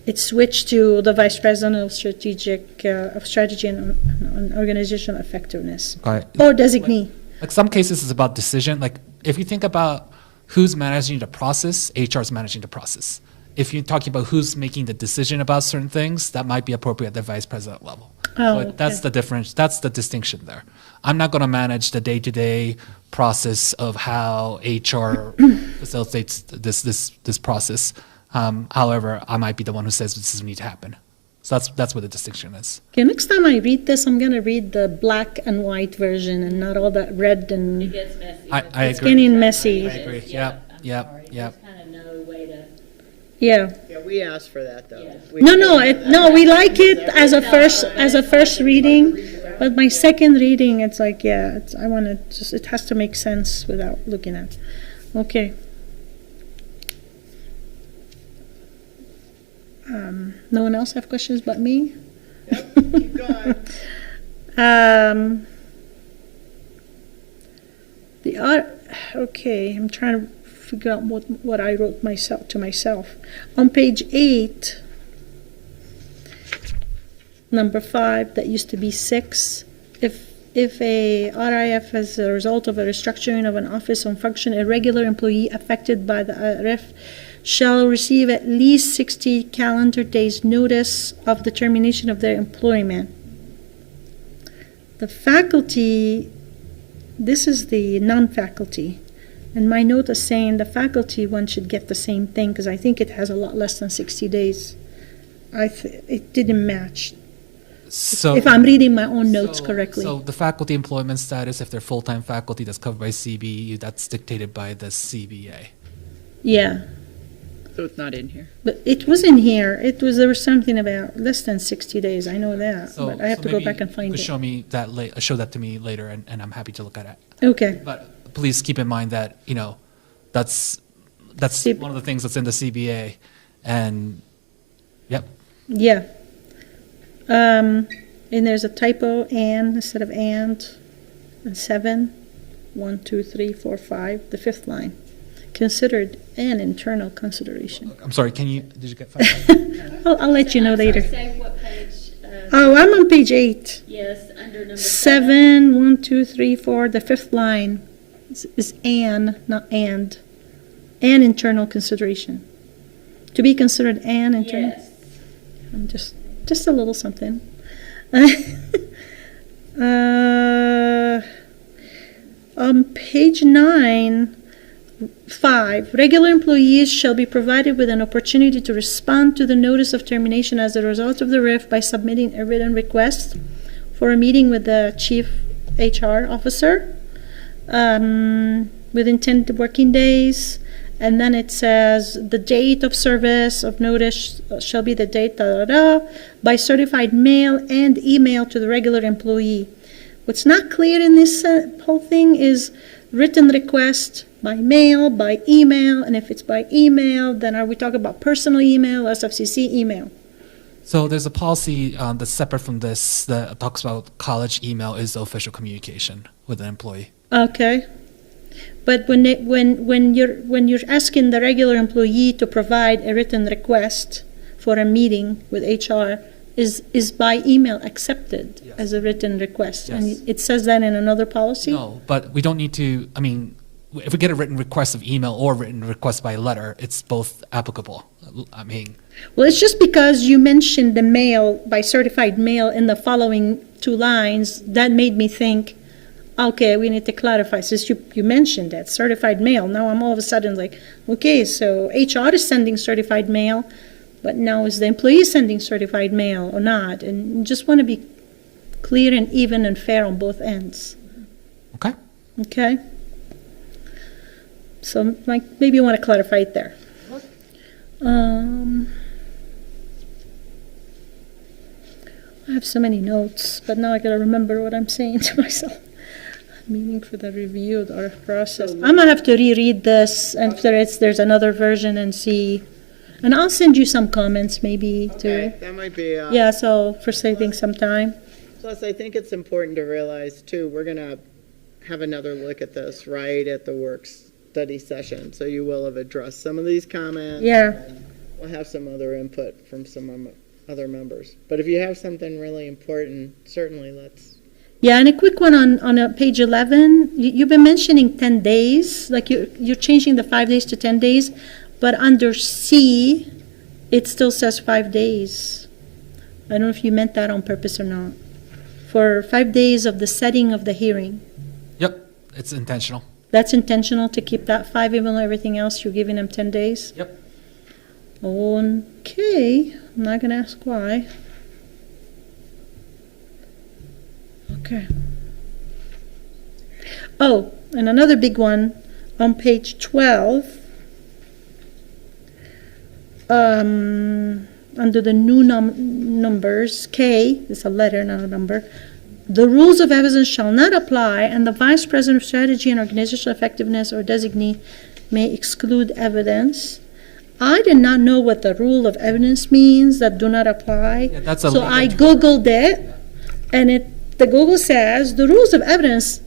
it switched to the Vice President of Strategy and Organizational Effectiveness. Okay. Or designee. Like some cases, it's about decision. Like if you think about who's managing the process, HR is managing the process. If you're talking about who's making the decision about certain things, that might be appropriate at the vice president level. Oh, So that's okay. the difference. That's the distinction there. I'm not going to manage the day-to-day process of how HR facilitates this process. However, I might be the one who says this doesn't need to happen. So that's where the distinction is. Okay, next time I read this, I'm gonna read the black and white version and not all that red and Gets messy. I it's agree. getting messy. I agree. Yep. Yep. Kind of no way to. Yeah. Yeah, we asked for that, though. No, we like it as a first reading, but my second reading, it's like, yeah, I want to just, it has to make sense without looking at. Okay. No one else have questions but me? Keep going. Okay, I'm trying to figure out what I wrote to myself. On page 8, number 5, that used to be 6. If a RIF as a result of a restructuring of an office or function, a regular employee affected by the RIF shall receive at least 60 calendar days notice of the termination of their employment. The faculty, this is the non-faculty, and my note is saying the faculty one should get the same thing because I think it has a lot less than 60 days. It didn't match. So If I'm reading my own notes correctly. So the faculty employment status, if they're full-time faculty, that's covered by CBE, that's dictated by the CBA. Yeah, So it's not in here. but it was in here. There was something about less than 60 days. I know that, So but I have to go maybe back and you find could it. show that to me later, and I'm happy to look at it. Okay. But please keep in mind that, that's one of the things that's in the CBA, and, yep. Yeah. And there's a typo, and instead of and 7. 1, 2, 3, 4, 5. The 5th line. Considered an internal consideration. I'm sorry, did you get 5? I'll let you know later. Say what page? Oh, I'm on page 8. Yes, under number 7, 1, 2, 3, 4. The 5th line is an, not and. An internal consideration. To be considered an internal. Yes. I'm just a little something. On page 9, 5, regular employees shall be provided with an opportunity to respond to the notice of termination as a result of the RIF by submitting a written request for a meeting with the chief HR officer within 10 working days. And then it says the date of service of notice shall be the date by certified mail and email to the regular employee. What's not clear in this whole thing is written request by mail, by email, and if it's by email, then are we talking about personal email, SFCC email? So there's a policy that's separate from this that talks about college email is the official communication with an employee. Okay. But when you're asking the regular employee to provide a written request for a meeting with HR, is by email accepted as a written request? Yes. And it says that in another policy? No, but we don't need to, if we get a written request of email or written request by letter, it's both applicable. Well, it's just because you mentioned the mail, by certified mail, in the following 2 lines, that made me think, okay, we need to clarify. Since you mentioned that, certified mail, now I'm all of a sudden like, okay, so HR is sending certified mail, but now is the employee sending certified mail or not? And just want to be clear and even and fair on both ends. Okay. Okay? So maybe you want to clarify it there. I have so many notes, but now I got to remember what I'm saying to myself. Meaning for the review of our process. I'm gonna have to reread this, and if there's another version, and see. And I'll send you some comments maybe too. Okay, that might be. Yeah, so for saving some time. Plus, I think it's important to realize too, we're gonna have another look at this right at the work study session. So you will have addressed some of these comments. Yeah. And we'll have some other input from some other members. But if you have something really important, certainly let's. Yeah, and a quick one on page 11. You've been mentioning 10 days, like you're changing the 5 days to 10 days, but under C, it still says 5 days. I don't know if you meant that on purpose or not. For 5 days of the setting of the hearing. Yep, it's intentional. That's intentional to keep that 5, even though everything else you're giving them 10 days? Yep. Okay, I'm not going to ask why. Okay. Oh, and another big one on page 12, under the new numbers, K is a letter, not a number. The rules of evidence shall not apply, and the Vice President of Strategy and Organizational Effectiveness or designee may exclude evidence. I did not know what the rule of evidence means that do not apply. Yeah, that's a so legal I term. Googled it, and the Google says the rules of evidence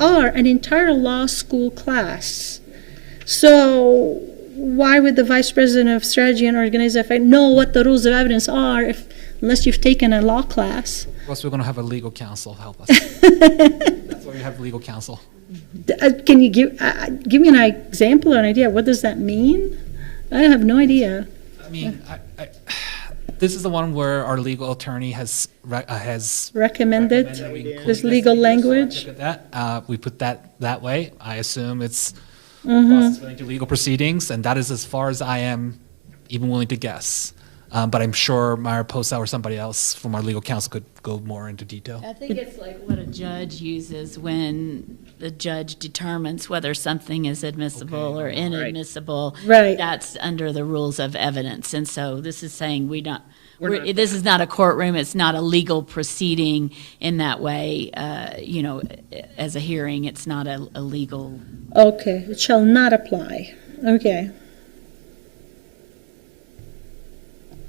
are an entire law school class. So why would the Vice President of Strategy and Organizational Effectiveness know what the rules of evidence are unless you've taken a law class? Plus, we're going to have a legal counsel help us. That's why we have legal counsel. Can you give me an example or an idea? What does that mean? I have no idea. I mean, this is the one where our legal attorney has Recommended that we include this legal So I language? look at that. We put that way. I assume it's Mm-hmm. process relating to legal proceedings, and that is as far as I am even willing to guess. But I'm sure Myra Posa or somebody else from our legal counsel could go more into detail. I think it's like what a judge uses when the judge determines whether something is admissible or inadmissible. Right. That's under the rules of evidence. And so this is saying this is not a courtroom, it's not a legal proceeding in that way. As a hearing, it's not a legal. Okay, it shall not apply. Okay.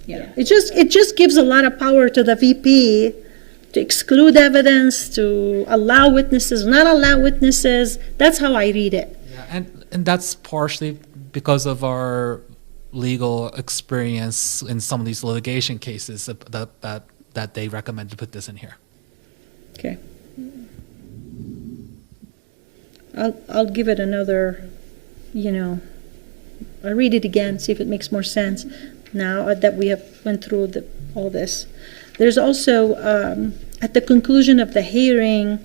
Yeah, it just gives a lot of power to the VP to exclude evidence, to allow witnesses, not allow witnesses. That's how I read it. Yeah, and that's partially because of our legal experience in some of these litigation cases that they recommend to put this in here. Okay. I'll give it another, I'll read it again, see if it makes more sense now that we have went through all this. There's also, at the conclusion of the hearing,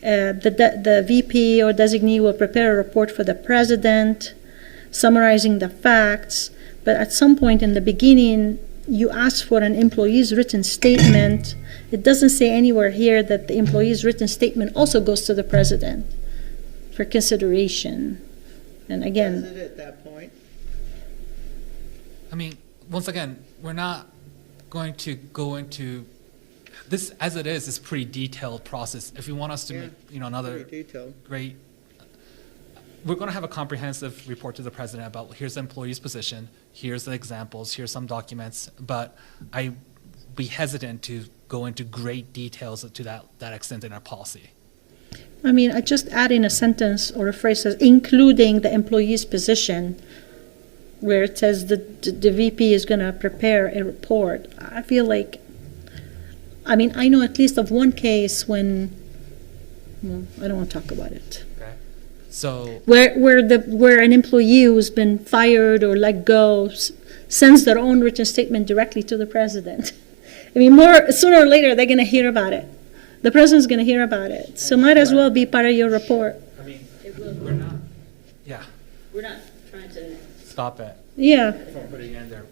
the VP or designee will prepare a report for the president, summarizing the facts, but at some point in the beginning, you ask for an employee's written statement. It doesn't say anywhere here that the employee's written statement also goes to the president for consideration. And again, Is it at that point? I mean, once again, we're not going to go into this as it is pretty detailed process. If you want us to make another Very detailed. great, we're going to have a comprehensive report to the president about here's the employee's position, here's the examples, here's some documents, but I'd be hesitant to go into great details to that extent in our policy. I mean, I just add in a sentence or a phrase says, including the employee's position, where it says the VP is going to prepare a report. I feel like, I know at least of one case when, I don't want to talk about it. Okay. So Where an employee who's been fired or let go sends their own written statement directly to the president. Sooner or later they're going to hear about it. The president's going to hear about it, so might as well be part of your report. I mean, we're not. Yeah. We're not trying to. Stop it Yeah, from putting it in there.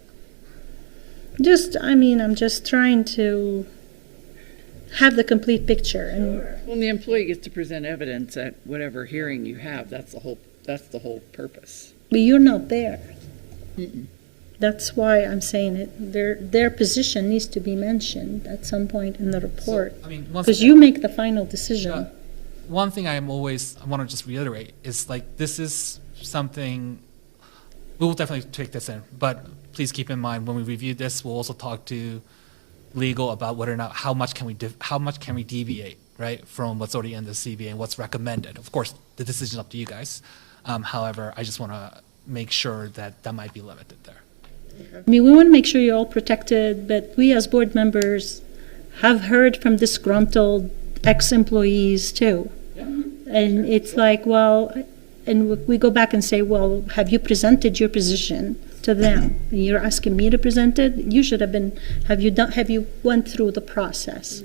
I'm just trying to have the complete picture. And When the employee gets to present evidence at whatever hearing you have, that's the whole purpose. but you're not there. That's why I'm saying it. Their position needs to be mentioned at some point in the report, I mean, once because again, you make the final decision. one thing I want to just reiterate is this is something we will definitely take this in, but please keep in mind when we review this, we'll also talk to legal about whether or not how much can we deviate, right, from what's already in the CBA and what's recommended. Of course, the decision is up to you guys. However, I just want to make sure that might be limited there. We want to make sure you're all protected, but we as board members have heard from disgruntled ex-employees too. And it's like, and we go back and say, well, have you presented your position to them? And you're asking me to present it? You should have been, have you went through the process,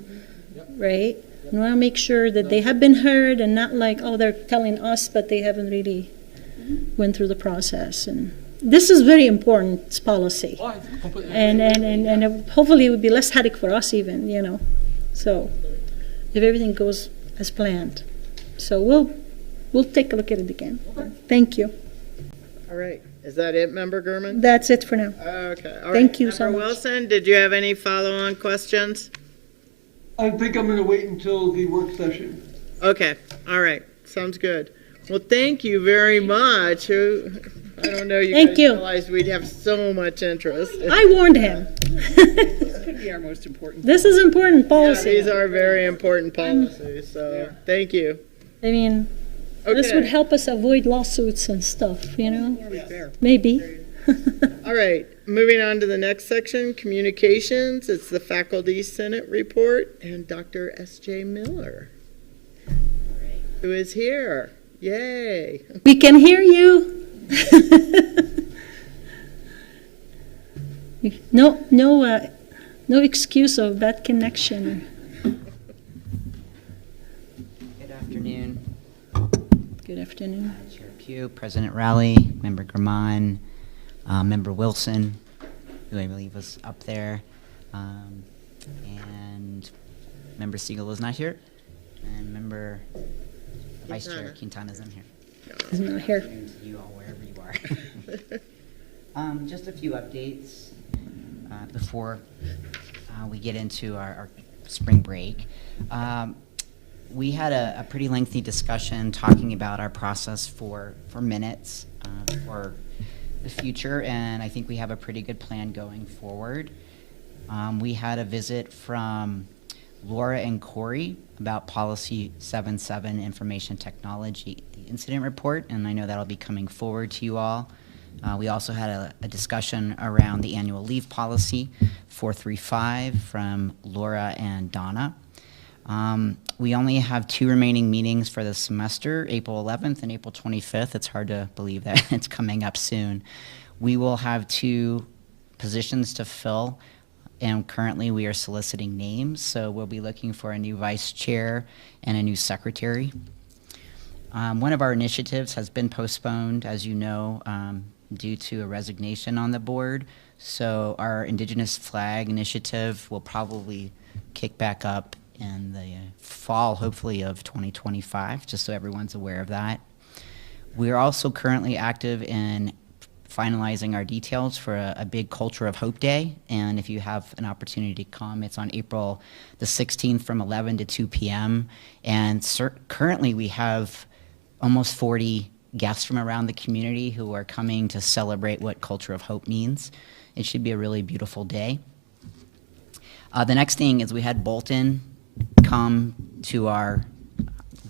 right? We want to make sure that they have been heard and not like, oh, they're telling us, but they haven't really went through the process. And this is very important, it's policy. Well, I completely And hopefully it would be less headache for us even, So, if everything goes as planned. So we'll take a look at it again. Thank you. All right. Is that it, Member Gurman? That's it for now. Okay. All right. Thank you so Member much. Wilson, did you have any follow-on questions? I think I'm gonna wait until the work session. Okay. All right. Sounds good. Well, thank you very much. I don't know, you Thank guys you. realized we'd have so much interest. I warned him. This could be our most important. This is important Yeah, policy. these are very important policies, so thank you. I mean, this would Okay. help us avoid lawsuits and stuff, you know? Only fair. Maybe. All right, moving on to the next section, communications. It's the Faculty Senate report and Dr. S.J. Miller, who is here. Yay. We can hear you. No excuse of bad connection. Good afternoon, Good afternoon. Chair Pugh, President Rowley, Member Graman, Member Wilson, who I believe was up there, and Member Siegel is not here, and Member Vice Chair Quintana's in here. He's not here. And you all wherever you are. Just a few updates before we get into our spring break. We had a pretty lengthy discussion talking about our process for minutes for the future, and I think we have a pretty good plan going forward. We had a visit from Laura and Corey about Policy 77, Information Technology, the incident report, and I know that'll be coming forward to you all. We also had a discussion around the annual leave policy, 435, from Laura and Donna. We only have 2 remaining meetings for the semester, April 11th and April 25th. It's hard to believe that it's coming up soon. We will have 2 positions to fill, and currently we are soliciting names, so we'll be looking for a new vice chair and a new secretary. One of our initiatives has been postponed, as you know, due to a resignation on the board. So our Indigenous Flag Initiative will probably kick back up in the fall, hopefully, of 2025, just so everyone's aware of that. We are also currently active in finalizing our details for a big Culture of Hope Day, and if you have an opportunity to come, it's on April the 16th from 11 to 2 p.m. And currently we have almost 40 guests from around the community who are coming to celebrate what Culture of Hope means. It should be a really beautiful day. The next thing is we had Bolton come to our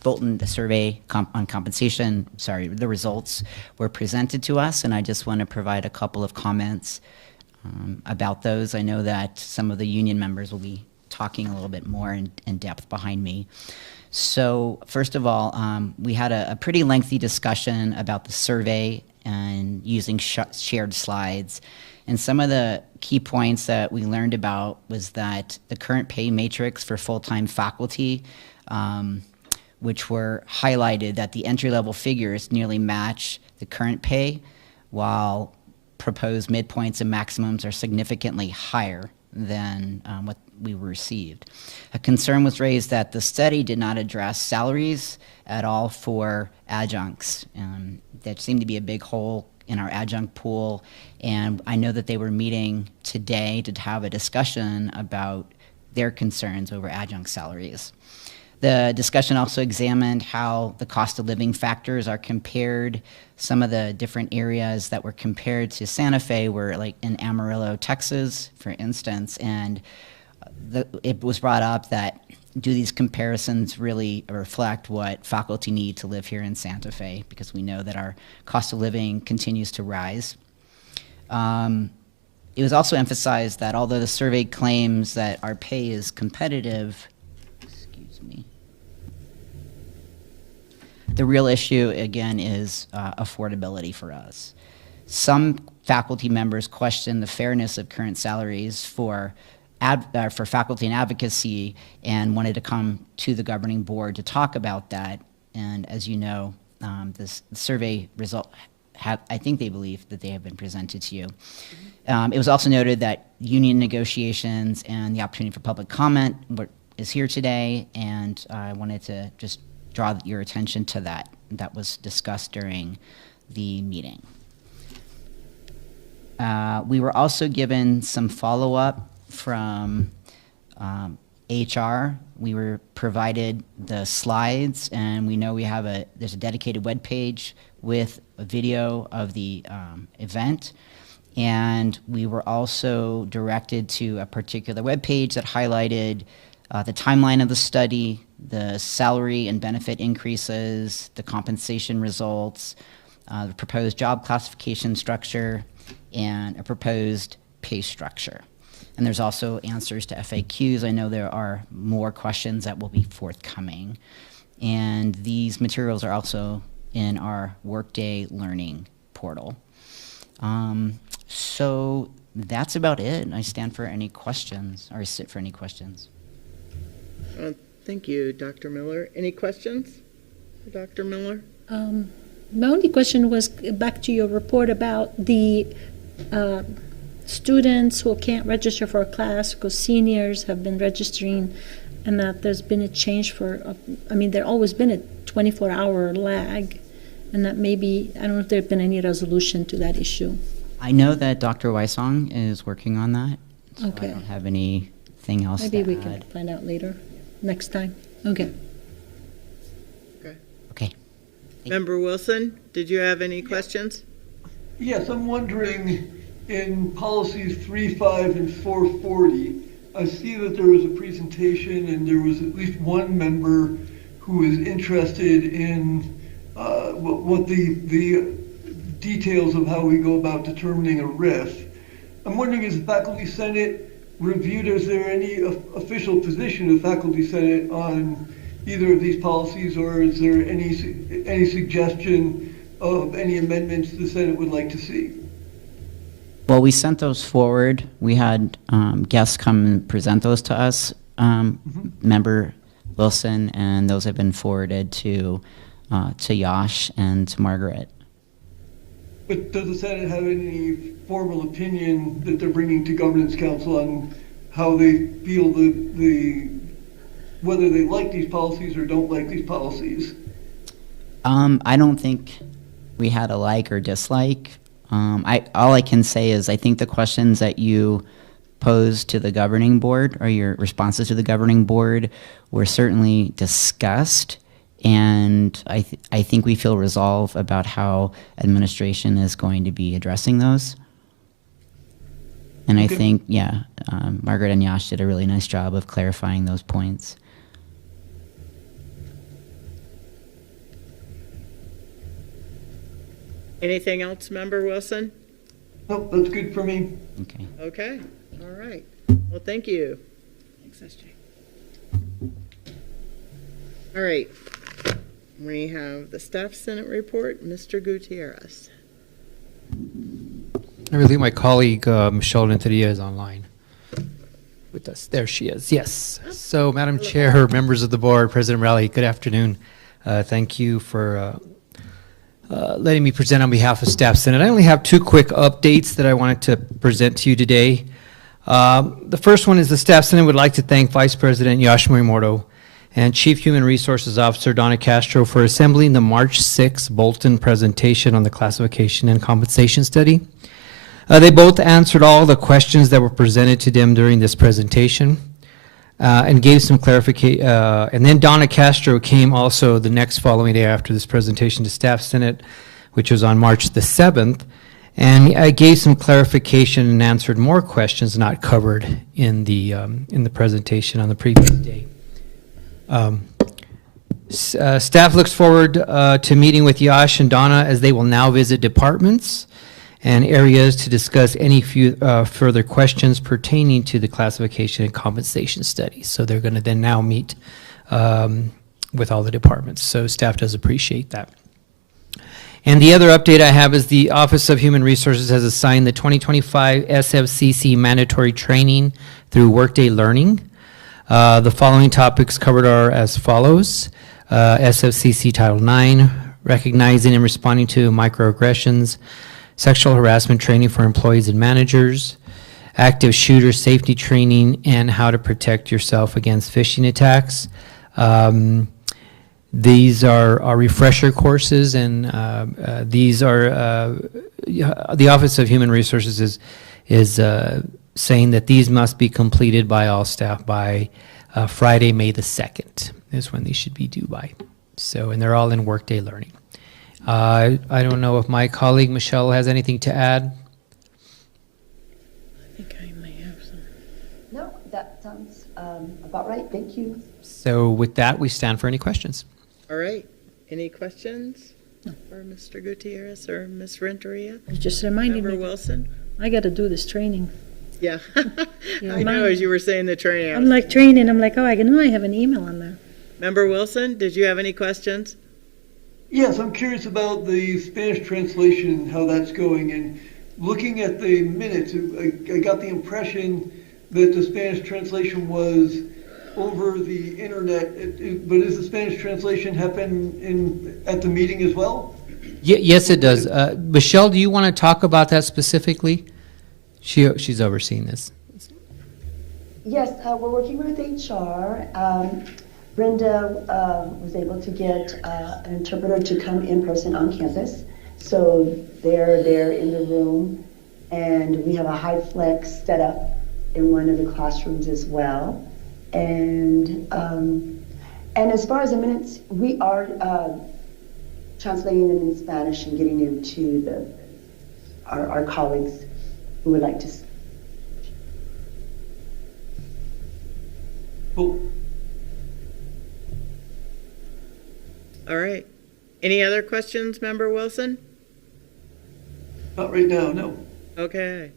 the survey on compensation, the results were presented to us, and I just want to provide a couple of comments about those. I know that some of the union members will be talking a little bit more in depth behind me. So first of all, we had a pretty lengthy discussion about the survey and using shared slides. And some of the key points that we learned about was that the current pay matrix for full-time faculty, which were highlighted that the entry-level figures nearly match the current pay, while proposed midpoints and maximums are significantly higher than what we received. A concern was raised that the study did not address salaries at all for adjuncts. There seemed to be a big hole in our adjunct pool, and I know that they were meeting today to have a discussion about their concerns over adjunct salaries. The discussion also examined how the cost of living factors are compared. Some of the different areas that were compared to Santa Fe were like in Amarillo, Texas, for instance, and it was brought up that do these comparisons really reflect what faculty need to live here in Santa Fe, because we know that our cost of living continues to rise. It was also emphasized that although the survey claims that our pay is competitive, the real issue, again, is affordability for us. Some faculty members question the fairness of current salaries for faculty and advocacy and wanted to come to the governing board to talk about that. And as you know, this survey result, I think they believe that they have been presented to you. It was also noted that union negotiations and the opportunity for public comment is here today, and I wanted to just draw your attention to that. That was discussed during the meeting. We were also given some follow-up from HR. We were provided the slides, and we know there's a dedicated web page with a video of the event. And we were also directed to a particular web page that highlighted the timeline of the study, the salary and benefit increases, the compensation results, the proposed job classification structure, and a proposed pay structure. And there's also answers to FAQs. I know there are more questions that will be forthcoming. And these materials are also in our Workday Learning portal. So that's about it. I stand for any questions, or sit for any questions. Thank you, Dr. Miller. Any questions for Dr. Miller? My only question was back to your report about the students who can't register for a class because seniors have been registering, and that there's been a change there's always been a 24-hour lag, and that maybe, I don't know if there's been any resolution to that issue. I know that Dr. Weissong is working on that. So Okay. I don't have anything else Maybe to we add. can find out later, next time. Okay. Okay. Member Wilson, did you have any questions? Yes, I'm wondering, in policies 3.5 and 440, I see that there was a presentation and there was at least one member who was interested in what the details of how we go about determining a RIF. I'm wondering, is the Faculty Senate reviewed, is there any official position of Faculty Senate on either of these policies, or is there any suggestion of any amendments the Senate would like to see? Well, we sent those forward. We had guests come and present those to us, Member Wilson, and those have been forwarded to Yash and to Margaret. But does the Senate have any formal opinion that they're bringing to Governance Council on how they feel whether they like these policies or don't like these policies? I don't think we had a like or dislike. All I can say is I think the questions that you posed to the governing board, or your responses to the governing board, were certainly discussed, and I think we feel resolve about how administration is going to be addressing those. And I think, Margaret and Yash did a really nice job of clarifying those points. Anything else, Member Wilson? Nope, that's good for me. Okay. Okay, all right. Well, thank you. Thanks, SJ. All right. We have the Staff Senate report, Mr. Gutierrez. I believe my colleague, Michelle Renteria, is online with us. There she is, yes. So, Madam Chair, members of the board, President Rowley, good afternoon. Thank you for letting me present on behalf of Staff Senate. I only have two quick updates that I wanted to present to you today. The first one is the Staff Senate would like to thank Vice President Yash Morimoto and Chief Human Resources Officer Donna Castro for assembling the March 6 Bolton presentation on the classification and compensation study. They both answered all the questions that were presented to them during this presentation and gave some clarification. And then Donna Castro came also the next following day after this presentation to Staff Senate, which was on March the 7th, and gave some clarification and answered more questions not covered in the presentation on the previous day. Staff looks forward to meeting with Yash and Donna as they will now visit departments and areas to discuss any further questions pertaining to the classification and compensation studies. So they're going to then now meet with all the departments. So staff does appreciate that. And the other update I have is the Office of Human Resources has assigned the 2025 SFCC mandatory training through Workday Learning. The following topics covered are as follows. SFCC Title IX, recognizing and responding to microaggressions, sexual harassment training for employees and managers, active shooter safety training, and how to protect yourself against phishing attacks. These are our refresher courses, and these are the Office of Human Resources is saying that these must be completed by all staff by Friday, May the 2nd is when these should be due by. So, and they're all in Workday Learning. I don't know if my colleague Michelle has anything to add. I think I may have some. No, that sounds about right. Thank you. So with that, we stand for any questions. All right. Any questions for Mr. Gutierrez or Ms. Renteria? You just reminded Member me. Wilson? I got to do this training. Yeah. Yeah, I know, mine- as you were saying the training. I'm like training. I'm like, oh, I know I have an email on there. Member Wilson, did you have any questions? Yes, I'm curious about the Spanish translation, how that's going. And looking at the minutes, I got the impression that the Spanish translation was over the internet. But is the Spanish translation happen at the meeting as well? Yes, it does. Michelle, do you want to talk about that specifically? She's overseeing this. Yes, we're working with HR. Brenda was able to get an interpreter to come in person on campus. So they're there in the room, and we have a high flex setup in one of the classrooms as well. And as far as the minutes, we are translating them in Spanish and getting them to our colleagues who would like to. Cool. All right. Any other questions, Member Wilson? Not right now, no. Okay.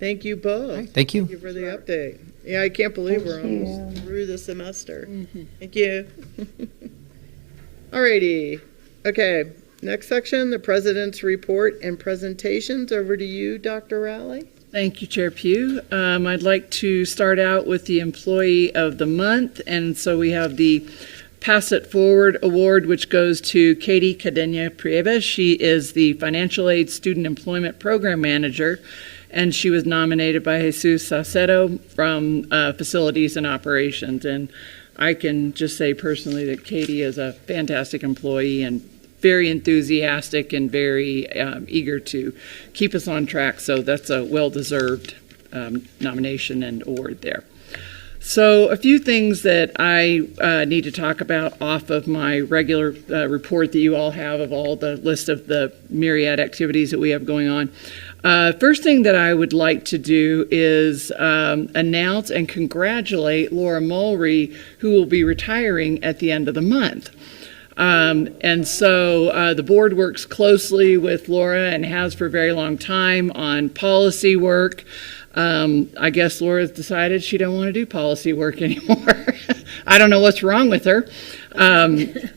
Thank you both. Right, thank you. Thank you for the update. Yeah, I can't believe we're almost through the semester. Thank you. All righty. Okay. Next section, the President's report and presentations. Over to you, Dr. Rowley. Thank you, Chair Pugh. I'd like to start out with the Employee of the Month, and so we have the Pass It Forward Award, which goes to Katie Cadena Prieva. She is the Financial Aid Student Employment Program Manager, and she was nominated by Jesus Saucedo from Facilities and Operations. And I can just say personally that Katie is a fantastic employee and very enthusiastic and very eager to keep us on track. So that's a well-deserved nomination and award there. So a few things that I need to talk about off of my regular report that you all have of all the list of the myriad activities that we have going on. First thing that I would like to do is announce and congratulate Laura Mulry, who will be retiring at the end of the month. And so the board works closely with Laura and has for a very long time on policy work. I guess Laura's decided she don't want to do policy work anymore. I don't know what's wrong with her.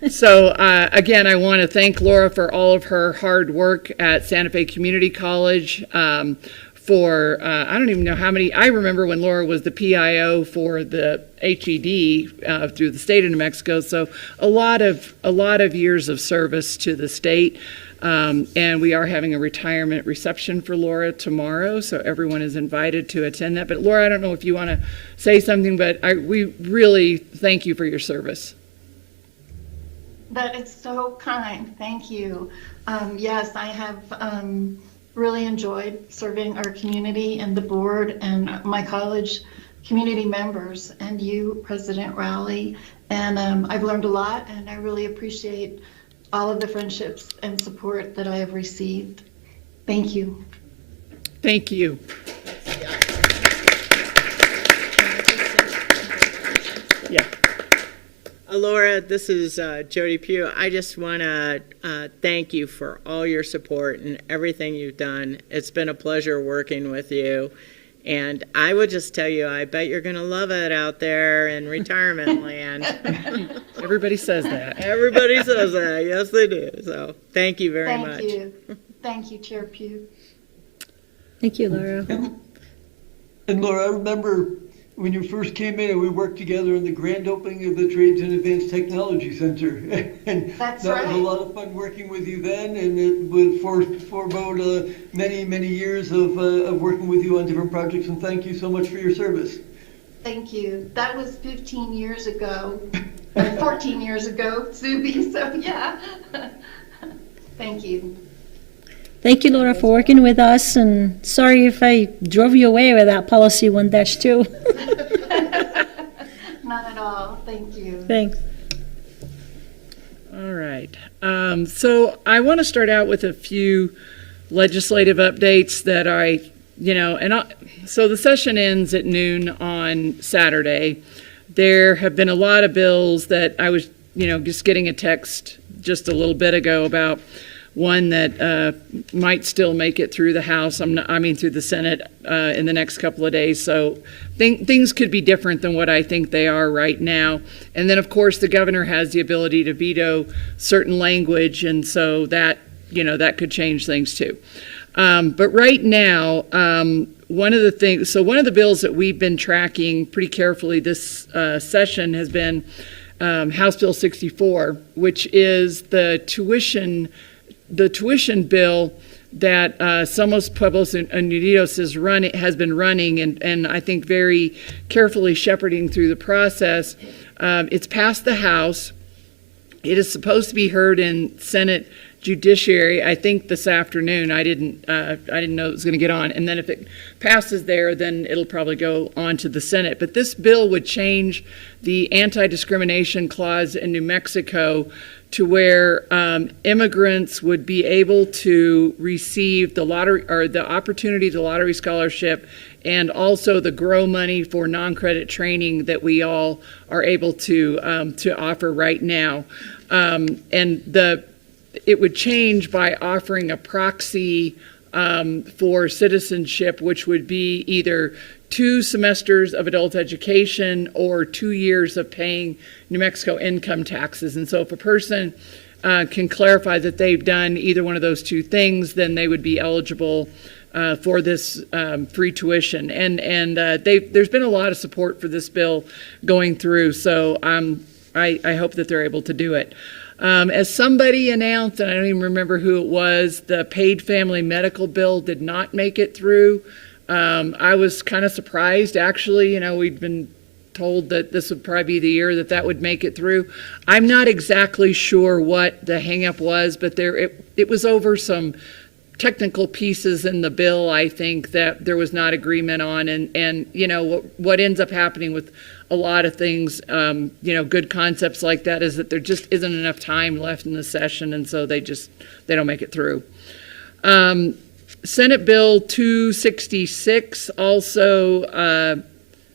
So again, I want to thank Laura for all of her hard work at Santa Fe Community College. For I don't even know how many. I remember when Laura was the PIO for the HED through the state of New Mexico. So a lot of years of service to the state. And we are having a retirement reception for Laura tomorrow, so everyone is invited to attend that. But Laura, I don't know if you want to say something, but we really thank you for your service. That is so kind. Thank you. Yes, I have really enjoyed serving our community and the board and my college community members and you, President Rowley. And I've learned a lot, and I really appreciate all of the friendships and support that I have received. Thank you. Thank you. Yeah. Laura, this is Jody Pugh. I just want to thank you for all your support and everything you've done. It's been a pleasure working with you. And I would just tell you, I bet you're going to love it out there in retirement land. Everybody says that. Everybody says that. Yes, they do. So thank you very much. Thank you. Thank you, Chair Pugh. Thank you, Laura. And Laura, I remember when you first came in and we worked together in the grand opening of the Trades and Advanced Technology Center. And That's that was right. a lot of fun working with you then, and it would forebode many, many years of working with you on different projects, and thank you so much for your service. Thank you. That was 15 years ago, 14 years ago, Zuby, so yeah. Thank you. Thank you, Laura, for working with us, and sorry if I drove you away with that policy 1-2. Not at all. Thank you. Thanks. All right. So I want to start out with a few legislative updates that so the session ends at noon on Saturday. There have been a lot of bills that I was, just getting a text just a little bit ago about one that might still make it through the House, through the Senate in the next couple of days. So things could be different than what I think they are right now. And then, of course, the governor has the ability to veto certain language, and so that could change things too. But right now, one of the bills that we've been tracking pretty carefully this session has been House Bill 64, which is the tuition bill that Somos Pueblos Unidos has been running and I think very carefully shepherding through the process. It's passed the House. It is supposed to be heard in Senate Judiciary, I think this afternoon. I didn't know it was going to get on. And then if it passes there, then it'll probably go on to the Senate. But this bill would change the anti-discrimination clause in New Mexico to where immigrants would be able to receive the lottery or the opportunity to lottery scholarship and also the GROW money for non-credit training that we all are able to offer right now. It would change by offering a proxy for citizenship, which would be either 2 semesters of adult education or 2 years of paying New Mexico income taxes. And so if a person can clarify that they've done either one of those 2 things, then they would be eligible for this free tuition. And there's been a lot of support for this bill going through, so I hope that they're able to do it. As somebody announced, and I don't even remember who it was, the paid family medical bill did not make it through. I was kind of surprised, actually. We'd been told that this would probably be the year that would make it through. I'm not exactly sure what the hang-up was, but it was over some technical pieces in the bill, I think, that there was not agreement on. And what ends up happening with a lot of things, good concepts like that, is that there just isn't enough time left in the session, and so they don't make it through. Senate Bill 266 also,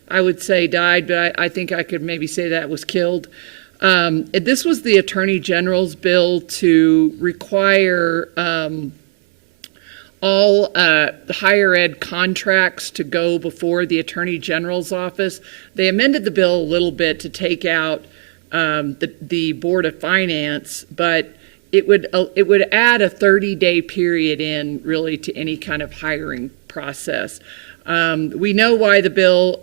I would say died, but I think I could maybe say that was killed. This was the Attorney General's bill to require all higher ed contracts to go before the Attorney General's office. They amended the bill a little bit to take out the Board of Finance, but it would add a 30-day period in really to any kind of hiring process. We know why the bill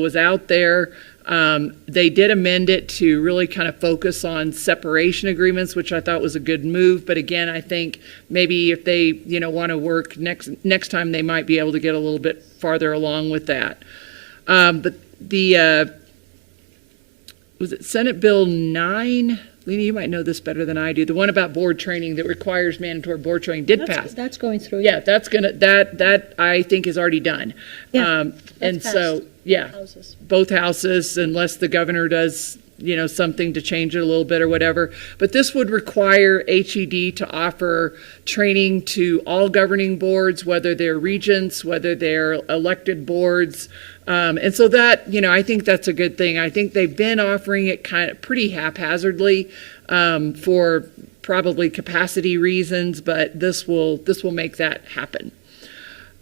was out there. They did amend it to really kind of focus on separation agreements, which I thought was a good move. But again, I think maybe if they want to work next time, they might be able to get a little bit farther along with that. But was it Senate Bill 9? Lena, you might know this better than I do. The one about board training that requires mandatory board training did pass. That's going through. Yeah, that I think is already done. Yeah, and passed. so yeah, Houses. both houses, unless the governor does something to change it a little bit or whatever. But this would require HED to offer training to all governing boards, whether they're regents, whether they're elected boards. And so that, I think that's a good thing. I think they've been offering it kind of pretty haphazardly for probably capacity reasons, but this will make that happen.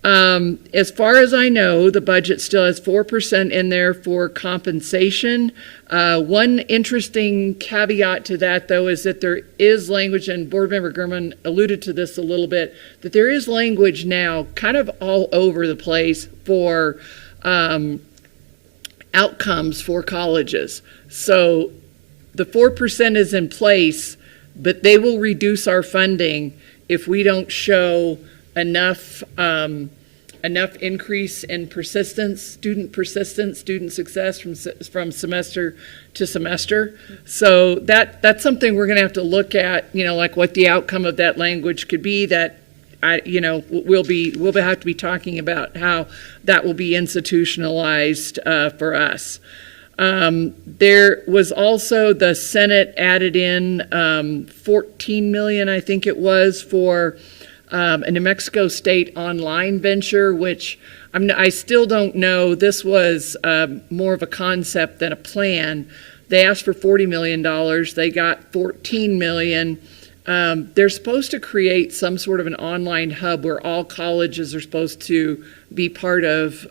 As far as I know, the budget still has 4% in there for compensation. One interesting caveat to that, though, is that there is language, and Board Member Gurman alluded to this a little bit, that there is language now kind of all over the place for outcomes for colleges. So the 4% is in place, but they will reduce our funding if we don't show enough increase in persistence, student success from semester to semester. So that's something we're going to have to look at, like what the outcome of that language could be. That we'll have to be talking about how that will be institutionalized for us. There was also, the Senate added in 14 million, I think it was, for a New Mexico State online venture, which I still don't know. This was more of a concept than a plan. They asked for $40 million. They got $14 million. They're supposed to create some sort of an online hub where all colleges are supposed to be part of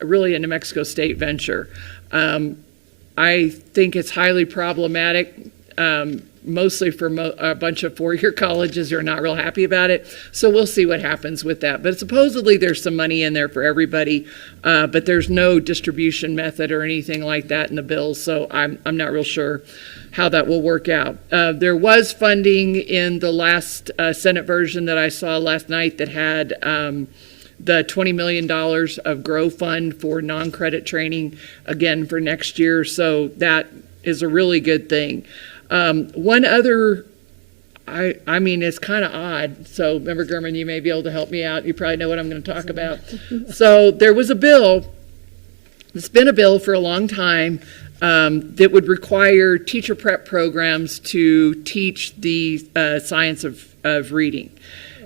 really a New Mexico State venture. I think it's highly problematic, mostly for a bunch of four-year colleges who are not real happy about it. So we'll see what happens with that. But supposedly there's some money in there for everybody, but there's no distribution method or anything like that in the bill. So I'm not real sure how that will work out. There was funding in the last Senate version that I saw last night that had the $20 million of GROW fund for non-credit training, again, for next year. So that is a really good thing. One other, I mean, it's kind of odd. So Member Gurman, you may be able to help me out. You probably know what I'm going to talk about. So there was a bill, it's been a bill for a long time, that would require teacher prep programs to teach the science of reading.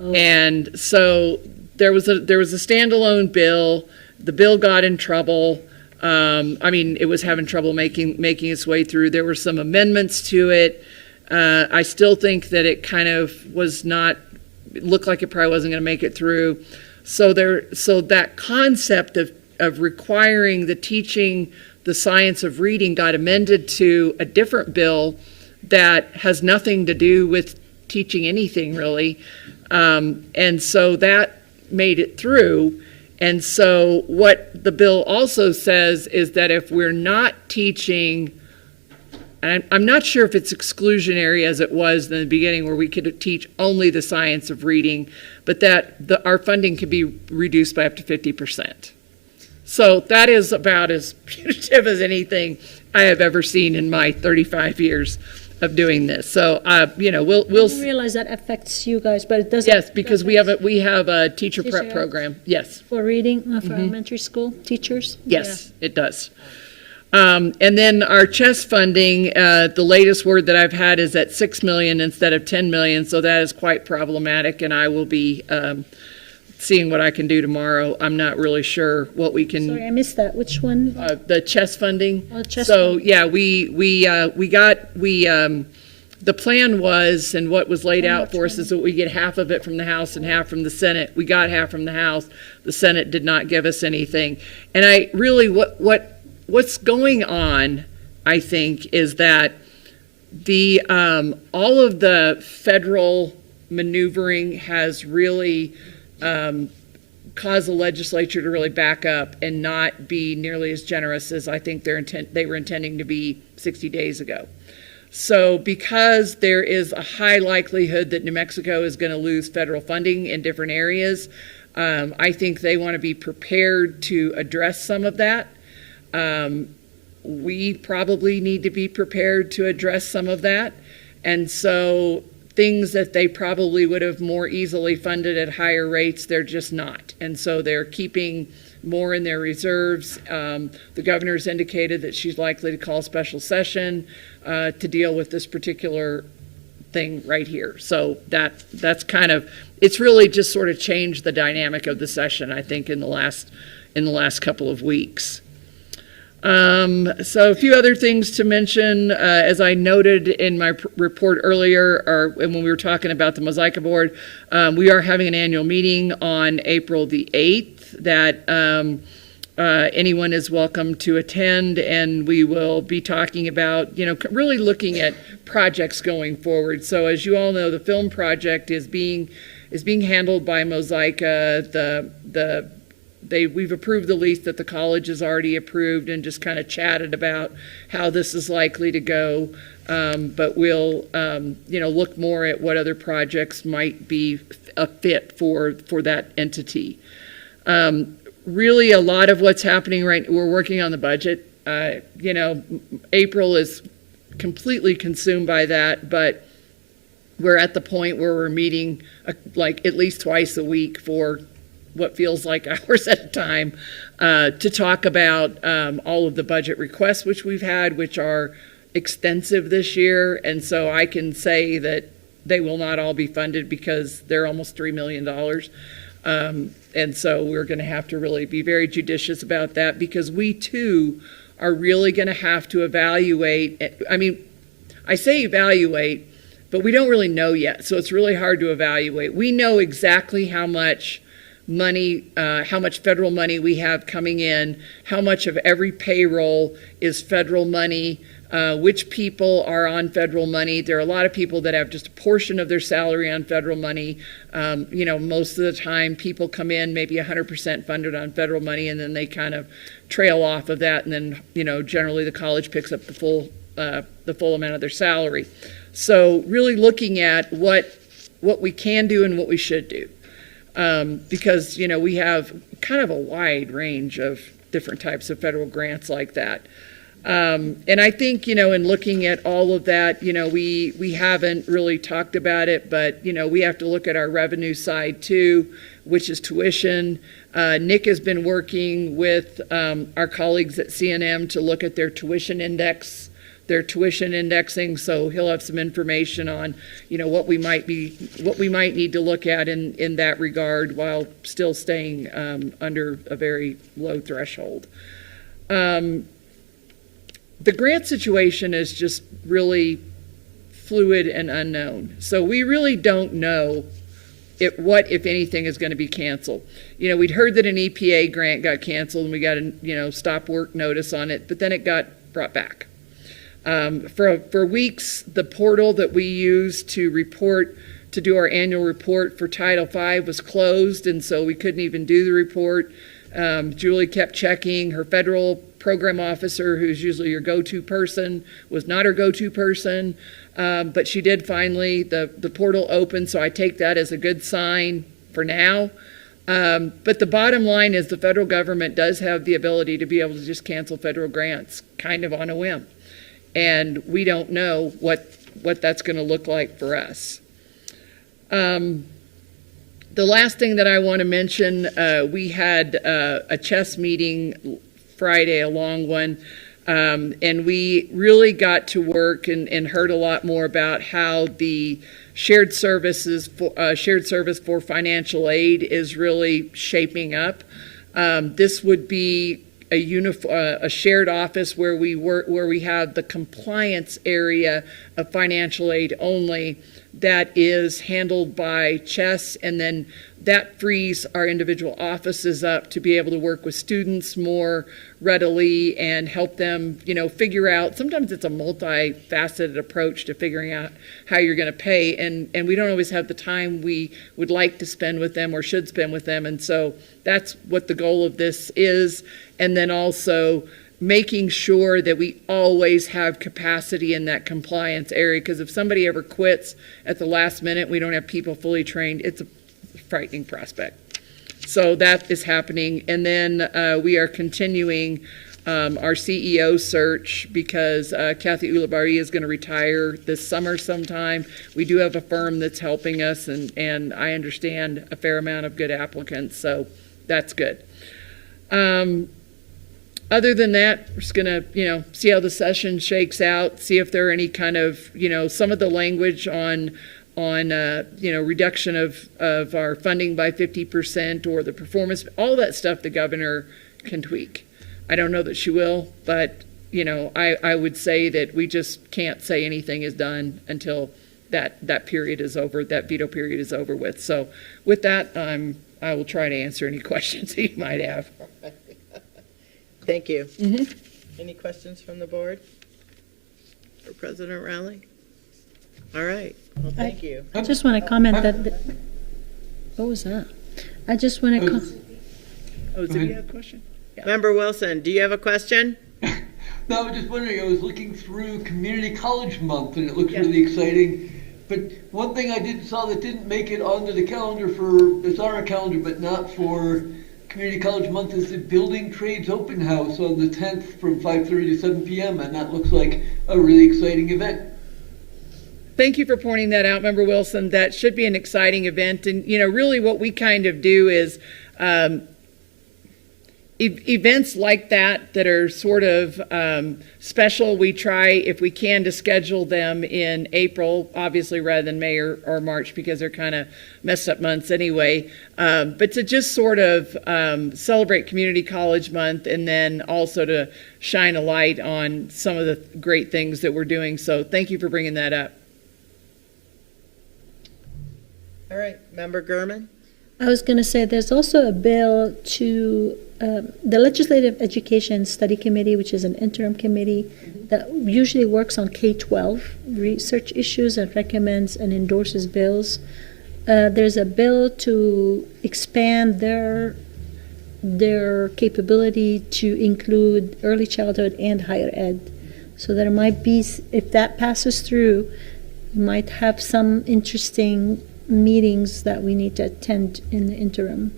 Oh. And so there was a standalone bill. The bill got in trouble. It was having trouble making its way through. There were some amendments to it. I still think that it kind of it looked like it probably wasn't going to make it through. So that concept of requiring the teaching the science of reading got amended to a different bill that has nothing to do with teaching anything really. And so that made it through. And so what the bill also says is that if we're not teaching, and I'm not sure if it's exclusionary as it was in the beginning where we could teach only the science of reading, but that our funding can be reduced by up to 50%. So that is about as punitive as anything I have ever seen in my 35 years of doing this. So we'll I realize that affects you guys, but it doesn't. Yes, because we have a teacher prep program. Yes. For reading for elementary school teachers. Yes, yeah. It does. And then our chess funding, the latest word that I've had is at $6 million instead of $10 million. So that is quite problematic, and I will be seeing what I can do tomorrow. I'm not really sure what we can. Sorry, I missed that. Which one? The chess funding. Oh, chess so funding. Yeah, the plan was, and what was laid out for us is that we get half of it from the House and half from the Senate. We got half from the House. The Senate did not give us anything. And I really, what's going on, I think, is that the all of the federal maneuvering has really cause the legislature to really back up and not be nearly as generous as I think they were intending to be 60 days ago. So because there is a high likelihood that New Mexico is going to lose federal funding in different areas, I think they want to be prepared to address some of that. We probably need to be prepared to address some of that. And so things that they probably would have more easily funded at higher rates, they're just not. And so they're keeping more in their reserves. The governor's indicated that she's likely to call a special session to deal with this particular thing right here. So that's kind of, it's really just sort of changed the dynamic of the session, I think, in the last couple of weeks. So a few other things to mention, as I noted in my report earlier, or when we were talking about the Mosaica Board, we are having an annual meeting on April the 8th that anyone is welcome to attend, and we will be talking about, really looking at projects going forward. So as you all know, the film project is being handled by Mosaica. we've approved the lease that the college has already approved and just kind of chatted about how this is likely to go. But we'll, look more at what other projects might be a fit for that entity. Really, a lot of what's happening we're working on the budget. April is completely consumed by that, but we're at the point where we're meeting like at least twice a week for what feels like hours at a time to talk about all of the budget requests which we've had, which are extensive this year. And so I can say that they will not all be funded because they're almost $3 million. And so we're going to have to really be very judicious about that, because we too are really going to have to evaluate. I mean, I say evaluate, but we don't really know yet. So it's really hard to evaluate. We know exactly how much money, how much federal money we have coming in, how much of every payroll is federal money, which people are on federal money. There are a lot of people that have just a portion of their salary on federal money. Most of the time people come in maybe 100% funded on federal money, and then they kind of trail off of that. And then, generally the college picks up the full amount of their salary. So really looking at what we can do and what we should do. Because, we have kind of a wide range of different types of federal grants like that. And I think, in looking at all of that, we haven't really talked about it, but, we have to look at our revenue side too, which is tuition. Nick has been working with our colleagues at CNM to look at their tuition indexing, so he'll have some information on, what we might need to look at in that regard while still staying under a very low threshold. The grant situation is just really fluid and unknown. So we really don't know what, if anything, is going to be canceled. We'd heard that an EPA grant got canceled and we got a stop work notice on it, but then it got brought back. For weeks, the portal that we use to do our annual report for Title V was closed, and so we couldn't even do the report. Julie kept checking. Her federal program officer, who's usually your go-to person, was not her go-to person, but she did finally, the portal opened, so I take that as a good sign for now. But the bottom line is the federal government does have the ability to be able to just cancel federal grants kind of on a whim. And we don't know what that's going to look like for us. The last thing that I want to mention, we had a chess meeting Friday, a long one, and we really got to work and heard a lot more about how the shared service for financial aid is really shaping up. This would be a shared office where we have the compliance area of financial aid only that is handled by Chess, and then that frees our individual offices up to be able to work with students more readily and help them, figure out. Sometimes it's a multifaceted approach to figuring out how you're going to pay, and we don't always have the time we would like to spend with them or should spend with them, and so that's what the goal of this is. And then also making sure that we always have capacity in that compliance area, because if somebody ever quits at the last minute, we don't have people fully trained, it's a frightening prospect. So that is happening. And then we are continuing our CEO search because Kathy Ulibarri is going to retire this summer sometime. We do have a firm that's helping us, and I understand a fair amount of good applicants, so that's good. Other than that, we're just going to, see how the session shakes out, see if there are any kind of, some of the language on reduction of our funding by 50% or the performance, all that stuff the governor can tweak. I don't know that she will, but, I would say that we just can't say anything is done until that period is over, that veto period is over with. So with that, I will try to answer any questions that you might have. Thank you. Any questions from the board for President Rowley? All right. Well, thank you. I just want to comment that, what was that? I just want to Oh, did you have a question? Member Wilson, do you have a question? No, I was just wondering, I was looking through Community College Month, and it looks Yeah. really exciting. But one thing I saw that didn't make it onto the calendar it's on our calendar, but not for Community College Month, is the Building Trades Open House on the 10th from 5:30 to 7 p.m., and that looks like a really exciting event. Thank you for pointing that out, Member Wilson. That should be an exciting event. And, really what we kind of do is events like that are sort of special. We try, if we can, to schedule them in April, obviously, rather than May or March, because they're kind of messed up months anyway. But to just sort of celebrate Community College Month, and then also to shine a light on some of the great things that we're doing. So thank you for bringing that up. All right, Member Gurman? I was going to say there's also a bill to the Legislative Education Study Committee, which is an interim committee that usually works on K-12 research issues and recommends and endorses bills. There's a bill to expand their capability to include early childhood and higher ed. So there might be, if that passes through, we might have some interesting meetings that we need to attend in the interim,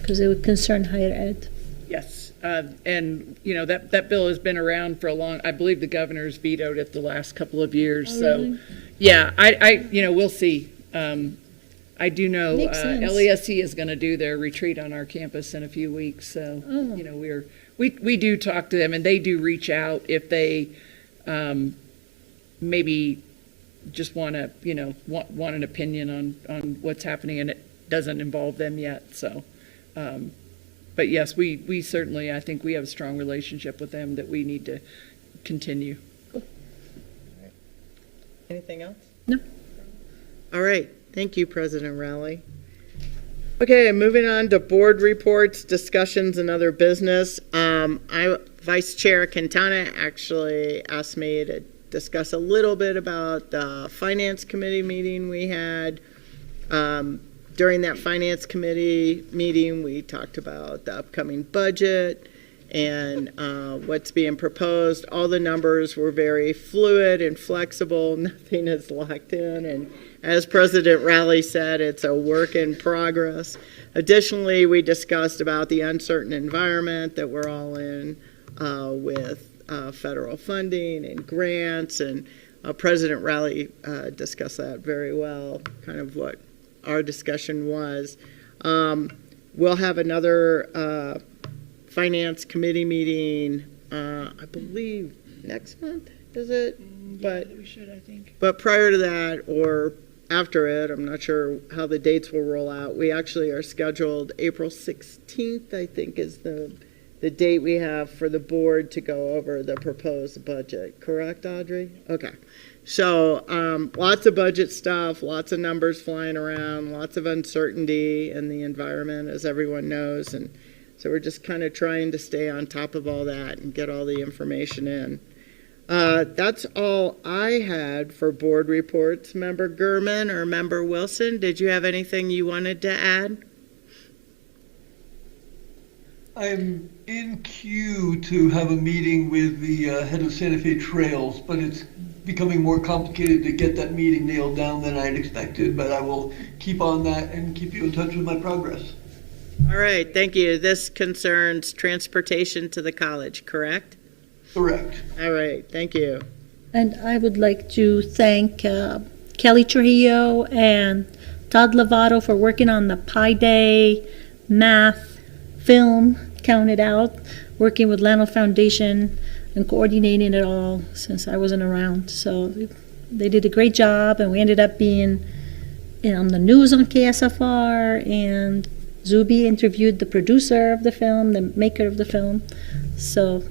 because it would concern higher ed. Yes, and that bill has been around for a long. I believe the governor's vetoed it the last couple of years. Oh, so, really? yeah, we'll see. I do know Makes sense. LESC is going to do their retreat on our campus in a few weeks. So, we do talk to them, and they do reach out if they maybe just want to want an opinion on what's happening, and it doesn't involve them yet. So, but yes, we certainly, I think we have a strong relationship with them that we need to continue. Cool. Anything else? No. All right. Thank you, President Rowley. Okay, moving on to board reports, discussions, and other business. Vice Chair Quintana actually asked me to discuss a little bit about the Finance Committee meeting we had. During that Finance Committee meeting, we talked about the upcoming budget and what's being proposed. All the numbers were very fluid and flexible. Nothing is locked in. And as President Rowley said, it's a work in progress. Additionally, we discussed about the uncertain environment that we're all in with federal funding and grants, and President Rowley discussed that very well, kind of what our discussion was. We'll have another Finance Committee meeting, I believe, next month, is it? But we should, I think. But prior to that, or after it, I'm not sure how the dates will roll out. We actually are scheduled April 16th, I think, is the date we have for the board to go over the proposed budget. Correct, Audrey? Okay. So lots of budget stuff, lots of numbers flying around, lots of uncertainty in the environment, as everyone knows. And so we're just kind of trying to stay on top of all that and get all the information in. That's all I had for board reports. Member Gurman or Member Wilson, did you have anything you wanted to add? I'm in queue to have a meeting with the head of Santa Fe Trails, but it's becoming more complicated to get that meeting nailed down than I had expected, but I will keep on that and keep you in touch with my progress. All right, thank you. This concerns transportation to the college, correct? Correct. All right, thank you. And I would like to thank Kelly Trujillo and Todd Lovato for working on the Pi Day math film, Counted Out, working with Lano Foundation and coordinating it all since I wasn't around. So they did a great job, and we ended up being on the news on KSFR, and Zuby interviewed the producer of the film, the maker of the film. So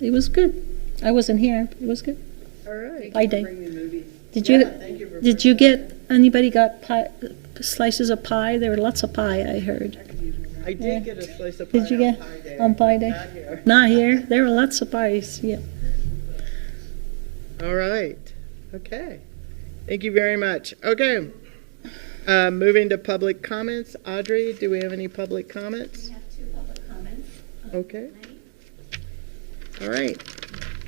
it was good. I wasn't here, but it was good. All right. Pi Day. Did you get, anybody got pie, slices of pie? There were lots of pie, I heard. I did get a slice of pie. Did you get on Pi Day? Not here. Not here. There were lots of pies. Yeah. All right. Okay. Thank you very much. Okay. Moving to public comments. Audrey, do we have any public comments? We have 2 public Okay. All right.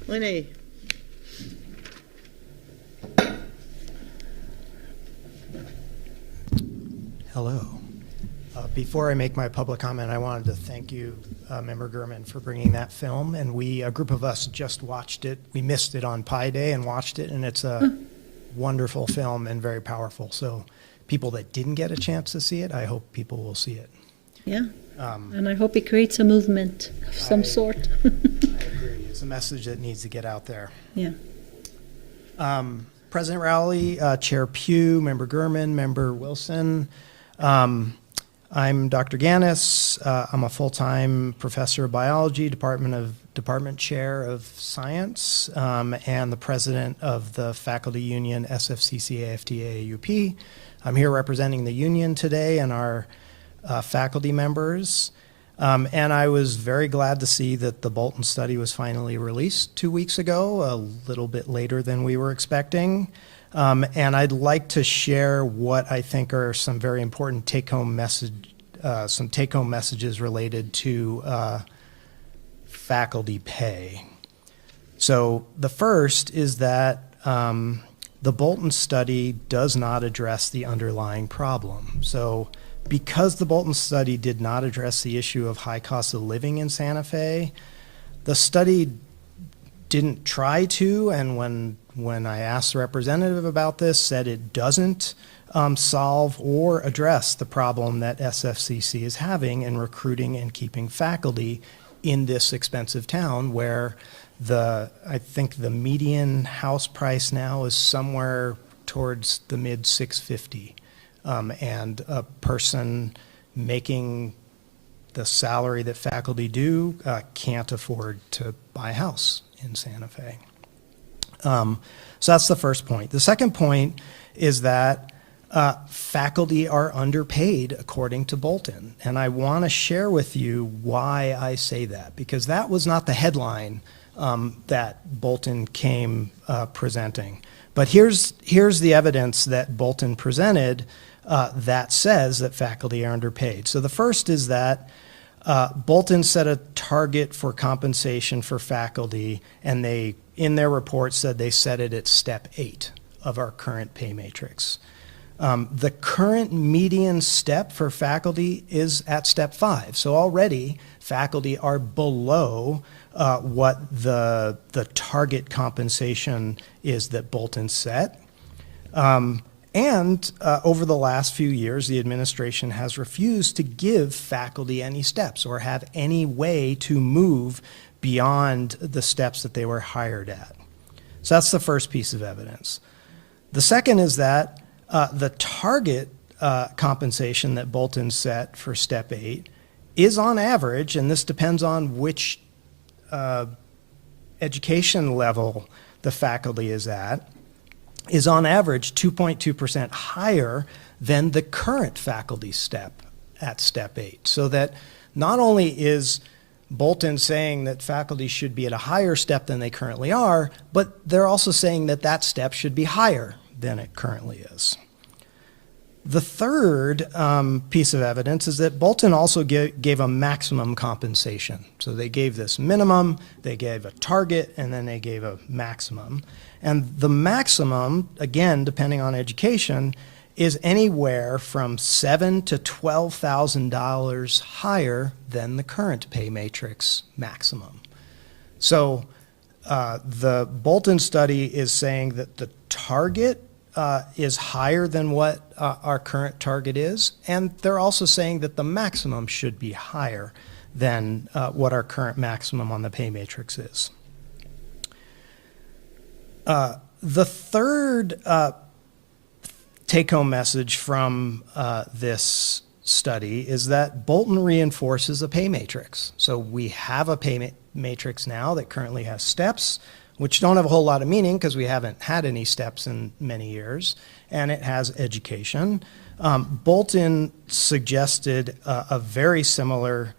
Lenny. Hello. Before I make my public comment, I wanted to thank you, Member Gurman, for bringing that film. And a group of us just watched it. We missed it on Pi Day and watched it, and it's a wonderful film and very powerful. So people that didn't get a chance to see it, I hope people will see it. Yeah. And I hope it creates a movement of some sort. I agree. It's a message that needs to get out there. Yeah. President Rowley, Chair Pugh, Member Gurman, Member Wilson. I'm Dr. Ganis. I'm a full-time professor of biology, department chair of science, and the president of the faculty union SFCC AFTA AUP. I'm here representing the union today and our faculty members. And I was very glad to see that the Bolton study was finally released 2 weeks ago, a little bit later than we were expecting. And I'd like to share what I think are some very important take-home messages related to faculty pay. So the first is that the Bolton study does not address the underlying problem. So because the Bolton study did not address the issue of high cost of living in Santa Fe, the study didn't try to, and when I asked the representative about this, said it doesn't solve or address the problem that SFCC is having in recruiting and keeping faculty in this expensive town where I think the median house price now is somewhere towards the mid 650. And a person making the salary that faculty do can't afford to buy a house in Santa Fe. So that's the first point. The second point is that faculty are underpaid according to Bolton. And I want to share with you why I say that, because that was not the headline that Bolton came presenting. But here's the evidence that Bolton presented that says that faculty are underpaid. So the first is that Bolton set a target for compensation for faculty, and they, in their report, said they set it at step 8 of our current pay matrix. The current median step for faculty is at step 5. So already faculty are below what the target compensation is that Bolton set. And over the last few years, the administration has refused to give faculty any steps or have any way to move beyond the steps that they were hired at. So that's the first piece of evidence. The second is that the target compensation that Bolton set for step 8 is on average, and this depends on which education level the faculty is at, is on average 2.2% higher than the current faculty step at step 8. So that not only is Bolton saying that faculty should be at a higher step than they currently are, but they're also saying that that step should be higher than it currently is. The third piece of evidence is that Bolton also gave a maximum compensation. So they gave this minimum, they gave a target, and then they gave a maximum. And the maximum, again, depending on education, is anywhere from $7,000 to $12,000 higher than the current pay matrix maximum. So the Bolton study is saying that the target is higher than what our current target is, and they're also saying that the maximum should be higher than what our current maximum on the pay matrix is. The third take-home message from this study is that Bolton reinforces a pay matrix. So we have a pay matrix now that currently has steps, which don't have a whole lot of meaning because we haven't had any steps in many years, and it has education. Bolton suggested a very similar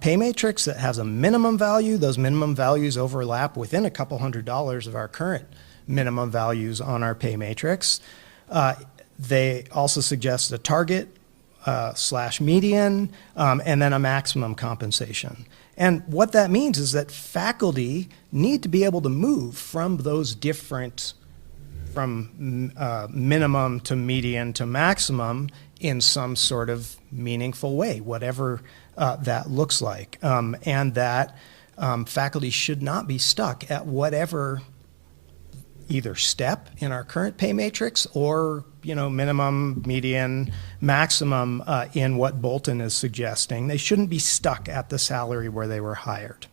pay matrix that has a minimum value. Those minimum values overlap within a couple $100 of our current minimum values on our pay matrix. They also suggest a target / median, and then a maximum compensation. And what that means is that faculty need to be able to move from those different, from minimum to median to maximum in some sort of meaningful way, whatever that looks like. And that faculty should not be stuck at whatever either step in our current pay matrix or, minimum, median, maximum in what Bolton is suggesting. They shouldn't be stuck at the salary where they were hired.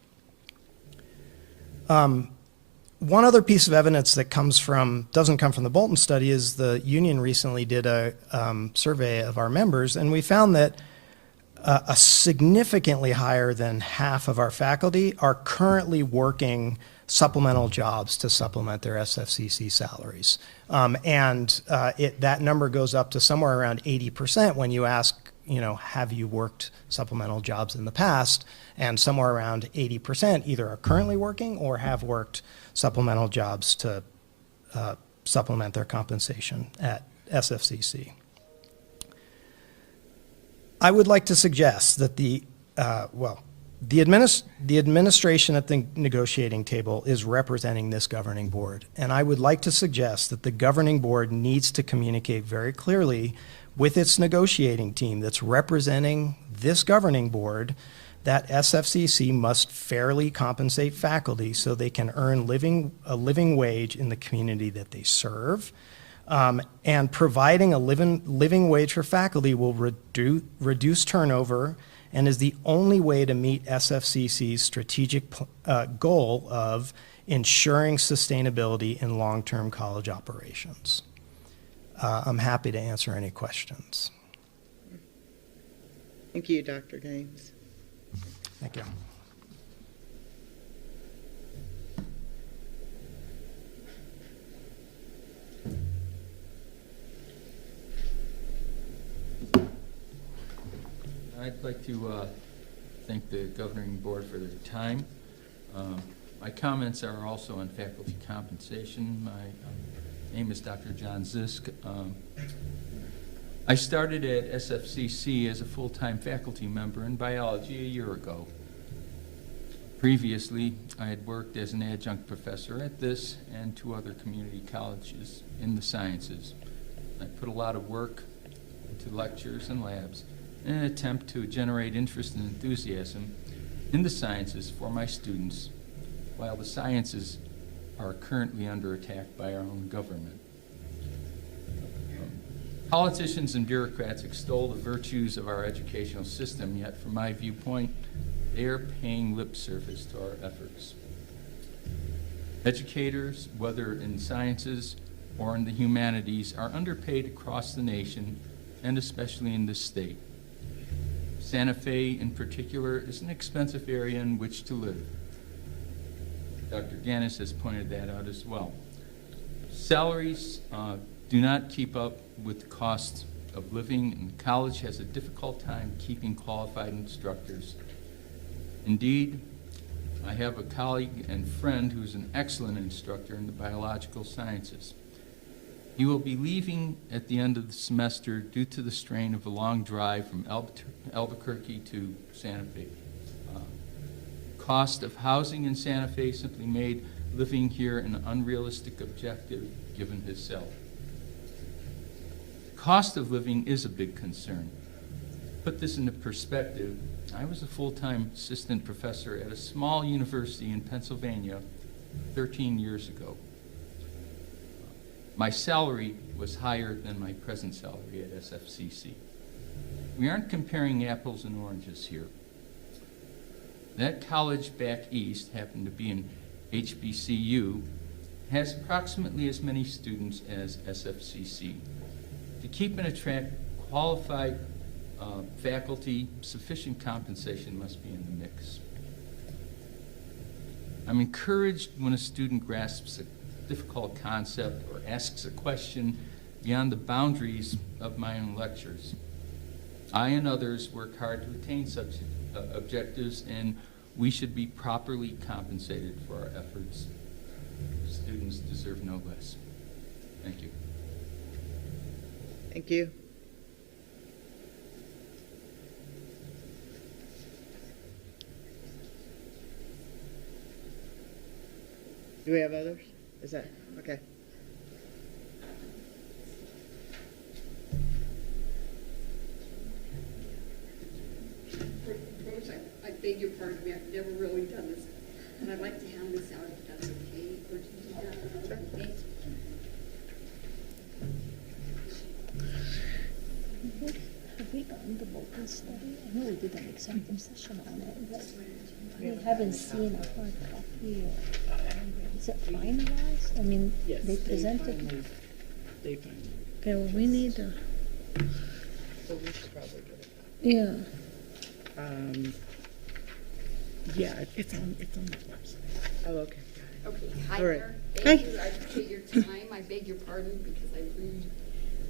One other piece of evidence that doesn't come from the Bolton study is the union recently did a survey of our members, and we found that a significantly higher than half of our faculty are currently working supplemental jobs to supplement their SFCC salaries. That number goes up to somewhere around 80% when you ask, have you worked supplemental jobs in the past? And somewhere around 80% either are currently working or have worked supplemental jobs to supplement their compensation at SFCC. I would like to suggest that the administration at the negotiating table is representing this governing board. And I would like to suggest that the governing board needs to communicate very clearly with its negotiating team that's representing this governing board that SFCC must fairly compensate faculty so they can earn a living wage in the community that they serve. And providing a living wage for faculty will reduce turnover and is the only way to meet SFCC's strategic goal of ensuring sustainability in long-term college operations. I'm happy to answer any questions. Thank you, Dr. Gaines. Thank you. I'd like to thank the governing board for their time. My comments are also on faculty compensation. My name is Dr. John Zisk. I started at SFCC as a full-time faculty member in biology a year ago. Previously, I had worked as an adjunct professor at this and 2 other community colleges in the sciences. I put a lot of work into lectures and labs in an attempt to generate interest and enthusiasm in the sciences for my students, while the sciences are currently under attack by our own government. Politicians and bureaucrats extol the virtues of our educational system, yet from my viewpoint, they are paying lip service to our efforts. Educators, whether in sciences or in the humanities, are underpaid across the nation and especially in this state. Santa Fe, in particular, is an expensive area in which to live. Dr. Ganis has pointed that out as well. Salaries do not keep up with the cost of living, and college has a difficult time keeping qualified instructors. Indeed, I have a colleague and friend who's an excellent instructor in the biological sciences. He will be leaving at the end of the semester due to the strain of a long drive from Albuquerque to Santa Fe. Cost of housing in Santa Fe simply made living here an unrealistic objective given his salary. Cost of living is a big concern. To put this into perspective, I was a full-time assistant professor at a small university in Pennsylvania 13 years ago. My salary was higher than my present salary at SFCC. We aren't comparing apples and oranges here. That college back east happened to be in HBCU, has approximately as many students as SFCC. To keep and attract qualified faculty, sufficient compensation must be in the mix. I'm encouraged when a student grasps a difficult concept or asks a question beyond the boundaries of my own lectures. I and others work hard to attain such objectives, and we should be properly compensated for our efforts. Students deserve no less. Thank you. Thank you. Do we have others? Is that, okay. Rose, I beg your pardon, I've never really done this, and I'd like to hand this out if that's okay, or to do that. Okay. Have we gotten the Bolton study? I know we did an executive session on it, but we haven't seen a hard copy. Is it finalized? I mean, Yes, they presented. They finally. Okay, well, we need to, So we should probably get it. yeah. Yeah, it's on the website. Oh, okay. Okay, hi All right. there. Hi. Thank you, I appreciate your time. I beg your pardon because I really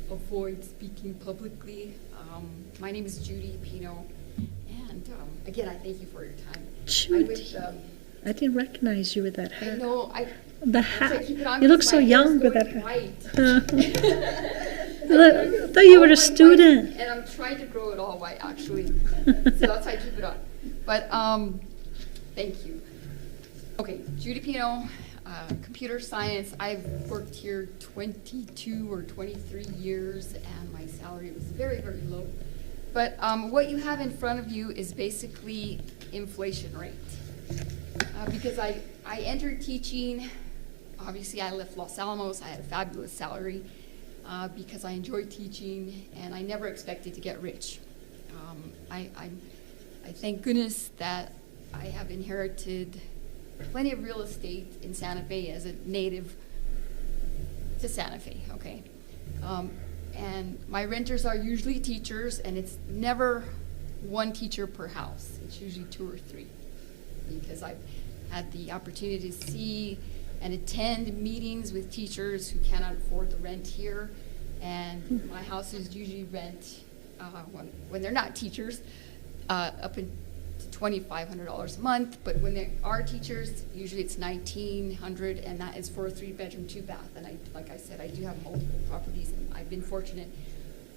avoid speaking publicly. My name is Judy Pino, and again, I thank you for your time. Judy. I wish, I didn't recognize you with that I hat. know, The that's why I hat. keep it on You look because so my hair's young with going that hat. white. I thought you were a student. And I'm trying to grow it all white, actually. So that's why I keep it on. But thank you. Okay, Judy Pino, computer science. I've worked here 22 or 23 years, and my salary was very, very low. But what you have in front of you is basically inflation rate. Because I entered teaching, obviously I left Los Alamos, I had a fabulous salary because I enjoyed teaching, and I never expected to get rich. I thank goodness that I have inherited plenty of real estate in Santa Fe as a native to Santa Fe, okay? And my renters are usually teachers, and it's never one teacher per house. It's usually 2 or 3, because I've had the opportunity to see and attend meetings with teachers who cannot afford the rent here. And my houses usually rent, when they're not teachers, up to $2,500 a month. But when they are teachers, usually it's $1,900, and that is for a 3-bedroom, 2-bath. And like I said, I do have multiple properties, and I've been fortunate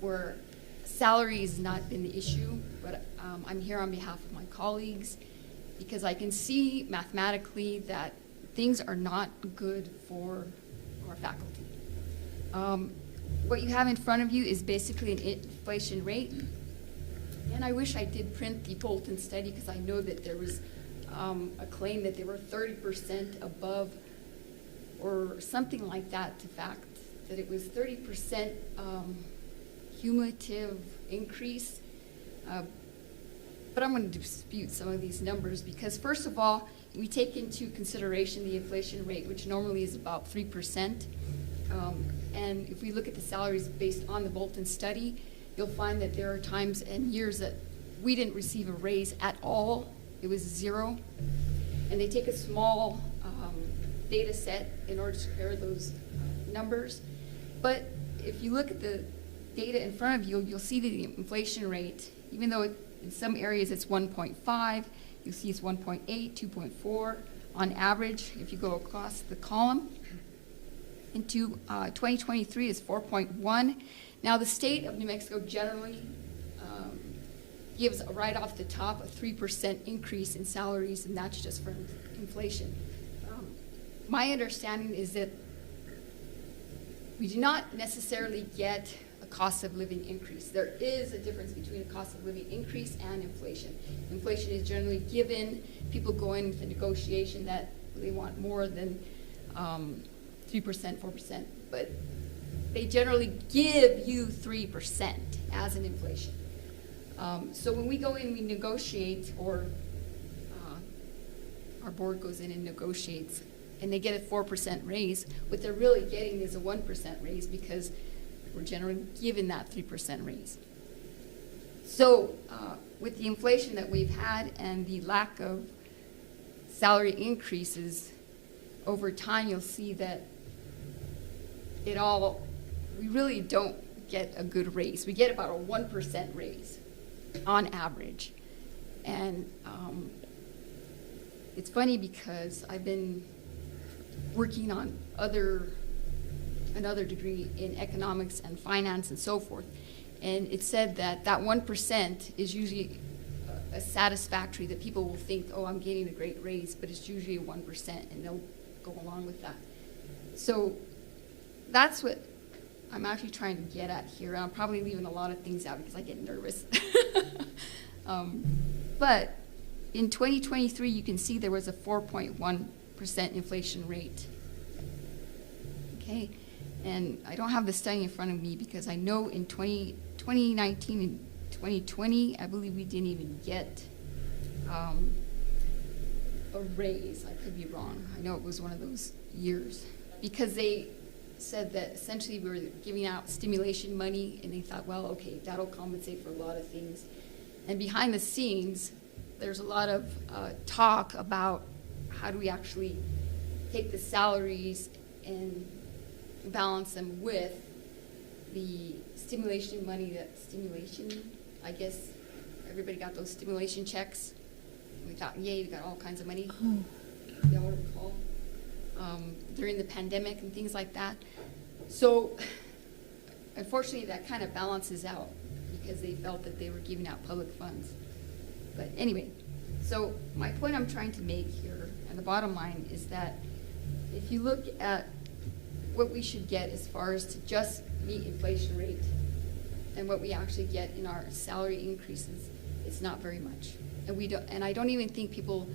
where salary has not been the issue, but I'm here on behalf of my colleagues because I can see mathematically that things are not good for our faculty. What you have in front of you is basically an inflation rate. And I wish I did print the Bolton study because I know that there was a claim that they were 30% above or something like that, to fact that it was 30% cumulative increase. But I'm going to dispute some of these numbers because, first of all, we take into consideration the inflation rate, which normally is about 3%. And if we look at the salaries based on the Bolton study, you'll find that there are times and years that we didn't receive a raise at all. It was 0. And they take a small data set in order to compare those numbers. But if you look at the data in front of you, you'll see that the inflation rate, even though in some areas it's 1.5, you'll see it's 1.8, 2.4 on average if you go across the column. Into 2023 is 4.1. Now the state of New Mexico generally gives right off the top a 3% increase in salaries, and that's just for inflation. My understanding is that we do not necessarily get a cost of living increase. There is a difference between a cost of living increase and inflation. Inflation is generally given. People go in with a negotiation that they want more than 3%, 4%, but they generally give you 3% as an inflation. So when we go in, we negotiate, or our board goes in and negotiates, and they get a 4% raise. What they're really getting is a 1% raise because we're generally given that 3% raise. So with the inflation that we've had and the lack of salary increases over time, you'll see that we really don't get a good raise. We get about a 1% raise on average. And it's funny because I've been working on another degree in economics and finance and so forth. And it said that 1% is usually a satisfactory, that people will think, oh, I'm getting a great raise, but it's usually a 1%, and they'll go along with that. So that's what I'm actually trying to get at here. I'm probably leaving a lot of things out because I get nervous. But in 2023, you can see there was a 4.1% inflation rate. Okay, and I don't have the study in front of me because I know in 2019 and 2020, I believe we didn't even get a raise. I could be wrong. I know it was one of those years because they said that essentially we were giving out stimulation money, and they thought, well, okay, that'll compensate for a lot of things. And behind the scenes, there's a lot of talk about how do we actually take the salaries and balance them with the stimulation money, I guess everybody got those stimulation checks. We thought, yay, we got all kinds of money. You know what it's called? During the pandemic and things like that. So unfortunately, that kind of balances out because they felt that they were giving out public funds. But anyway, so my point I'm trying to make here, and the bottom line is that if you look at what we should get as far as to just meet inflation rate and what we actually get in our salary increases, it's not very much. And I don't even think people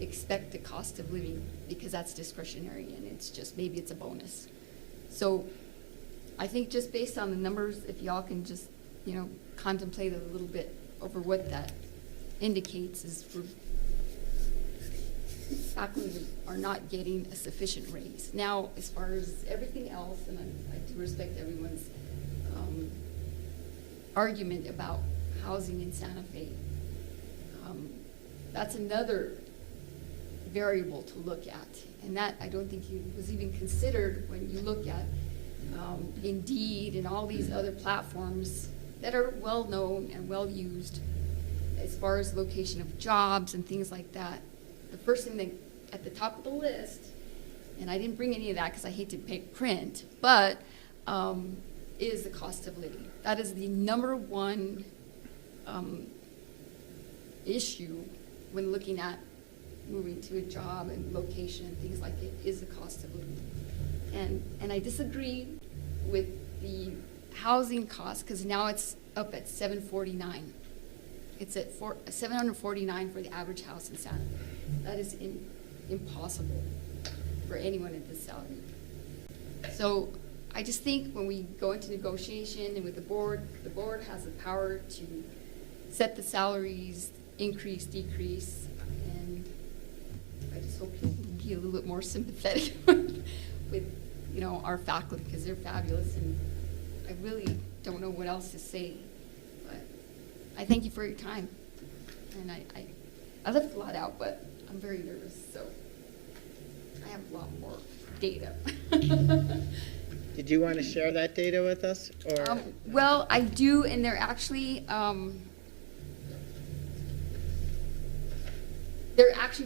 expect the cost of living because that's discretionary and it's just, maybe it's a bonus. So I think just based on the numbers, if y'all can just, you know, contemplate a little bit over what that indicates is for faculty are not getting a sufficient raise. Now, as far as everything else, and I do respect everyone's argument about housing in Santa Fe, that's another variable to look at. And that I don't think was even considered when you look at Indeed and all these other platforms that are well known and well used as far as location of jobs and things like that. The first thing that at the top of the list, and I didn't bring any of that because I hate to print, but is the cost of living. That is the number one issue when looking at moving to a job and location and things like it, is the cost of living. And I disagree with the housing cost because now it's up at $749. It's at $749 for the average house in Santa Fe. That is impossible for anyone at this salary. So I just think when we go into negotiation and with the board has the power to set the salaries, increase, decrease, and I just hope you'll be a little bit more sympathetic with you know, our faculty because they're fabulous, and I really don't know what else to say. But I thank you for your time, and I left a lot out, but I'm very nervous, so I have a lot more data. Did you want to share that data with us? Or? Well, I do, and they're actually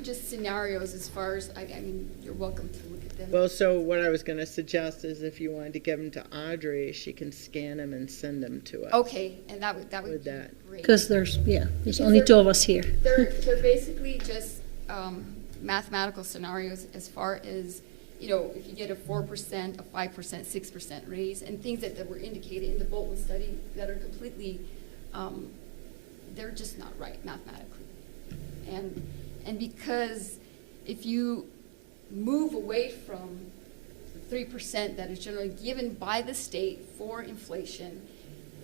just scenarios as far as, I mean, you're welcome to look at them. Well, so what I was going to suggest is if you wanted to give them to Audrey, she can scan them and send them to us. Okay, and that would be great. Because there's only two of us here. They're basically just mathematical scenarios as far as, you know, if you get a 4%, a 5%, 6% raise, and things that were indicated in the Bolton study that are completely, they're just not right mathematically. And because if you move away from the 3% that is generally given by the state for inflation,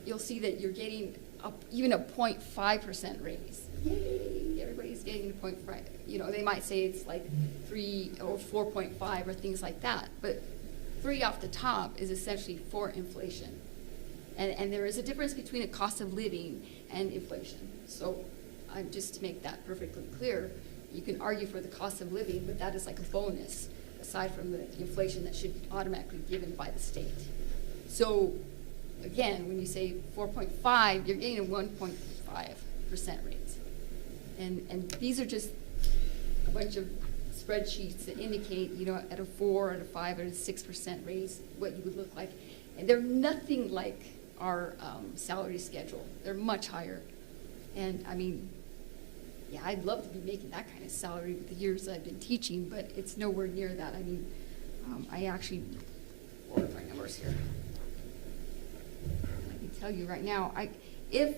you'll see that you're getting even a 0.5% raise. Yay, everybody's getting a 0.5. You know, they might say it's like 3 or 4.5 or things like that, but 3 off the top is essentially for inflation. And there is a difference between a cost of living and inflation. So just to make that perfectly clear, you can argue for the cost of living, but that is like a bonus aside from the inflation that should be automatically given by the state. So again, when you say 4.5, you're getting a 1.5% raise. And these are just a bunch of spreadsheets that indicate, you know, at a 4, at a 5, at a 6% raise, what you would look like. And they're nothing like our salary schedule. They're much higher. And I mean, yeah, I'd love to be making that kind of salary with the years I've been teaching, but it's nowhere near that. I mean, I actually, what are my numbers here? I can tell you right now, if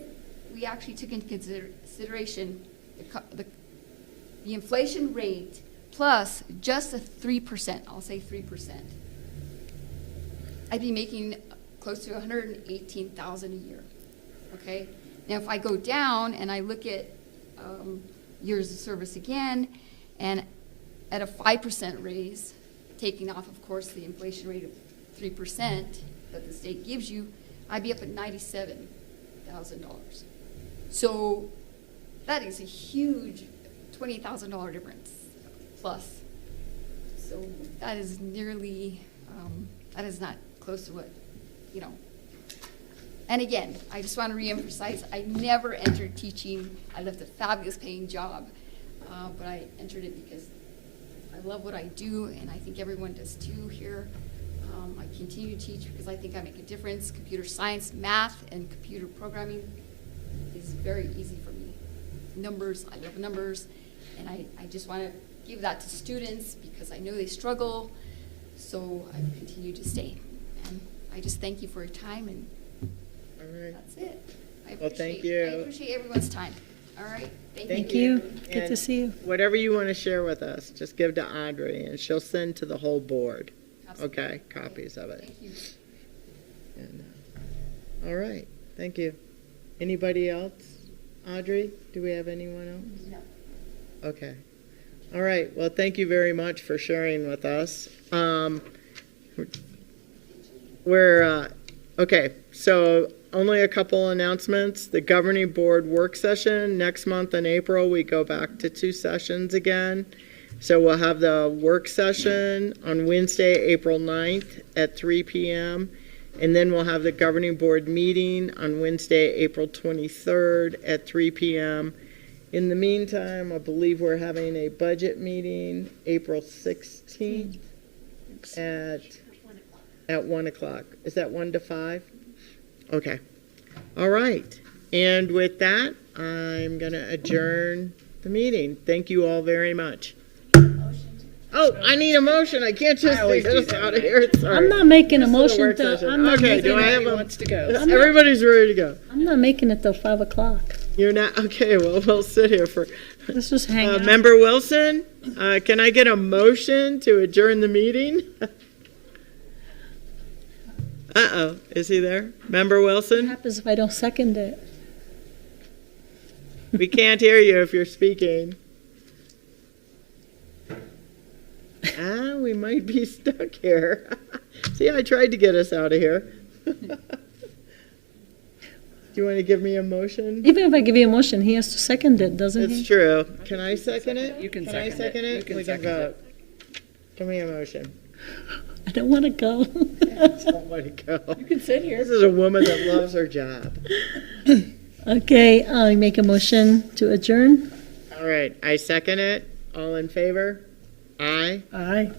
we actually took into consideration the inflation rate plus just a 3%, I'll say 3%, I'd be making close to $118,000 a year. Okay. Now, if I go down and I look at years of service again, and at a 5% raise, taking off, of course, the inflation rate of 3% that the state gives you, I'd be up at $97,000. So that is a huge $20,000 difference plus. So that is nearly, that is not close to what, you know. And again, I just want to reemphasize, I never entered teaching. I left a fabulous paying job, but I entered it because I love what I do, and I think everyone does too here. I continue to teach because I think I make a difference. Computer science, math, and computer programming is very easy for me. Numbers, I love numbers, and I just want to give that to students because I know they struggle, so I continue to stay. And I just thank you for your time, and that's it. Thank you. I appreciate everyone's time. All right. Thank you. Good to see you. Whatever you want to share with us, just give to Audrey, and she'll send to the whole board. Absolutely. Okay, copies of it. Thank you. And, all right. Thank you. Anybody else? Audrey, do we have anyone else? No. Okay. All right. Well, thank you very much for sharing with us. Okay, so only a couple announcements. The governing board work session next month in April, we go back to 2 sessions again. So we'll have the work session on Wednesday, April 9th at 3 p.m. And then we'll have the governing board meeting on Wednesday, April 23rd at 3 p.m. In the meantime, I believe we're having a budget meeting April 16th at 1 o'clock. Is that 1 to 5? Okay. All right. And with that, I'm going to adjourn the meeting. Thank you all very much. Oh, I need a motion. I can't just get us out of here. Sorry. I'm not making a This is motion work to. session. I'm not Okay, making do I have a? wants to go. Everybody's ready to go. I'm not making it till 5 o'clock. You're not? Okay, well, we'll sit here for. Let's just hang out. Member Wilson, can I get a motion to adjourn the meeting? Uh-oh, is he there? Member Wilson? What happens if I don't second it? We can't hear you if you're speaking. We might be stuck here. See, I tried to get us out of here. Do you want to give me a motion? Even if I give you a motion, he has to second it, doesn't he? It's true. Can I second it? You can Can I second second it. it? You can We second can it. vote. Give me a motion. I don't want to go. I don't want to go. You can sit here. This is a woman that loves her job. Okay, I make a motion to adjourn. All right, I second it. All in favor? Aye. Aye.